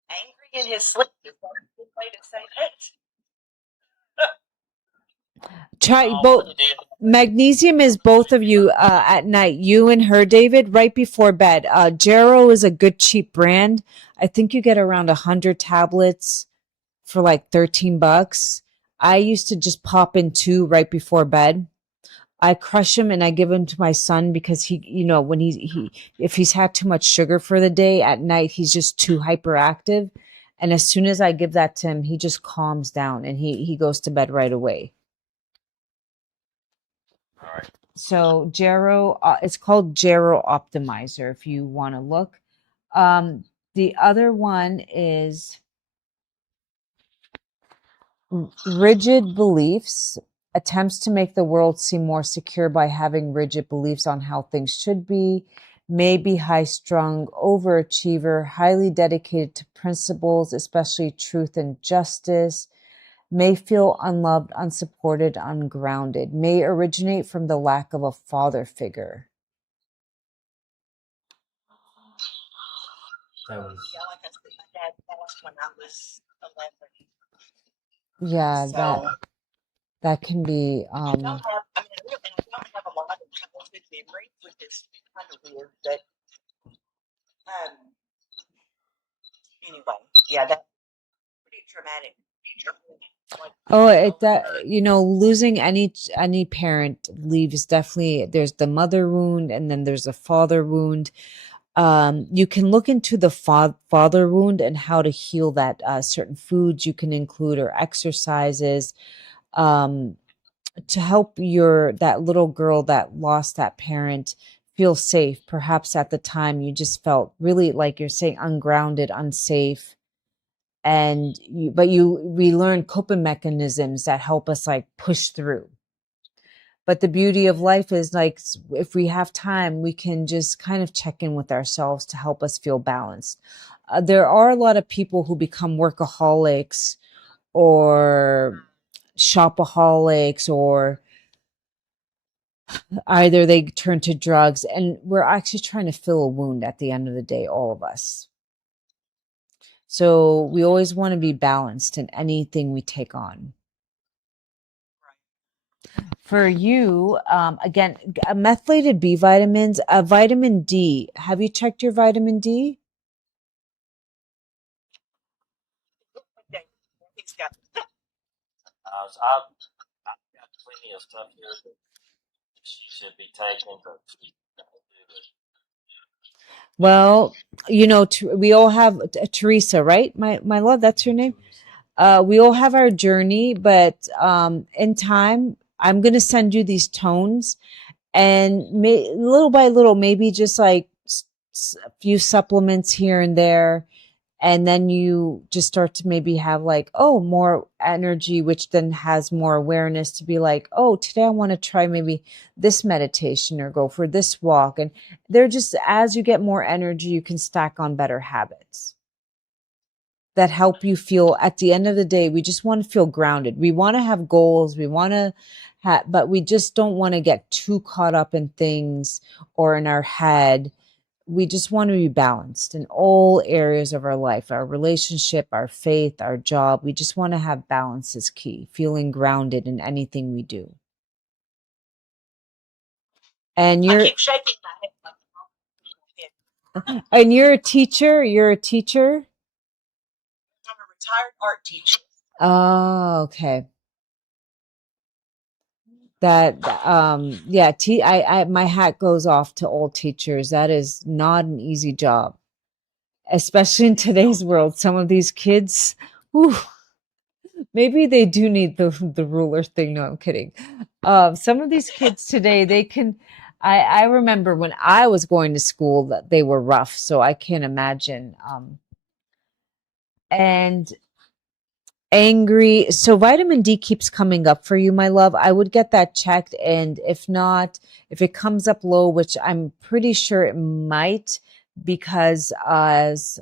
angry in his sleep. Is that a good way to say that? try both. Magnesium is both of you at night. You and her, David, right before bed. Jarrow is a good cheap brand. I think you get around 100 tablets for like $13. I used to just pop in two right before bed. I crush them and I give them to my son because when if he's had too much sugar for the day at night, he's just too hyperactive. And as soon as I give that to him, he just calms down and he goes to bed right away. All right. So Jarrow, it's called Jarrow Optimizer if you want to look. The other one is rigid beliefs, attempts to make the world seem more secure by having rigid beliefs on how things should be, may be high strung, overachiever, highly dedicated to principles, especially truth and justice, may feel unloved, unsupported, ungrounded, may originate from the lack of a father figure. That was. Yeah, like I said, my dad passed when I was 11. Yeah, So that can be I don't have, I mean, I don't have a lot of childhood memories, which is kind of weird, but anyway, yeah, that's pretty traumatic. Like, losing any parent leaves definitely. There's the mother wound and then there's the father wound. You can look into the father wound and how to heal that. Certain foods you can include or exercises to help that little girl that lost that parent feel safe. Perhaps at the time you just felt really, like you're saying, ungrounded, unsafe, and we learn coping mechanisms that help us like push through. But the beauty of life is, like, if we have time, we can just kind of check in with ourselves to help us feel balanced. There are a lot of people who become workaholics or shopaholics, or either they turn to drugs, and we're actually trying to fill a wound at the end of the day, all of us. So we always want to be balanced in anything we take on. For you, again, methylated B vitamins, vitamin D. Have you checked your vitamin D? he's got So I've got plenty of stuff here that she should be taking, but she doesn't do it. Well, we all have Teresa, right? My love, that's her name. We all have our journey, but in time, I'm gonna send you these tones, and little by little, maybe just like a few supplements here and there, and then you just start to maybe have like, oh, more energy, which then has more awareness to be like, oh, today I want to try maybe this meditation or go for this walk. And they're just, as you get more energy, you can stack on better habits. that help you feel at the end of the day. We just want to feel grounded. We want to have goals. We want to but we just don't want to get too caught up in things or in our head. We just want to be balanced in all areas of our life, our relationship, our faith, our job. We just want to have balance is key, feeling grounded in anything we do. And I you're keep shaking my head. and you're a teacher. You're a teacher. I'm a retired art teacher. Oh, okay. That yeah, my hat goes off to all teachers. That is not an easy job, especially in today's world. Some of these kids, whew, maybe they do need the ruler thing. No, I'm kidding. Some of these kids today, they can. I remember when I was going to school that they were rough, so I can't imagine. And angry. So vitamin D keeps coming up for you, my love. I would get that checked, and if not, if it comes up low, which I'm pretty sure it might, because as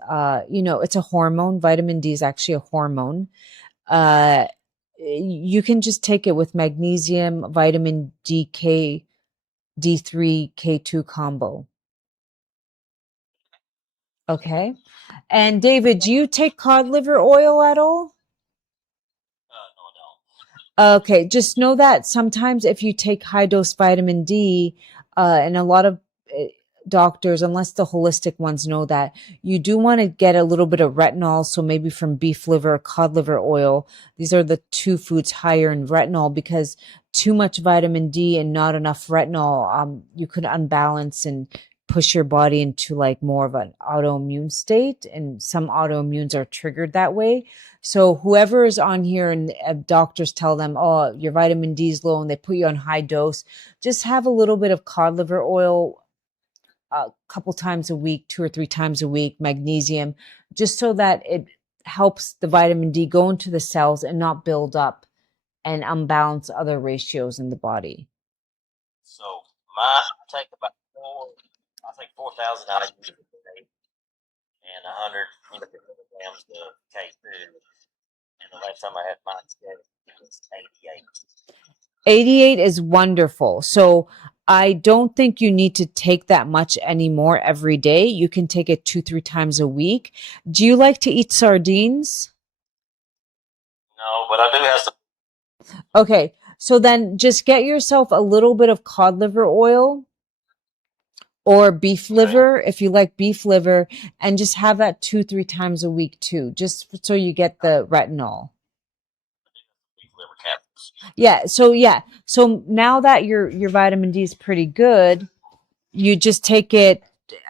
you know, it's a hormone. Vitamin D is actually a hormone. Uh, you can just take it with magnesium, vitamin D3, K2 combo. Okay. And David, do you take cod liver oil at all? Okay, just know that sometimes if you take high dose vitamin D, and a lot of doctors, unless the holistic ones know that, you do want to get a little bit of retinol. So maybe from beef liver, cod liver oil. These are the two foods higher in retinol, because too much vitamin D and not enough retinol, you could unbalance and push your body into like more of an autoimmune state. And some autoimmunes are triggered that way. So whoever is on here and doctors tell them, oh, your vitamin D is low, and they put you on high dose, just have a little bit of cod liver oil a couple times a week, 2 or 3 times a week, magnesium, just so that it helps the vitamin D go into the cells and not build up and unbalance other ratios in the body. So I take about 4,000 IUs a day and 100 milligrams of K2. And the last time I had mine today, it was 88. 88 is wonderful. So I don't think you need to take that much anymore every day. You can take it 2-3 times a week. Do you like to eat sardines? No, but I do have some. Okay, so then just get yourself a little bit of cod liver oil or beef liver, if you like beef liver, and just have that 2-3 times a week too, just so you get the retinol. Beef liver capsules. Yeah. So now that your vitamin D is pretty good, you just take it.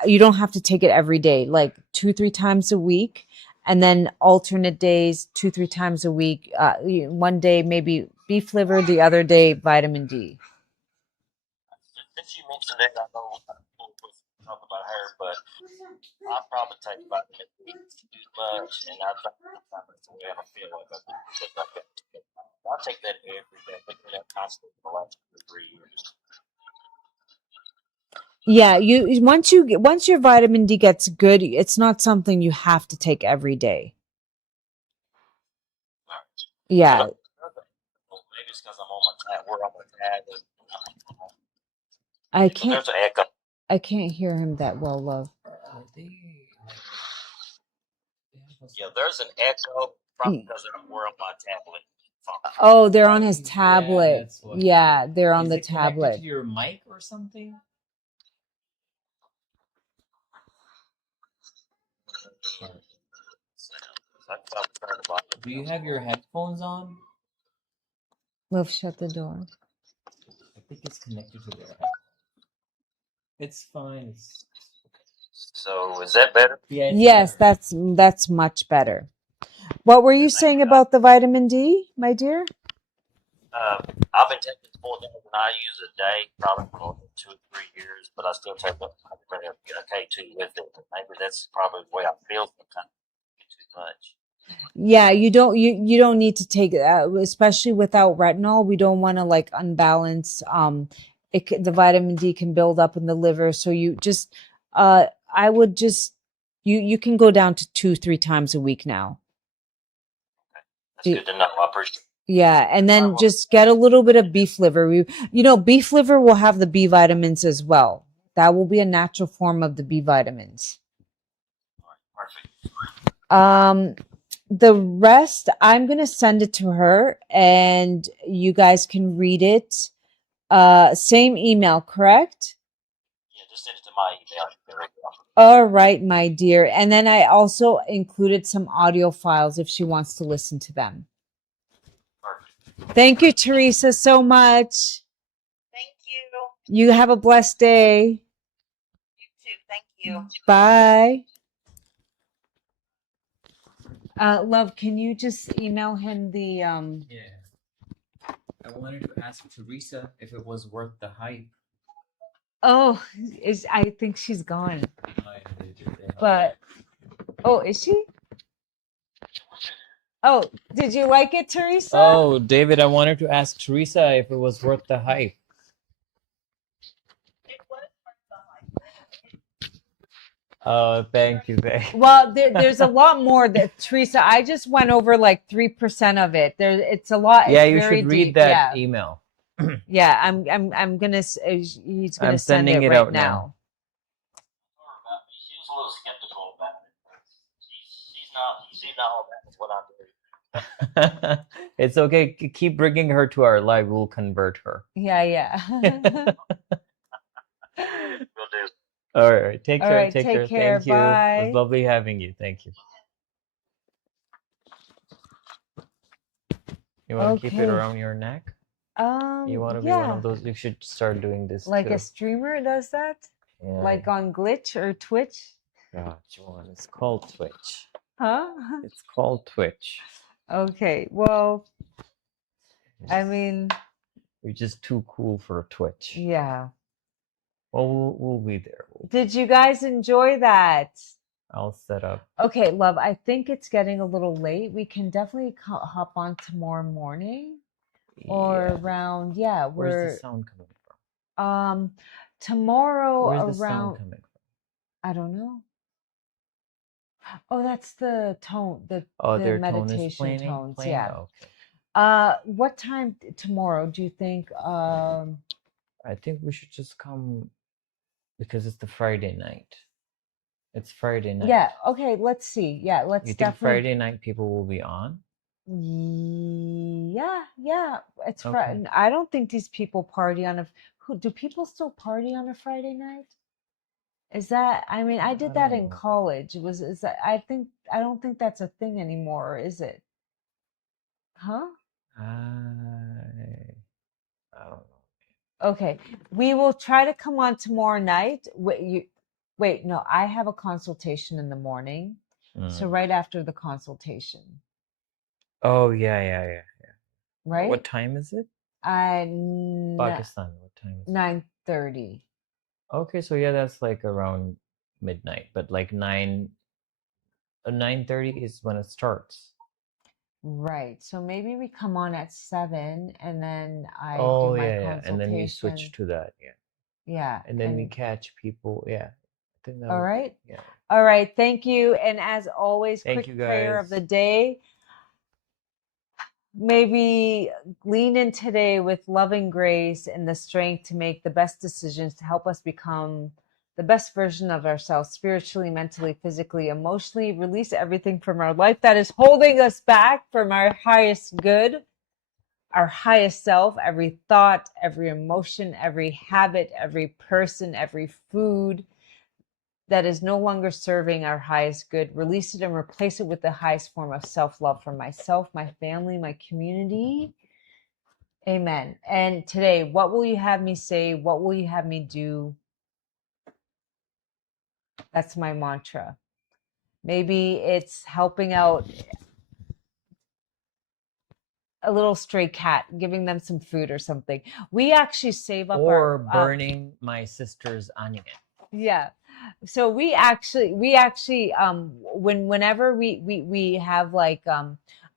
You don't have to take it every day, like 2-3 times a week, and then alternate days, 2-3 times a week. One day maybe beef liver, the other day vitamin D. Since you mentioned that, I know we'll talk about her, but I probably take vitamin D too much, and I try to way I don't feel like I take that every day. I've been doing that constantly for the last 3 years. Yeah, once your vitamin D gets good, it's not something you have to take every day. Yeah. Maybe it's because I'm on my tab. We're on my tab. I can't. There's an echo. I can't hear him that well, love. Yeah, there's an echo probably because we're on my tablet. Oh, they're on his Yeah, tablet. that's what. Yeah, they're on Is the it connected tablet. to your mic or something? Do you have your headphones on? Love, shut the door. I think it's connected to their. It's fine. So is that better? Yeah. Yes, that's much better. What were you saying about the vitamin D, my dear? I've been taking 4,000 IUs a day, probably for 2 or 3 years, but I still take a K2 with it. Maybe that's probably the way I feel sometimes. Too much. Yeah, you don't need to take especially without retinol. We don't want to like unbalance. The vitamin D can build up in the liver, so you just I would just you can go down to 2-3 times a week now. That's good to know. I appreciate it. Yeah, and I then will. just get a little bit of beef liver. Beef liver will have the B vitamins as well. That will be a natural form of the B vitamins. Perfect. The rest, I'm gonna send it to her, and you guys can read it. Same email, correct? Yeah, just send it to my email. There we go. All right, my dear. And then I also included some audio files if she wants to listen to them. Perfect. Thank you, Teresa, so much. Thank you. You have a blessed day. You too. Thank you. Bye. Love, can you just email him the Yeah. I wanted to ask Teresa if it was worth the hype. Oh, I think she's gone. Oh, yeah, they did say hi. But is she? Oh, did you like it, Teresa? Oh, David, I wanted to ask Teresa if it was worth the hype. It was Oh, thank you, babe. Well, there's a lot more that Teresa. I just went over like 3% of it. It's a lot. Yeah, it's you very should read deep. that email. Yeah, I'm gonna. He's gonna I'm send sending it it right out now. now. She was a little skeptical about it. She's not all that. That's what I'm doing. It's okay. Keep bringing her to our live. We'll convert her. Yeah. Will do. All right. Take All care. right, Take take care. care, Thank you. It bye. was lovely having you. Thank you. You want to keep it Okay. around your neck? You want to be one Yeah. of those? You should start doing this Like too. a streamer does that? Yeah. Like on Glitch or Twitch? God, Joanne, it's called Twitch. Huh? It's called Twitch. Okay. Well, I mean, You're just too cool for Twitch. yeah. Well, we'll be there. Did you guys enjoy that? I'll set up. Okay, love, I think it's getting a little late. We can definitely hop on tomorrow morning or Yeah. around, Where's the sound coming from? Tomorrow Where's the around, sound coming from? I don't know. Oh, that's the tone, the Their meditation tone is playing? tones. Yeah. Okay. What time tomorrow do you think? I think we should just come because it's the Friday night. It's Friday night. Yeah. Okay. Let's see. Yeah. Let's You think definitely. Friday night people will be on? Yeah. It's Okay. Friday. I don't think these people party on a. Do people still party on a Friday night? Is that? I mean, I did that in know. college. Is that? I don't think that's a thing anymore, or is it? Huh? I don't know. Okay. We will try to come on tomorrow night. Wait, no, I have a consultation in the morning. So right after the consultation. Oh, yeah. Right? What time is it? Pakistan. What time is it? 9:30. Okay, so yeah, that's like around midnight, but like 9:30 is when it starts. Right. So maybe we come on at 7 and then I Oh, do my yeah, consultation. and then you switch to that, yeah. Yeah. And then we catch people, yeah. I think that All would be- right. Yeah. All right. Thank you. And as always, Thank quick you, prayer of guys. the day. Maybe lean in today with loving grace and the strength to make the best decisions to help us become the best version of ourselves spiritually, mentally, physically, emotionally. Release everything from our life that is holding us back from our highest good, our highest self, every thought, every emotion, every habit, every person, every food that is no longer serving our highest good. Release it and replace it with the highest form of self-love for myself, my family, my community. Amen. And today, what will you have me say? What will you have me do? That's my mantra. Maybe it's helping out a little stray cat, giving them some food or something. We actually save up or burning my sister's onion. Yeah. So we actually whenever we have like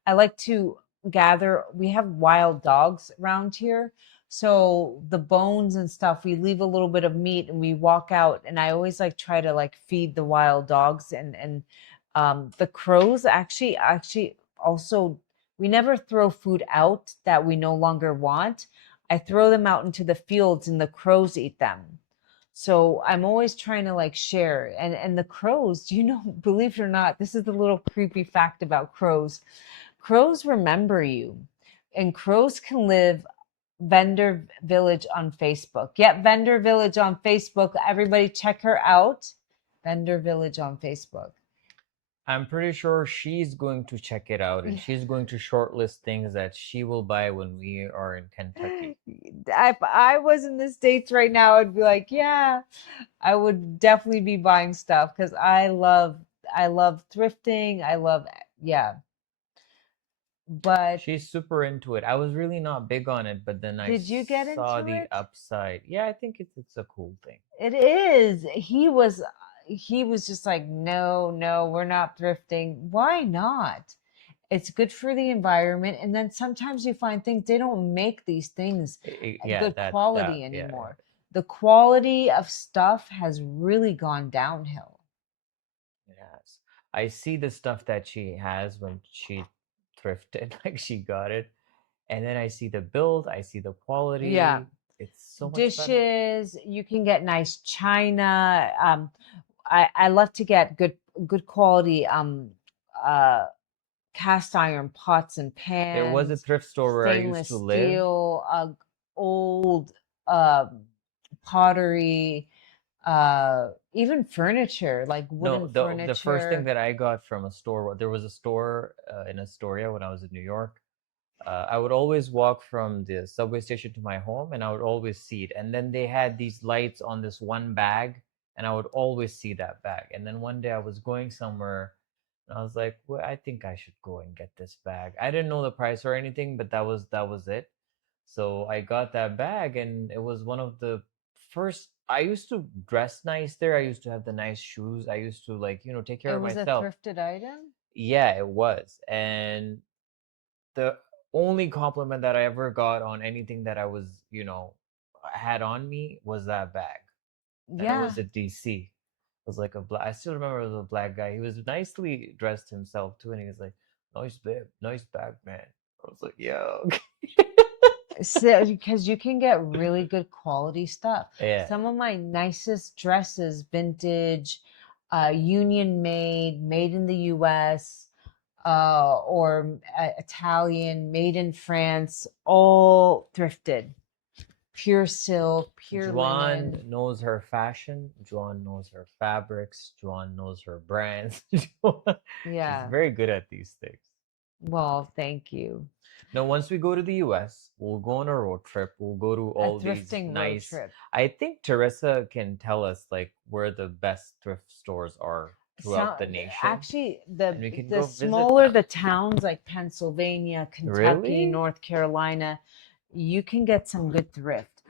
I like to gather, we have wild dogs around here. So the bones and stuff, we leave a little bit of meat and we walk out, and I always like try to like feed the wild dogs, and the crows actually also we never throw food out that we no longer want. I throw them out into the fields and the crows eat them. So I'm always trying to like share. And the crows, do you know, believe it or not, this is the little creepy fact about crows. Crows remember you. And crows can live Vendor Village on Facebook. Yep, Vendor Village on Facebook. Everybody check her out. Vendor Village on Facebook. I'm pretty sure she's going to check it out and she's going to shortlist things that she will buy when we are in Kentucky. If I was in the States right now, I'd be like, yeah, I would definitely be buying stuff because I love thrifting. I love, yeah. But She's super into it. I was really not big on it, but then I did you get saw into the it? upside. Yeah, I think it's a cool thing. It is. He was just like, no, we're not thrifting. Why not? It's good for the environment. And then sometimes you find things, they don't make these things Yeah, good that quality yeah. anymore. The quality of stuff has really gone downhill. Yes. I see the stuff that she has when she thrifted, like she got it. And then I see the build, I see the quality. Yeah. It's so much better. Dishes, you can get nice china. I love to get good quality cast iron pots and pans. There was a thrift store where I used to live. Steel, old pottery, even furniture, like wooden furniture. The first thing that I got from a store, there was a store in Astoria when I was in New York. I would always walk from the subway station to my home and I would always see it. And then they had these lights on this one bag and I would always see that bag. And then one day I was going somewhere and I was like, well, I think I should go and get this bag. I didn't know the price or anything, but that was it. So I got that bag and it was one of the first. I used to dress nice there. I used to have the nice shoes. I used to take care of myself. It was a thrifted item? Yeah, it was. And the only compliment that I ever got on anything that I was, had on me was that bag. And it was at DC. It was like I still remember it was a black guy. He was nicely dressed himself too. And he was like, nice babe, nice bag, man. I was like, yeah, okay. So, because you can get really good quality stuff. Yeah. Some of my nicest dresses, vintage, union made in the US, or Italian, made in France, all thrifted. Pure silk, pure Juan linen. knows her fashion. Juan knows her fabrics. Juan knows her brands. Yeah. She's very good at these things. Well, thank you. Now, once we go to the US, we'll go on a road trip. We'll go to all these nice. Road trip. I think Teresa can tell us where the best thrift stores are throughout the nation. Actually, the smaller the towns like Pennsylvania, Kentucky, North Carolina, you can get some good thrift.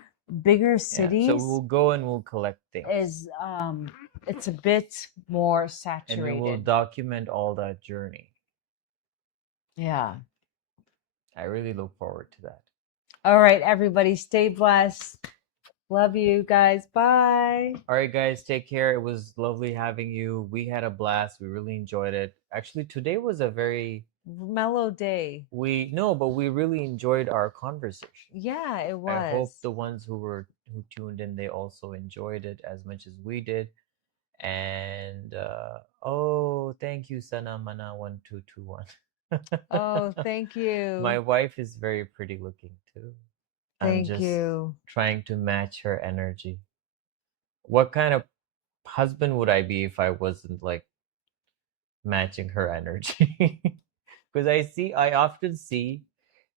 Bigger cities. So we'll go and we'll collect things. It's a bit more saturated. And we will document all that journey. Yeah. I really look forward to that. All right, everybody, stay blessed. Love you guys. Bye. All right, guys, take care. It was lovely having you. We had a blast. We really enjoyed it. Actually, today was a very mellow day. We really enjoyed our conversation. Yeah, it was. I hope the ones who tuned in, they also enjoyed it as much as we did. And thank you, Sana Mana 1221. Oh, thank you. My wife is very pretty looking too. Thank you. Trying to match her energy. What kind of husband would I be if I wasn't matching her energy? Because I often see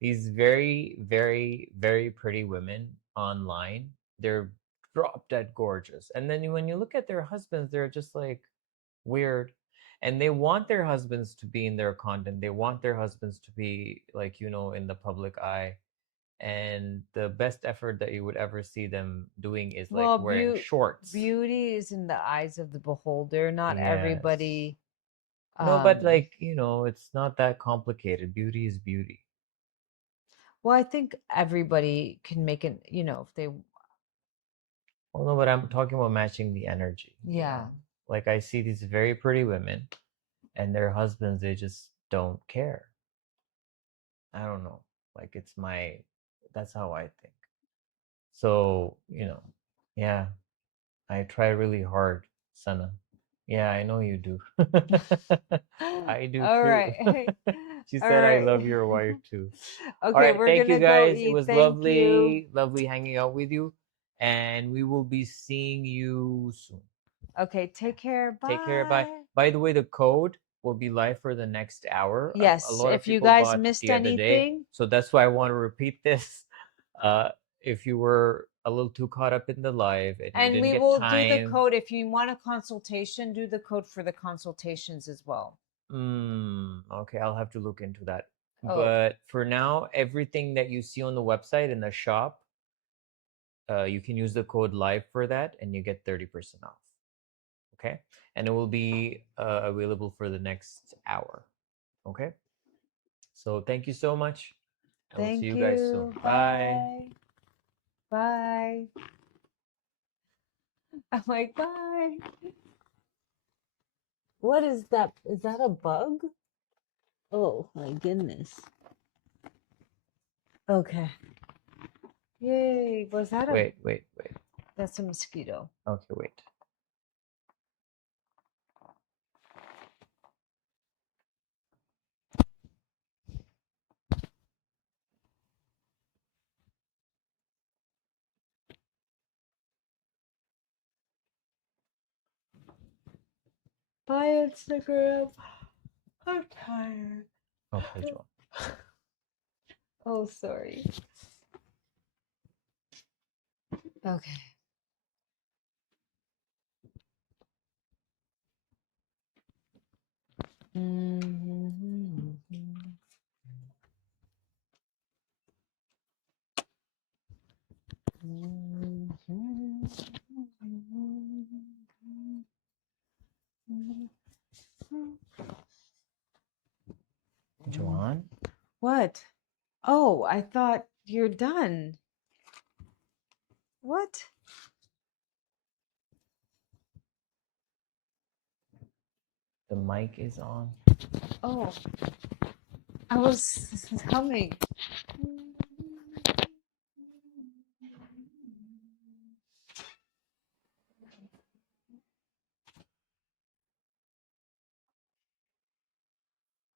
these very, very, very pretty women online. They're drop dead gorgeous. And then when you look at their husbands, they're just weird. And they want their husbands to be in their content. They want their husbands to be in the public eye. And the best effort that you would ever see them doing is wearing shorts. Beauty is in the eyes of the beholder. Not everybody. No, but it's not that complicated. Beauty is beauty. Well, I think everybody can make it, if they. Well, no, but I'm talking about matching the energy. Yeah. I see these very pretty women and their husbands, they just don't care. I don't know. Like it's that's how I think. So, yeah, I try really hard, Sana. Yeah, I know you do. I do All too. right. She All said I right. love your wife too. All Okay, right, we're thank you gonna go guys. It eat. was Thank you. lovely hanging out with you, and we will be seeing you soon. Okay, take care. Take care. Bye. Bye. By the way, the code will be live for the next hour. A Yes, lot of if you people guys bought missed the other day, anything, so that's why I want to repeat this. Uh, if you were a little too caught up in the live and you and didn't we get will do the time, code. If you want a consultation, do the code for the consultations as well. okay, I'll have to look into that. Oh, But for now, everything that you see on the website in the shop, you can use the code live for that, and you get 30% off. Okay, and it will be available for the next hour. Okay, so thank you so much. I will see thank you guys soon. you. Bye. Bye. I'm like, bye. What is that? Is that a bug? Oh my goodness. Okay. Yay. Was that a? Wait. That's a mosquito. Okay, wait. Bye, Instagram. I'm tired. Okay, Joel. Oh, sorry. Okay. Joanne? What? Oh, I thought you're done. What? The mic is on. Oh, I was coming.